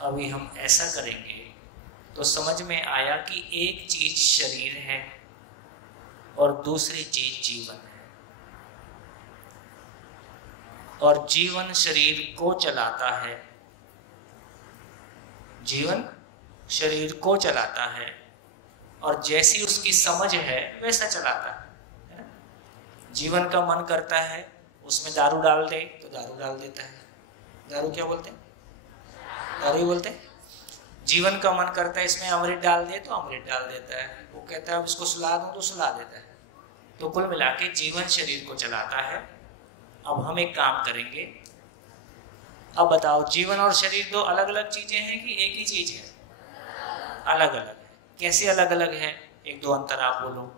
अभी हम ऐसा करेंगे तो समझ में आया कि एक चीज शरीर है और दूसरी चीज जीवन है, और जीवन शरीर को चलाता है, जीवन शरीर को चलाता है, और जैसी उसकी समझ है वैसा चलाता है। जीवन का मन करता है उसमें दारू डाल दे तो दारू डाल देता है, दारू क्या बोलते हैं, दारू ही बोलते हैं। जीवन का मन करता है इसमें अमृत डाल दे तो अमृत डाल देता है, वो कहता है अब इसको सुला दूं तो सुला देता है। तो कुल मिला के जीवन शरीर को चलाता है। अब हम एक काम करेंगे, अब बताओ जीवन और शरीर दो अलग अलग चीजें हैं कि एक ही चीज है? अलग अलग है। कैसे अलग अलग है, एक दो अंतर आप बोलो।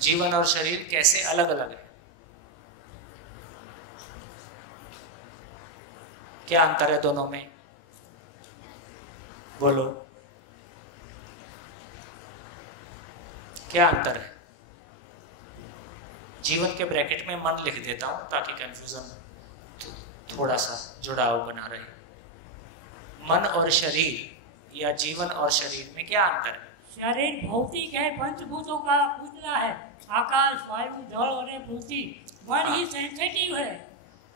जीवन और शरीर कैसे अलग अलग है, क्या अंतर है दोनों में, बोलो क्या अंतर है? जीवन के ब्रैकेट में मन लिख देता हूं ताकि कंफ्यूजन थोड़ा सा जुड़ाव बना रहे। मन और शरीर या जीवन और शरीर में क्या अंतर है? शरीर भौतिक है, पंचभूतों का पुतला है, आकाश वायु जल और पृथ्वी। मन ही सेंसिटिव है,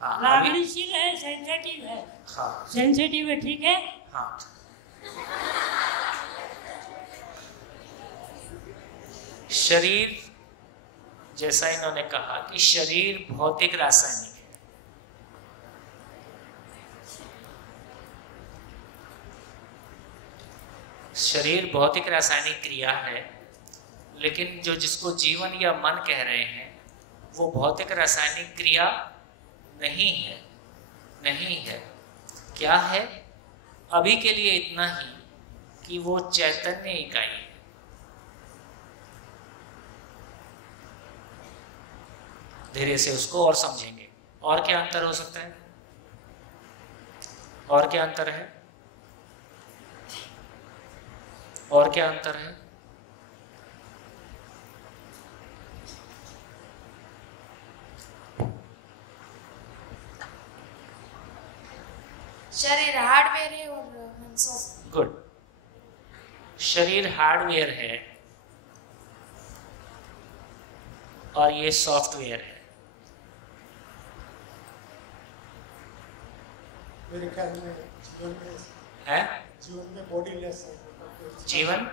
लागणीशील है, सेंसिटिव है। हाँ सेंसिटिव है, ठीक है। हाँ शरीर, जैसा इन्होंने कहा कि शरीर भौतिक रासायनिक है, शरीर भौतिक रासायनिक क्रिया है, लेकिन जो जिसको जीवन या मन कह रहे हैं वो भौतिक रासायनिक क्रिया नहीं है, नहीं है। क्या है? अभी के लिए इतना ही कि वो चैतन्य इकाई है। धीरे से उसको और समझेंगे। और क्या अंतर हो सकता है? और क्या अंतर है? और क्या अंतर है? शरीर हार्डवेयर है और मन सॉफ्टवेयर। गुड। शरीर हार्डवेयर है और ये सॉफ्टवेयर है। मेरे ख्याल में जीवन में है, जीवन में बॉडी लेस है। जीवन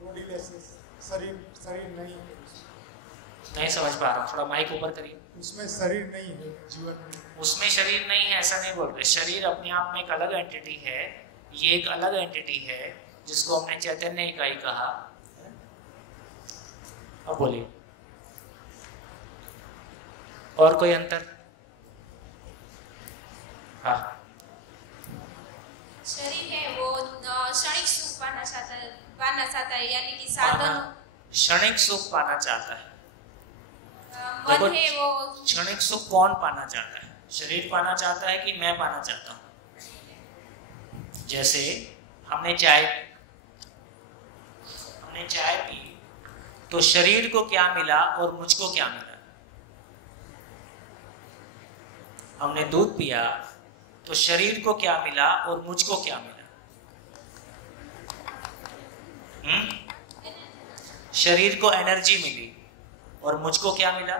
बॉडी लेस है, शरीर नहीं है। नहीं समझ पा रहा हूँ, थोड़ा माइक ऊपर करिए। उसमें शरीर नहीं है जीवन में। उसमें शरीर नहीं है ऐसा नहीं बोल रहे। शरीर अपने आप में एक अलग एंटिटी है, ये एक अलग एंटिटी है जिसको हमने चैतन्य इकाई कहा। अब बोलिए और कोई अंतर? हाँ, शरीर है वो क्षणिक सुख पाना चाहता है, यानी कि साधन। क्षणिक सुख पाना चाहता है। मन है वो क्षणिक सुख कौन पाना चाहता है? शरीर पाना चाहता है कि मैं पाना चाहता हूं? जैसे हमने चाय पी तो शरीर को क्या मिला और मुझको क्या मिला? हमने दूध पिया तो शरीर को क्या मिला और मुझको क्या मिला? शरीर को एनर्जी मिली और मुझको क्या मिला?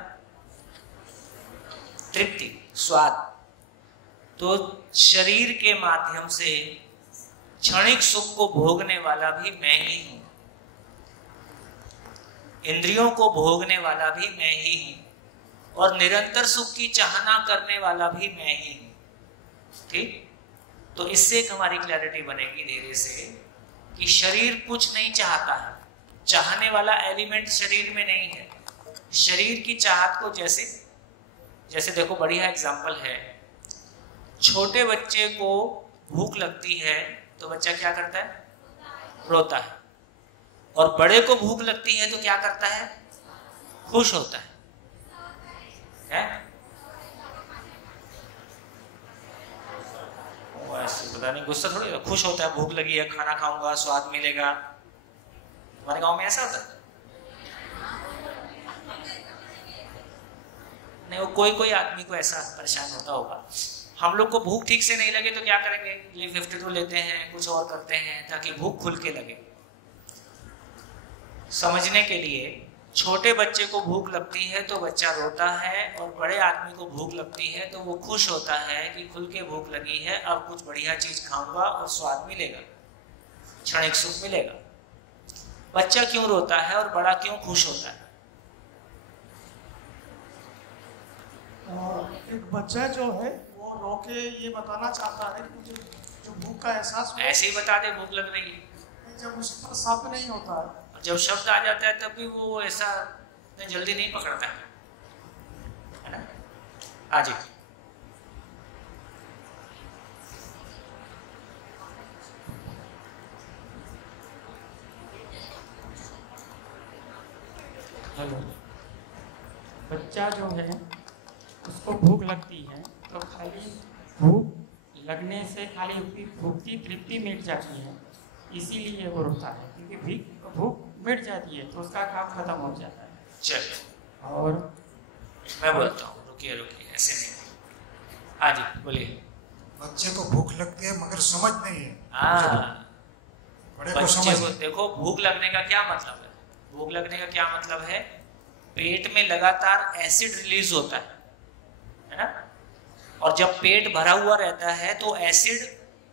तृप्ति, स्वाद। तो शरीर के माध्यम से क्षणिक सुख को भोगने वाला भी मैं ही हूं, इंद्रियों को भोगने वाला भी मैं ही हूं, और निरंतर सुख की चाहना करने वाला भी मैं ही हूं। ठीक? तो इससे एक हमारी क्लैरिटी बनेगी धीरे से कि शरीर कुछ नहीं चाहता है, चाहने वाला एलिमेंट शरीर में नहीं है। शरीर की चाहत को जैसे देखो बढ़िया एग्जाम्पल है, छोटे बच्चे को भूख लगती है तो बच्चा क्या करता है? रोता है। और बड़े को भूख लगती है तो क्या करता है? खुश होता है। पता नहीं, गुस्सा थोड़ी, खुश होता है, भूख लगी है, खाना खाऊंगा, स्वाद मिलेगा। हमारे गांव में ऐसा होता है? नहीं, वो कोई आदमी को ऐसा परेशान होता होगा। हम लोग को भूख ठीक से नहीं लगे तो क्या करेंगे? 52 लेते हैं, कुछ और करते हैं ताकि भूख खुल के लगे। समझने के लिए, छोटे बच्चे को भूख लगती है तो बच्चा रोता है, और बड़े आदमी को भूख लगती है तो वो खुश होता है कि खुल के भूख लगी है, अब कुछ बढ़िया चीज खाऊंगा और स्वाद मिलेगा, क्षणिक सुख मिलेगा। बच्चा क्यों रोता है और बड़ा क्यों खुश होता है? एक बच्चा जो है वो रो के ये बताना चाहता है कि मुझे जो भूख का एहसास हो, ऐसे ही बता दे भूख लग रही है। जब उस पर शब्द नहीं होता है, जब शब्द आ जाता है तब भी वो ऐसा जल्दी नहीं पकड़ता है ना? आज हेलो, बच्चा जो है उसको भूख लगती है तो खाली भूख लगने से खाली भूख की तृप्ति मिट जाती है, इसीलिए वो रोता है, क्योंकि भूख मिट जाती है तो उसका काम खत्म हो जाता है। चलिए, और मैं बोलता हूँ, रुकिए, ऐसे नहीं। हाँ जी, बोलिए। बच्चे को भूख लगती है मगर समझ नहीं है। बड़े को बच्चे समझ को देखो, भूख लगने का क्या मतलब है? भूख लगने का क्या मतलब है? पेट में लगातार एसिड रिलीज होता है ना? और जब पेट भरा हुआ रहता है तो एसिड,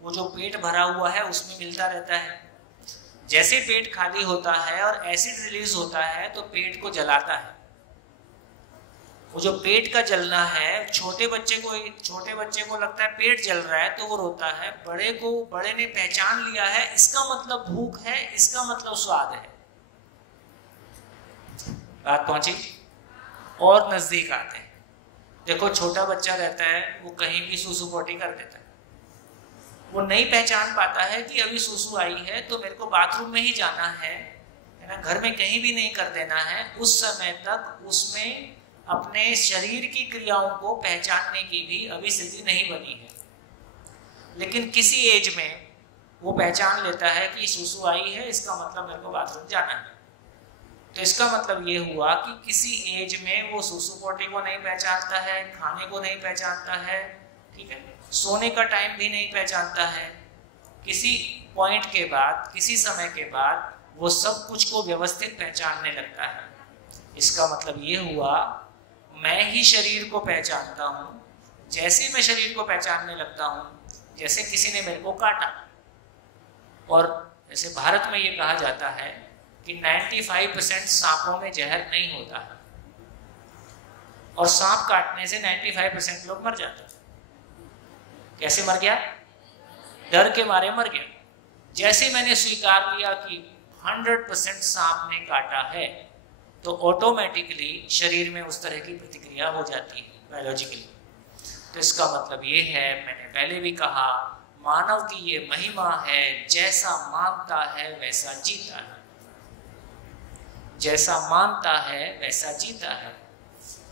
वो जो पेट भरा हुआ है उसमें मिलता रहता है। जैसे पेट खाली होता है और एसिड रिलीज होता है तो पेट को जलाता है। वो जो पेट का जलना है, छोटे बच्चे को लगता है पेट जल रहा है तो वो रोता है। बड़े ने पहचान लिया है, इसका मतलब भूख है, इसका मतलब स्वाद है। बात पहुंची? और नजदीक आते हैं। देखो, छोटा बच्चा रहता है, वो कहीं भी सूसू पोटी कर देता है। वो नहीं पहचान पाता है कि अभी सूसू आई है तो मेरे को बाथरूम में ही जाना है ना, घर में कहीं भी नहीं कर देना है। उस समय तक उसमें अपने शरीर की क्रियाओं को पहचानने की भी अभी स्थिति नहीं बनी है। लेकिन किसी एज में वो पहचान लेता है कि सूसू आई है, इसका मतलब मेरे को बाथरूम जाना है। तो इसका मतलब ये हुआ कि किसी एज में वो सूसू पोटी को नहीं पहचानता है, खाने को नहीं पहचानता है, ठीक है, सोने का टाइम भी नहीं पहचानता है। किसी पॉइंट के बाद, किसी समय के बाद वो सब कुछ को व्यवस्थित पहचानने लगता है। इसका मतलब ये हुआ, मैं ही शरीर को पहचानता हूँ। जैसे मैं शरीर को पहचानने लगता हूँ, जैसे किसी ने मेरे को काटा, और जैसे भारत में ये कहा जाता है कि 95% सांपों में जहर नहीं होता है, और सांप काटने से 95% लोग मर जाते हैं। कैसे मर गया? डर के मारे मर गया। जैसे मैंने स्वीकार लिया कि 100% सांप ने काटा है, तो ऑटोमेटिकली शरीर में उस तरह की प्रतिक्रिया हो जाती है बायोलॉजिकली। तो इसका मतलब ये है, मैंने पहले भी कहा, मानव की ये महिमा है, जैसा मानता है वैसा जीता है। जैसा मानता है वैसा जीता है।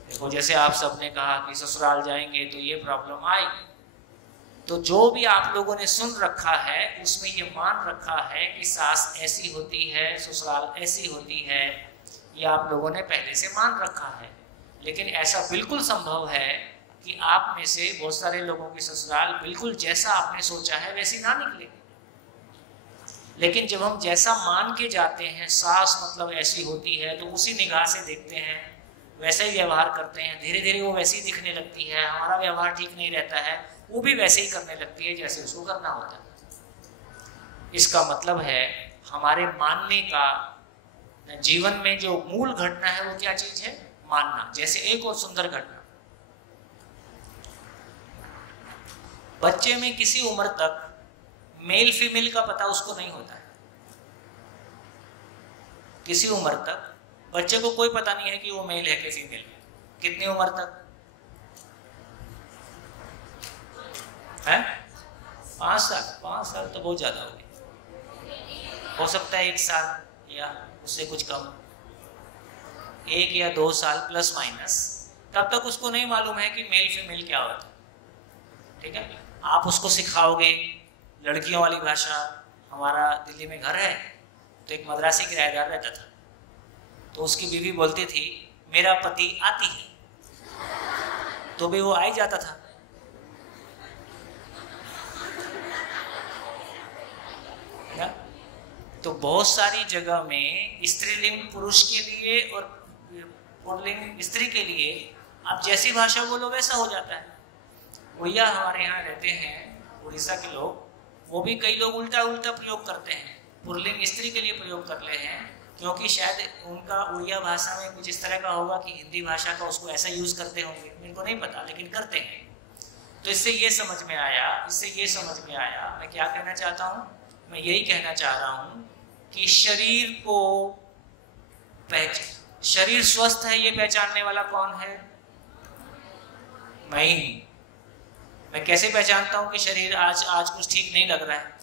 देखो, जैसे आप सबने कहा कि ससुराल जाएंगे तो ये प्रॉब्लम आएगी, तो जो भी आप लोगों ने सुन रखा है उसमें ये मान रखा है कि सास ऐसी होती है, ससुराल ऐसी होती है, ये आप लोगों ने पहले से मान रखा है। लेकिन ऐसा बिल्कुल संभव है कि आप में से बहुत सारे लोगों की ससुराल बिल्कुल जैसा आपने सोचा है वैसी ना निकले। लेकिन जब हम जैसा मान के जाते हैं, सास मतलब ऐसी होती है, तो उसी निगाह से देखते हैं, वैसा ही व्यवहार करते हैं, धीरे धीरे वो वैसे ही दिखने लगती है। हमारा व्यवहार ठीक नहीं रहता है, वो भी वैसे ही करने लगती है जैसे उसको करना होता है। इसका मतलब है, हमारे मानने का जीवन में जो मूल घटना है वो क्या चीज है? मानना। जैसे एक और सुंदर घटना, बच्चे में किसी उम्र तक मेल फीमेल का पता उसको नहीं होता है। किसी उम्र तक बच्चे को कोई पता नहीं है कि वो मेल है कि फीमेल है। कितनी उम्र तक? 5 साल तो बहुत ज़्यादा हो गए। हो सकता है 1 साल या उससे कुछ कम, 1 या 2 साल प्लस माइनस। तब तक उसको नहीं मालूम है कि मेल फीमेल क्या होता है। ठीक है, आप उसको सिखाओगे लड़कियों वाली भाषा। हमारा दिल्ली में घर है तो एक मद्रासी किराएदार रहता था, तो उसकी बीवी बोलती थी मेरा पति आती है, तो भी वो आ ही जाता था। क्या? तो बहुत सारी जगह में स्त्रीलिंग पुरुष के लिए और पुल्लिंग स्त्री के लिए आप जैसी भाषा बोलो वैसा हो जाता है। भैया हमारे यहाँ रहते हैं उड़ीसा के लोग, वो भी कई लोग उल्टा प्रयोग करते हैं, पुल्लिंग स्त्री के लिए प्रयोग कर ले हैं, क्योंकि शायद उनका उड़िया भाषा में कुछ इस तरह का होगा कि हिंदी भाषा का उसको ऐसा यूज करते होंगे, मेरे को नहीं पता, लेकिन करते हैं। तो इससे ये समझ में आया, मैं क्या कहना चाहता हूँ, मैं यही कहना चाह रहा हूँ कि शरीर स्वस्थ है ये पहचानने वाला कौन है? मैं ही। मैं कैसे पहचानता हूं कि शरीर आज कुछ ठीक नहीं लग रहा है?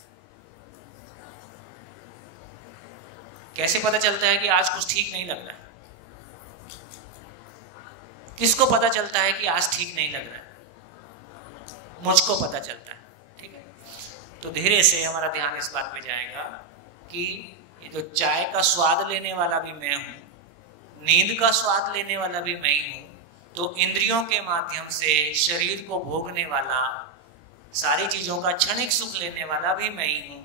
कैसे पता चलता है कि आज कुछ ठीक नहीं लग रहा है? किसको पता चलता है कि आज ठीक नहीं लग रहा है? मुझको पता चलता है। ठीक है, तो धीरे से हमारा ध्यान इस बात पे जाएगा कि ये जो चाय का स्वाद लेने वाला भी मैं हूं, नींद का स्वाद लेने वाला भी मैं ही हूं, तो इंद्रियों के माध्यम से शरीर को भोगने वाला, सारी चीजों का क्षणिक सुख लेने वाला भी मैं ही हूं,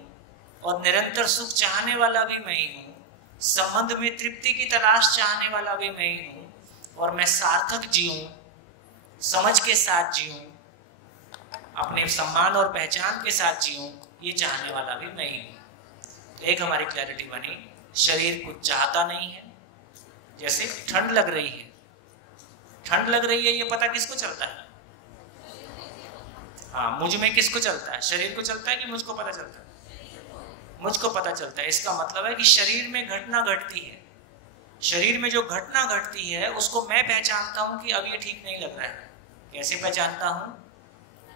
और निरंतर सुख चाहने वाला भी मैं ही हूं, संबंध में तृप्ति की तलाश चाहने वाला भी मैं ही हूं, और मैं सार्थक जीऊं, समझ के साथ जीऊं, अपने सम्मान और पहचान के साथ जीऊं, ये चाहने वाला भी मैं ही हूं। तो एक हमारी क्लैरिटी बनी, शरीर कुछ चाहता नहीं है। जैसे ठंड लग रही है, ये पता किसको चलता है? हाँ, मुझ में किसको चलता है? शरीर को चलता है कि मुझको पता चलता है? मुझको पता चलता है। इसका मतलब है कि शरीर में घटना घटती है, शरीर में जो घटना घटती है उसको मैं पहचानता हूं कि अब ये ठीक नहीं लग रहा है। कैसे पहचानता हूं?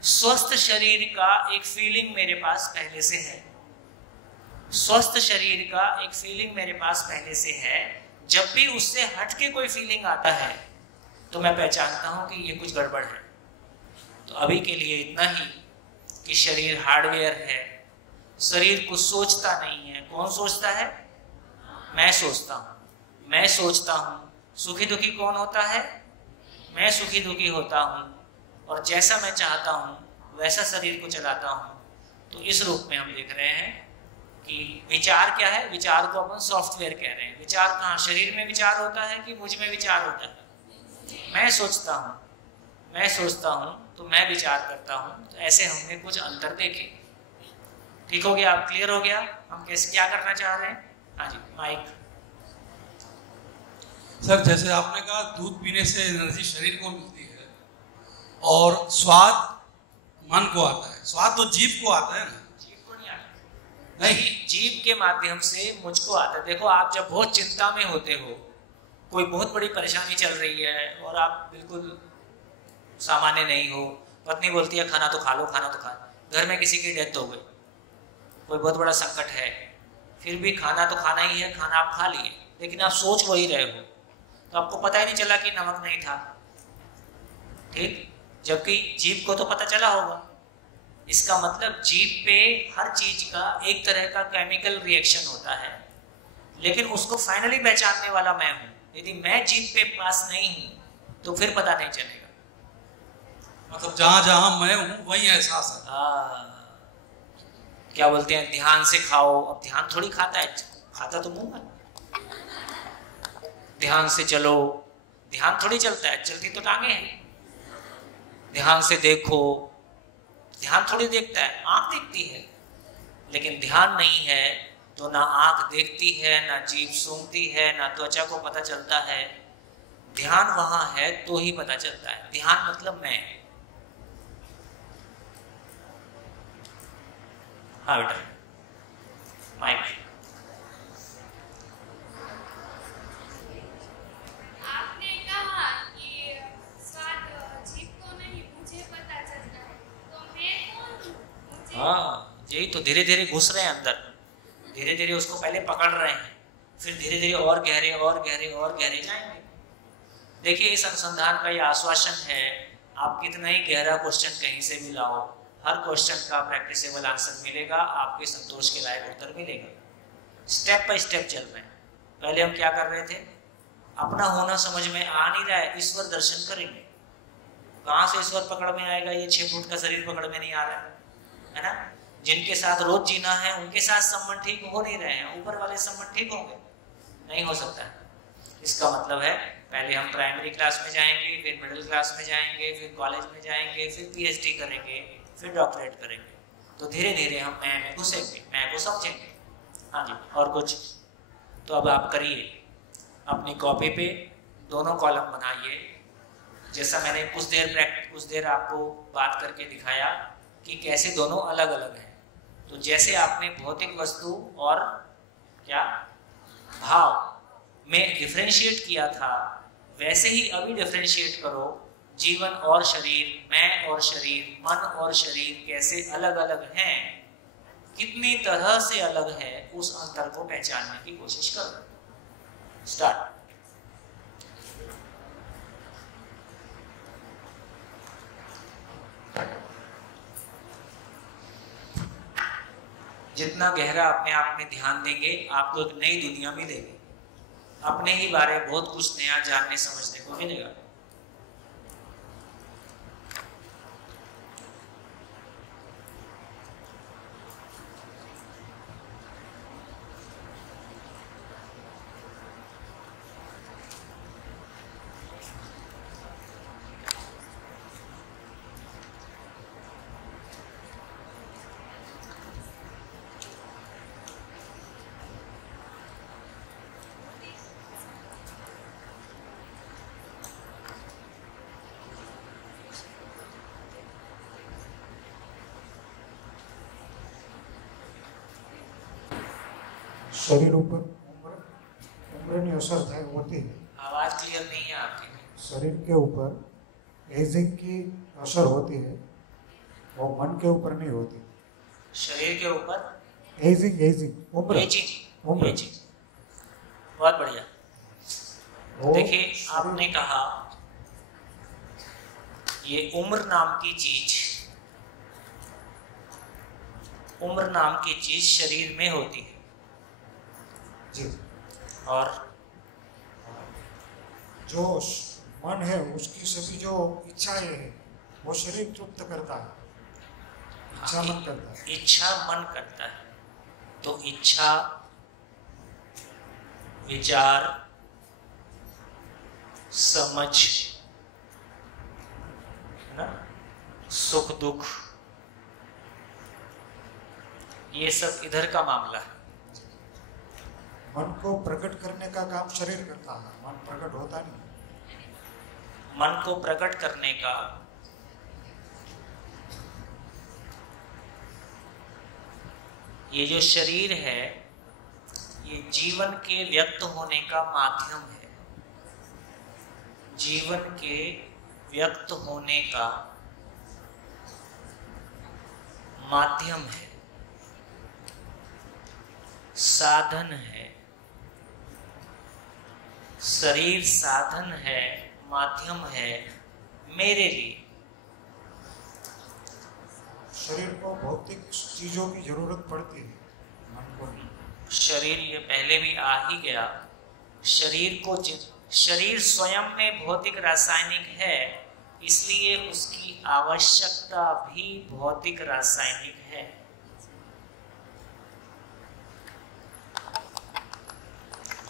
स्वस्थ शरीर का एक फीलिंग मेरे पास पहले से है, स्वस्थ शरीर का एक फीलिंग मेरे पास पहले से है। जब भी उससे हटके कोई फीलिंग आता है तो मैं पहचानता हूं कि ये कुछ गड़बड़ है। तो अभी के लिए इतना ही कि शरीर हार्डवेयर है, शरीर कुछ सोचता नहीं है। कौन सोचता है? मैं सोचता हूं। मैं सोचता हूं। सुखी दुखी कौन होता है? मैं सुखी दुखी होता हूं, और जैसा मैं चाहता हूं वैसा शरीर को चलाता हूं। तो इस रूप में हम देख रहे हैं कि विचार क्या है? विचार को अपन सॉफ्टवेयर कह रहे हैं। विचार कहाँ? शरीर में विचार होता है कि मुझ में विचार होता है? मैं सोचता हूँ तो मैं विचार करता हूँ। तो ऐसे हमने कुछ अंतर देखे। ठीक हो गया? आप क्लियर हो गया हम कैसे क्या करना चाह रहे हैं? हाँ जी, माइक। सर, जैसे आपने कहा दूध पीने से एनर्जी शरीर को मिलती है और स्वाद मन को आता है। स्वाद तो जीभ को आता है ना? नहीं, जीव के माध्यम से मुझको आता है। देखो, आप जब बहुत चिंता में होते हो, कोई बहुत बड़ी परेशानी चल रही है और आप बिल्कुल सामान्य नहीं हो, पत्नी बोलती है खाना तो खा लो, खाना तो खा, घर में किसी की डेथ हो गई, कोई बहुत बड़ा संकट है, फिर भी खाना तो खाना ही है, खाना आप खा लिए, लेकिन आप सोच वही रहे हो, तो आपको पता ही नहीं चला कि नमक नहीं था। ठीक, जबकि जीभ को तो पता चला होगा। इसका मतलब जीभ पे हर चीज का एक तरह का केमिकल रिएक्शन होता है, लेकिन उसको फाइनली पहचानने वाला मैं हूं। यदि मैं जीभ पे पास नहीं हूं तो फिर पता नहीं चलेगा। मतलब जहां जहां मैं हूं वही एहसास है। क्या बोलते हैं, ध्यान से खाओ। अब ध्यान थोड़ी खाता है, खाता तो मुंह में। ध्यान से चलो, ध्यान थोड़ी चलता है, चलती तो टांगे हैं। ध्यान से देखो, ध्यान थोड़ी देखता है, आंख देखती है। लेकिन ध्यान नहीं है तो ना आंख देखती है, ना जीभ सूंघती है, ना त्वचा को पता चलता है। ध्यान वहां है तो ही पता चलता है। ध्यान मतलब मैं। हाँ बेटा, माइक। आपने कहा कि स्वाद जीभ को नहीं मुझे पता चलता है, तो मैं कौन हूँ? मुझे हाँ, यही तो धीरे धीरे घुस रहे हैं अंदर, धीरे धीरे उसको पहले पकड़ रहे हैं, फिर धीरे धीरे और गहरे और गहरे और गहरे जाएंगे। देखिए, इस अनुसंधान का ये आश्वासन है, आप कितना ही गहरा क्वेश्चन कहीं से भी लाओ, हर क्वेश्चन का प्रैक्टिसेबल आंसर मिलेगा, आपके संतोष के लायक उत्तर मिलेगा। स्टेप बाय स्टेप चल रहे हैं। पहले हम क्या कर रहे थे, अपना होना समझ में आ नहीं रहा है, ईश्वर दर्शन करेंगे। कहाँ से ईश्वर पकड़ में आएगा, ये 6 फुट का शरीर पकड़ में नहीं आ रहा है ना। जिनके साथ रोज जीना है उनके साथ संबंध ठीक हो नहीं रहे हैं, ऊपर वाले संबंध ठीक होंगे, नहीं हो सकता है। इसका मतलब है पहले हम प्राइमरी क्लास में जाएंगे, फिर मिडिल क्लास में जाएंगे, फिर कॉलेज में जाएंगे, फिर पीएचडी करेंगे, फिर डॉक्टरेट करेंगे, तो धीरे धीरे हम मैं में घुसेंगे, मैं को समझेंगे। हाँ जी, और कुछ? तो अब आप करिए, अपनी कॉपी पे दोनों कॉलम बनाइए। जैसा मैंने कुछ देर आपको बात करके दिखाया कि कैसे दोनों अलग अलग हैं। तो जैसे आपने भौतिक वस्तु और क्या भाव में डिफरेंशिएट किया था, वैसे ही अभी डिफरेंशिएट करो जीवन और शरीर, मैं और शरीर, मन और शरीर कैसे अलग अलग हैं, कितनी तरह से अलग है, उस अंतर को पहचानने की कोशिश करो। स्टार्ट। जितना गहरा अपने आप में ध्यान देंगे, आपको एक नई दुनिया मिलेगी, अपने ही बारे में बहुत कुछ नया जानने समझने को मिलेगा। शरीर ऊपर उम्र असर થાય होती है। आवाज क्लियर नहीं है आपकी। शरीर के ऊपर एजिंग की असर होती है, वो मन के ऊपर नहीं होती। शरीर के ऊपर एजिंग उम्र बहुत बढ़िया। देखिए, आपने कहा ये उम्र नाम की चीज शरीर में होती है जी। और जो मन है उसकी सभी जो इच्छाएं हैं वो शरीर तृप्त करता है, इच्छा मन करता है। इच्छा मन करता है, तो इच्छा, विचार, समझ, ना, सुख दुख, ये सब इधर का मामला है। मन को प्रकट करने का काम शरीर करता है, मन प्रकट होता नहीं। मन को प्रकट करने का ये जो शरीर है, ये जीवन के व्यक्त होने का माध्यम है, जीवन के व्यक्त होने का माध्यम है, साधन है। शरीर साधन है, माध्यम है मेरे लिए। शरीर को भौतिक चीजों की जरूरत पड़ती है, मन को नहीं। शरीर ये पहले भी आ ही गया। शरीर स्वयं में भौतिक रासायनिक है, इसलिए उसकी आवश्यकता भी भौतिक रासायनिक है।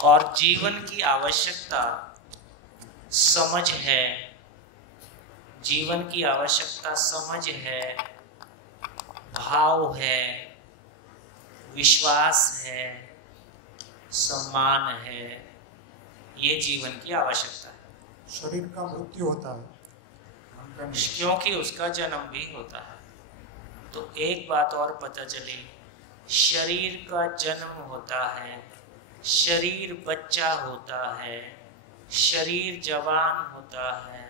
और जीवन की आवश्यकता समझ है, जीवन की आवश्यकता समझ है, भाव है, विश्वास है, सम्मान है, ये जीवन की आवश्यकता है। शरीर का मृत्यु होता है क्योंकि उसका जन्म भी होता है। तो एक बात और पता चली, शरीर का जन्म होता है, शरीर बच्चा होता है, शरीर जवान होता है,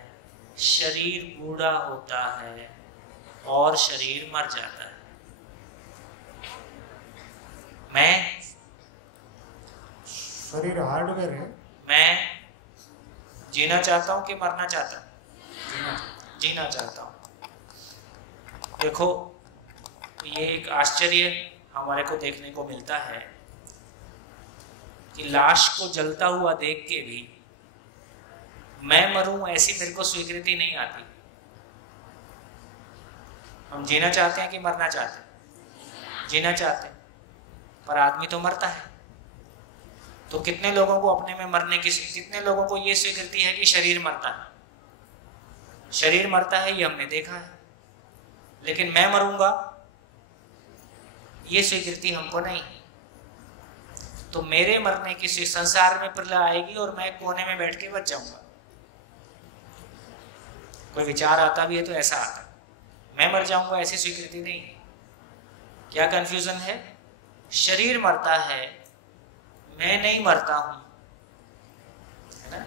शरीर बूढ़ा होता है और शरीर मर जाता है। मैं शरीर हार्डवेयर है। मैं जीना चाहता हूं कि मरना चाहता हूं? जीना चाहता हूं। देखो, ये एक आश्चर्य हमारे को देखने को मिलता है कि लाश को जलता हुआ देख के भी मैं मरूं ऐसी मेरे को स्वीकृति नहीं आती। हम जीना चाहते हैं कि मरना चाहते हैं? जीना चाहते हैं, पर आदमी तो मरता है। तो कितने लोगों को अपने में मरने की, कितने लोगों को ये स्वीकृति है कि शरीर मरता है? शरीर मरता है ये हमने देखा है, लेकिन मैं मरूंगा ये स्वीकृति हमको नहीं। तो मेरे मरने की संसार में प्रलय आएगी और मैं कोने में बैठ के बच जाऊंगा। कोई विचार आता भी है तो ऐसा आता है, मैं मर जाऊंगा ऐसी स्वीकृति नहीं है। क्या कंफ्यूजन है? शरीर मरता है, मैं नहीं मरता हूं, है ना?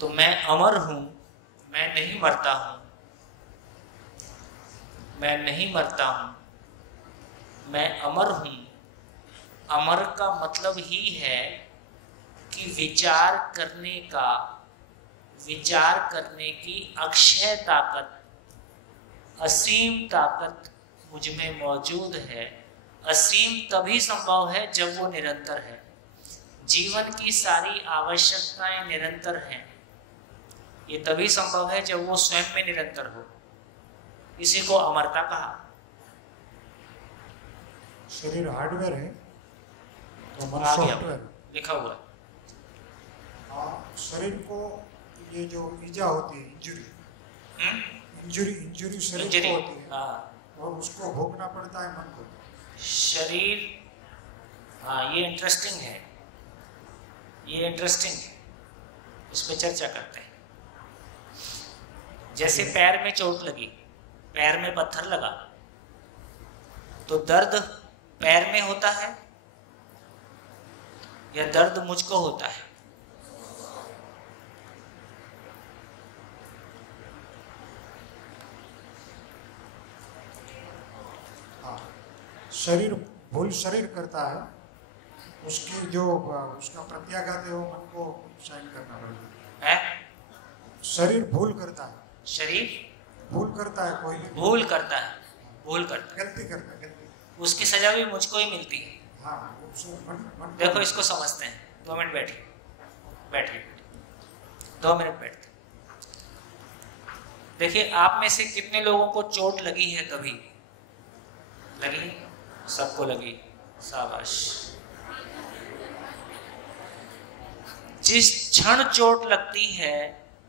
तो मैं अमर हूं, मैं नहीं मरता हूं, मैं नहीं मरता हूं, मैं अमर हूं। अमर का मतलब ही है कि विचार करने की अक्षय ताकत, असीम ताकत मुझ में मौजूद है। असीम तभी संभव है जब वो निरंतर है। जीवन की सारी आवश्यकताएं निरंतर हैं। ये तभी संभव है जब वो स्वयं में निरंतर हो। इसी को अमरता कहा। शरीर हार्डवेयर है तो मन आ गया, सॉफ्टवेयर। लिखा हुआ है। शरीर को ये जो ईजा होती है, इंजुरी शरीर को होती है, और उसको भोगना पड़ता है मन को। शरीर, हाँ ये इंटरेस्टिंग है, ये इंटरेस्टिंग है, इस पर चर्चा करते हैं। जैसे पैर में चोट लगी, पैर में पत्थर लगा, तो दर्द पैर में होता है या दर्द मुझको होता है? शरीर भूल शरीर करता है, उसकी जो उसका प्रत्याघात है वो मन को सहन करना पड़ता है। शरीर भूल करता है, शरीर भूल करता है, कोई भूल करता है, भूल करता है, गलती करता है, गलती। उसकी सजा भी मुझको ही मिलती है। हाँ, देखो इसको समझते हैं। 2 मिनट बैठिए 2 मिनट बैठते। देखिए, आप में से कितने लोगों को चोट लगी है? कभी लगी? सबको लगी, शाबाश। जिस क्षण चोट लगती है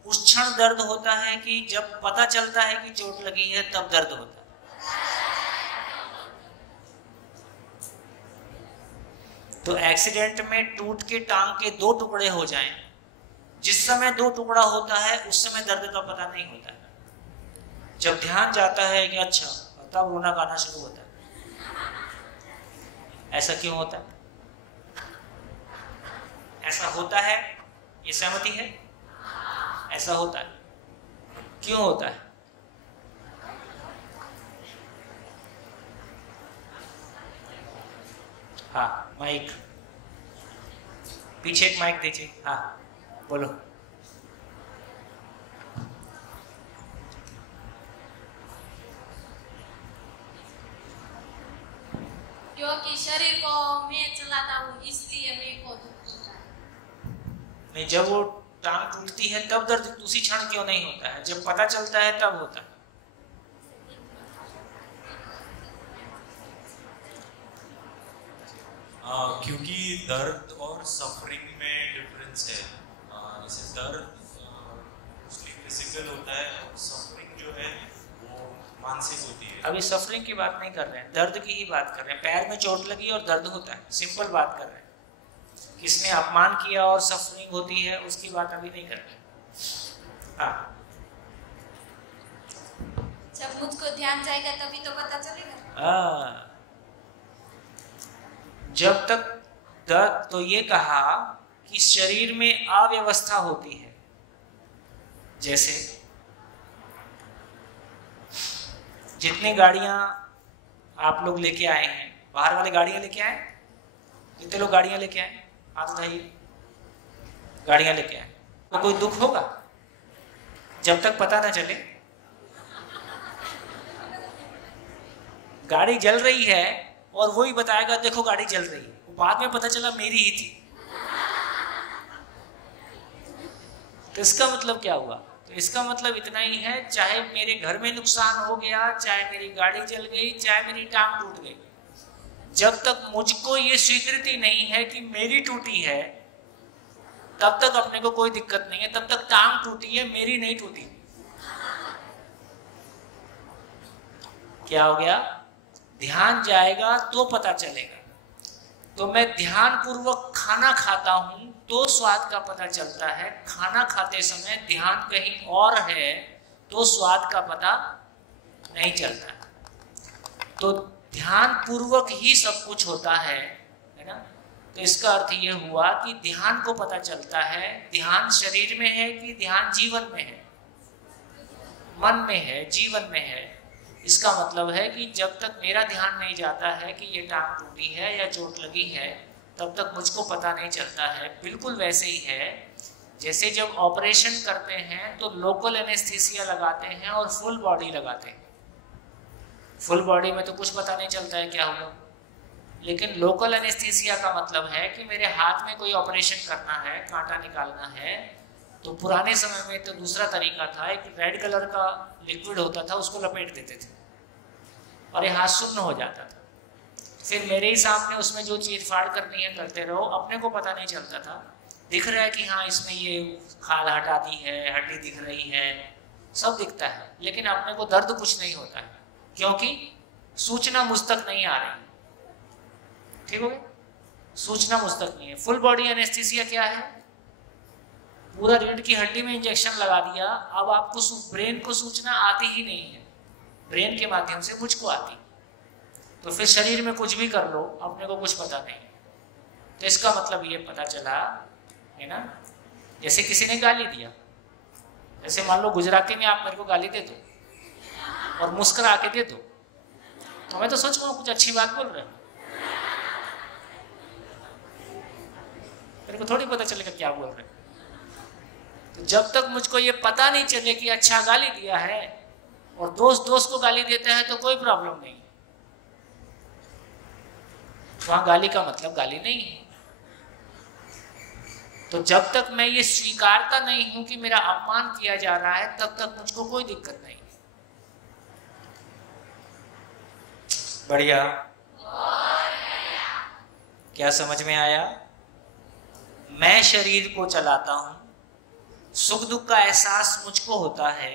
उस क्षण दर्द होता है कि जब पता चलता है कि चोट लगी है तब दर्द होता है? तो एक्सीडेंट में टूट के टांग के 2 टुकड़े हो जाएं, जिस समय 2 टुकड़ा होता है उस समय दर्द का पता नहीं होता है। जब ध्यान जाता है कि अच्छा, तब रोना गाना शुरू होता है। ऐसा क्यों होता है? ऐसा होता है, ये सहमति है? ऐसा होता है। क्यों होता है? हाँ, माइक पीछे, एक माइक दीजिए। हाँ बोलो। क्योंकि शरीर को मैं चलाता हूँ इसलिए मेरे को दुख होता है। नहीं, जब वो टांग टूटती है तब दर्द उसी क्षण क्यों नहीं होता है? जब पता चलता है तब होता है। क्योंकि दर्द और सफरिंग में डिफरेंस है। जैसे दर्द फिजिकल होता है और सफरिंग जो है वो मानसिक होती है। अभी सफरिंग की बात नहीं कर रहे हैं, दर्द की ही बात कर रहे हैं। पैर में चोट लगी और दर्द होता है, सिंपल बात कर रहे हैं। किसने अपमान किया और सफरिंग होती है उसकी बात अभी नहीं कर रहे। हाँ, जब मुझको ध्यान जाएगा तभी तो पता चलेगा। हाँ, जब तक दर्द, तो ये कहा कि शरीर में अव्यवस्था होती है। जैसे जितनी गाड़ियां आप लोग लेके आए हैं, बाहर वाले गाड़ियां लेके आए, कितने लोग गाड़ियां लेके आए? हाथ उठाइए। गाड़ियां लेके आए तो कोई दुख होगा? जब तक पता ना चले। गाड़ी जल रही है और वो ही बताएगा देखो गाड़ी जल रही है, बाद में पता चला मेरी ही थी। तो इसका मतलब क्या हुआ? तो इसका मतलब इतना ही है, चाहे मेरे घर में नुकसान हो गया, चाहे मेरी गाड़ी जल गई, चाहे मेरी टांग टूट गई, जब तक मुझको ये स्वीकृति नहीं है कि मेरी टूटी है, तब तक अपने को कोई दिक्कत नहीं है। तब तक टांग टूटी है, मेरी नहीं टूटी। क्या हो गया? ध्यान जाएगा तो पता चलेगा। तो मैं ध्यान पूर्वक खाना खाता हूं तो स्वाद का पता चलता है। खाना खाते समय ध्यान कहीं और है तो स्वाद का पता नहीं चलता। तो ध्यान पूर्वक ही सब कुछ होता है ना? तो इसका अर्थ ये हुआ कि ध्यान को पता चलता है ध्यान शरीर में है कि ध्यान जीवन में है, मन में है, जीवन में है। इसका मतलब है कि जब तक मेरा ध्यान नहीं जाता है कि ये टांग टूटी है या चोट लगी है, तब तक मुझको पता नहीं चलता है। बिल्कुल वैसे ही है जैसे जब ऑपरेशन करते हैं तो लोकल एनेस्थीसिया लगाते हैं और फुल बॉडी लगाते हैं। फुल बॉडी में तो कुछ पता नहीं चलता है क्या हुआ, लेकिन लोकल एनेस्थीसिया का मतलब है कि मेरे हाथ में कोई ऑपरेशन करना है, कांटा निकालना है, तो पुराने समय में तो दूसरा तरीका था, एक रेड कलर का लिक्विड होता था, उसको लपेट देते थे और ये हाथ शून्य हो जाता था। फिर मेरे ही सामने उसमें जो चीर फाड़ करनी है करते रहो, अपने को पता नहीं चलता था। दिख रहा है कि हाँ इसमें ये खाल हटा दी है, हड्डी दिख रही है, सब दिखता है, लेकिन अपने को दर्द कुछ नहीं होता है क्योंकि सूचना मुझ तक नहीं आ रही। ठीक हो गया? सूचना मुझ तक नहीं है। फुल बॉडी एनेस्थीसिया क्या है? पूरा रीढ़ की हड्डी में इंजेक्शन लगा दिया, अब आपको ब्रेन को सूचना आती ही नहीं है, ब्रेन के माध्यम से मुझको आती। तो फिर शरीर में कुछ भी कर लो, अपने को कुछ पता नहीं। तो इसका मतलब ये पता चला है ना, जैसे किसी ने गाली दिया, जैसे मान लो गुजराती में आप मेरे को गाली दे दो और मुस्कुरा के दे दो, तो मैं तो सोच रहा हूँ कुछ अच्छी बात बोल रहे हैं, मेरे को थोड़ी पता चलेगा क्या बोल रहे हैं। तो जब तक मुझको ये पता नहीं चले कि अच्छा गाली दिया है और दोस्त दोस्त को गाली देता है तो कोई प्रॉब्लम नहीं, वहां गाली का मतलब गाली नहीं है। तो जब तक मैं ये स्वीकारता नहीं हूं कि मेरा अपमान किया जा रहा है, तब तक मुझको कोई दिक्कत नहीं। बढ़िया, क्या समझ में आया? मैं शरीर को चलाता हूं, सुख दुख का एहसास मुझको होता है,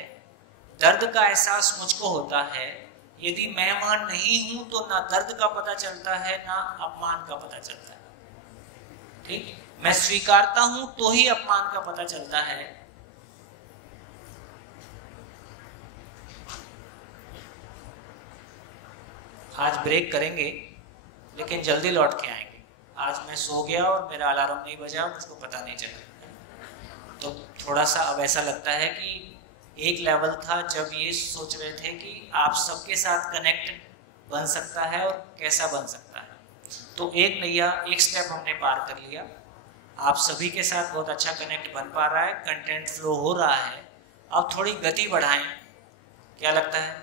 दर्द का एहसास मुझको होता है। यदि मैं वहां नहीं हूं तो ना दर्द का पता चलता है ना अपमान का पता चलता है। ठीक, मैं स्वीकारता हूं तो ही अपमान का पता चलता है। आज ब्रेक करेंगे लेकिन जल्दी लौट के आएंगे। आज मैं सो गया और मेरा अलार्म नहीं बजा, मुझको पता नहीं चला। तो थोड़ा सा अब ऐसा लगता है कि एक लेवल था जब ये सोच रहे थे कि आप सबके साथ कनेक्ट बन सकता है और कैसा बन सकता है। तो एक नैया, एक स्टेप हमने पार कर लिया। आप सभी के साथ बहुत अच्छा कनेक्ट बन पा रहा है, कंटेंट फ्लो हो रहा है। अब थोड़ी गति बढ़ाएं, क्या लगता है?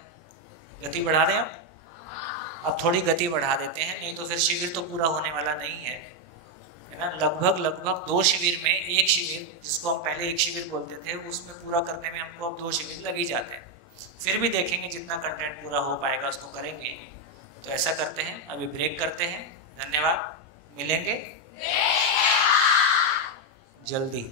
गति बढ़ा दें अब थोड़ी गति बढ़ा देते हैं, नहीं तो फिर शिविर तो पूरा होने वाला नहीं है ना। लगभग 2 शिविर में एक शिविर, जिसको हम पहले एक शिविर बोलते थे, उसमें पूरा करने में हमको अब 2 शिविर लग ही जाते हैं। फिर भी देखेंगे जितना कंटेंट पूरा हो पाएगा उसको करेंगे। तो ऐसा करते हैं, अभी ब्रेक करते हैं। धन्यवाद, मिलेंगे जल्दी।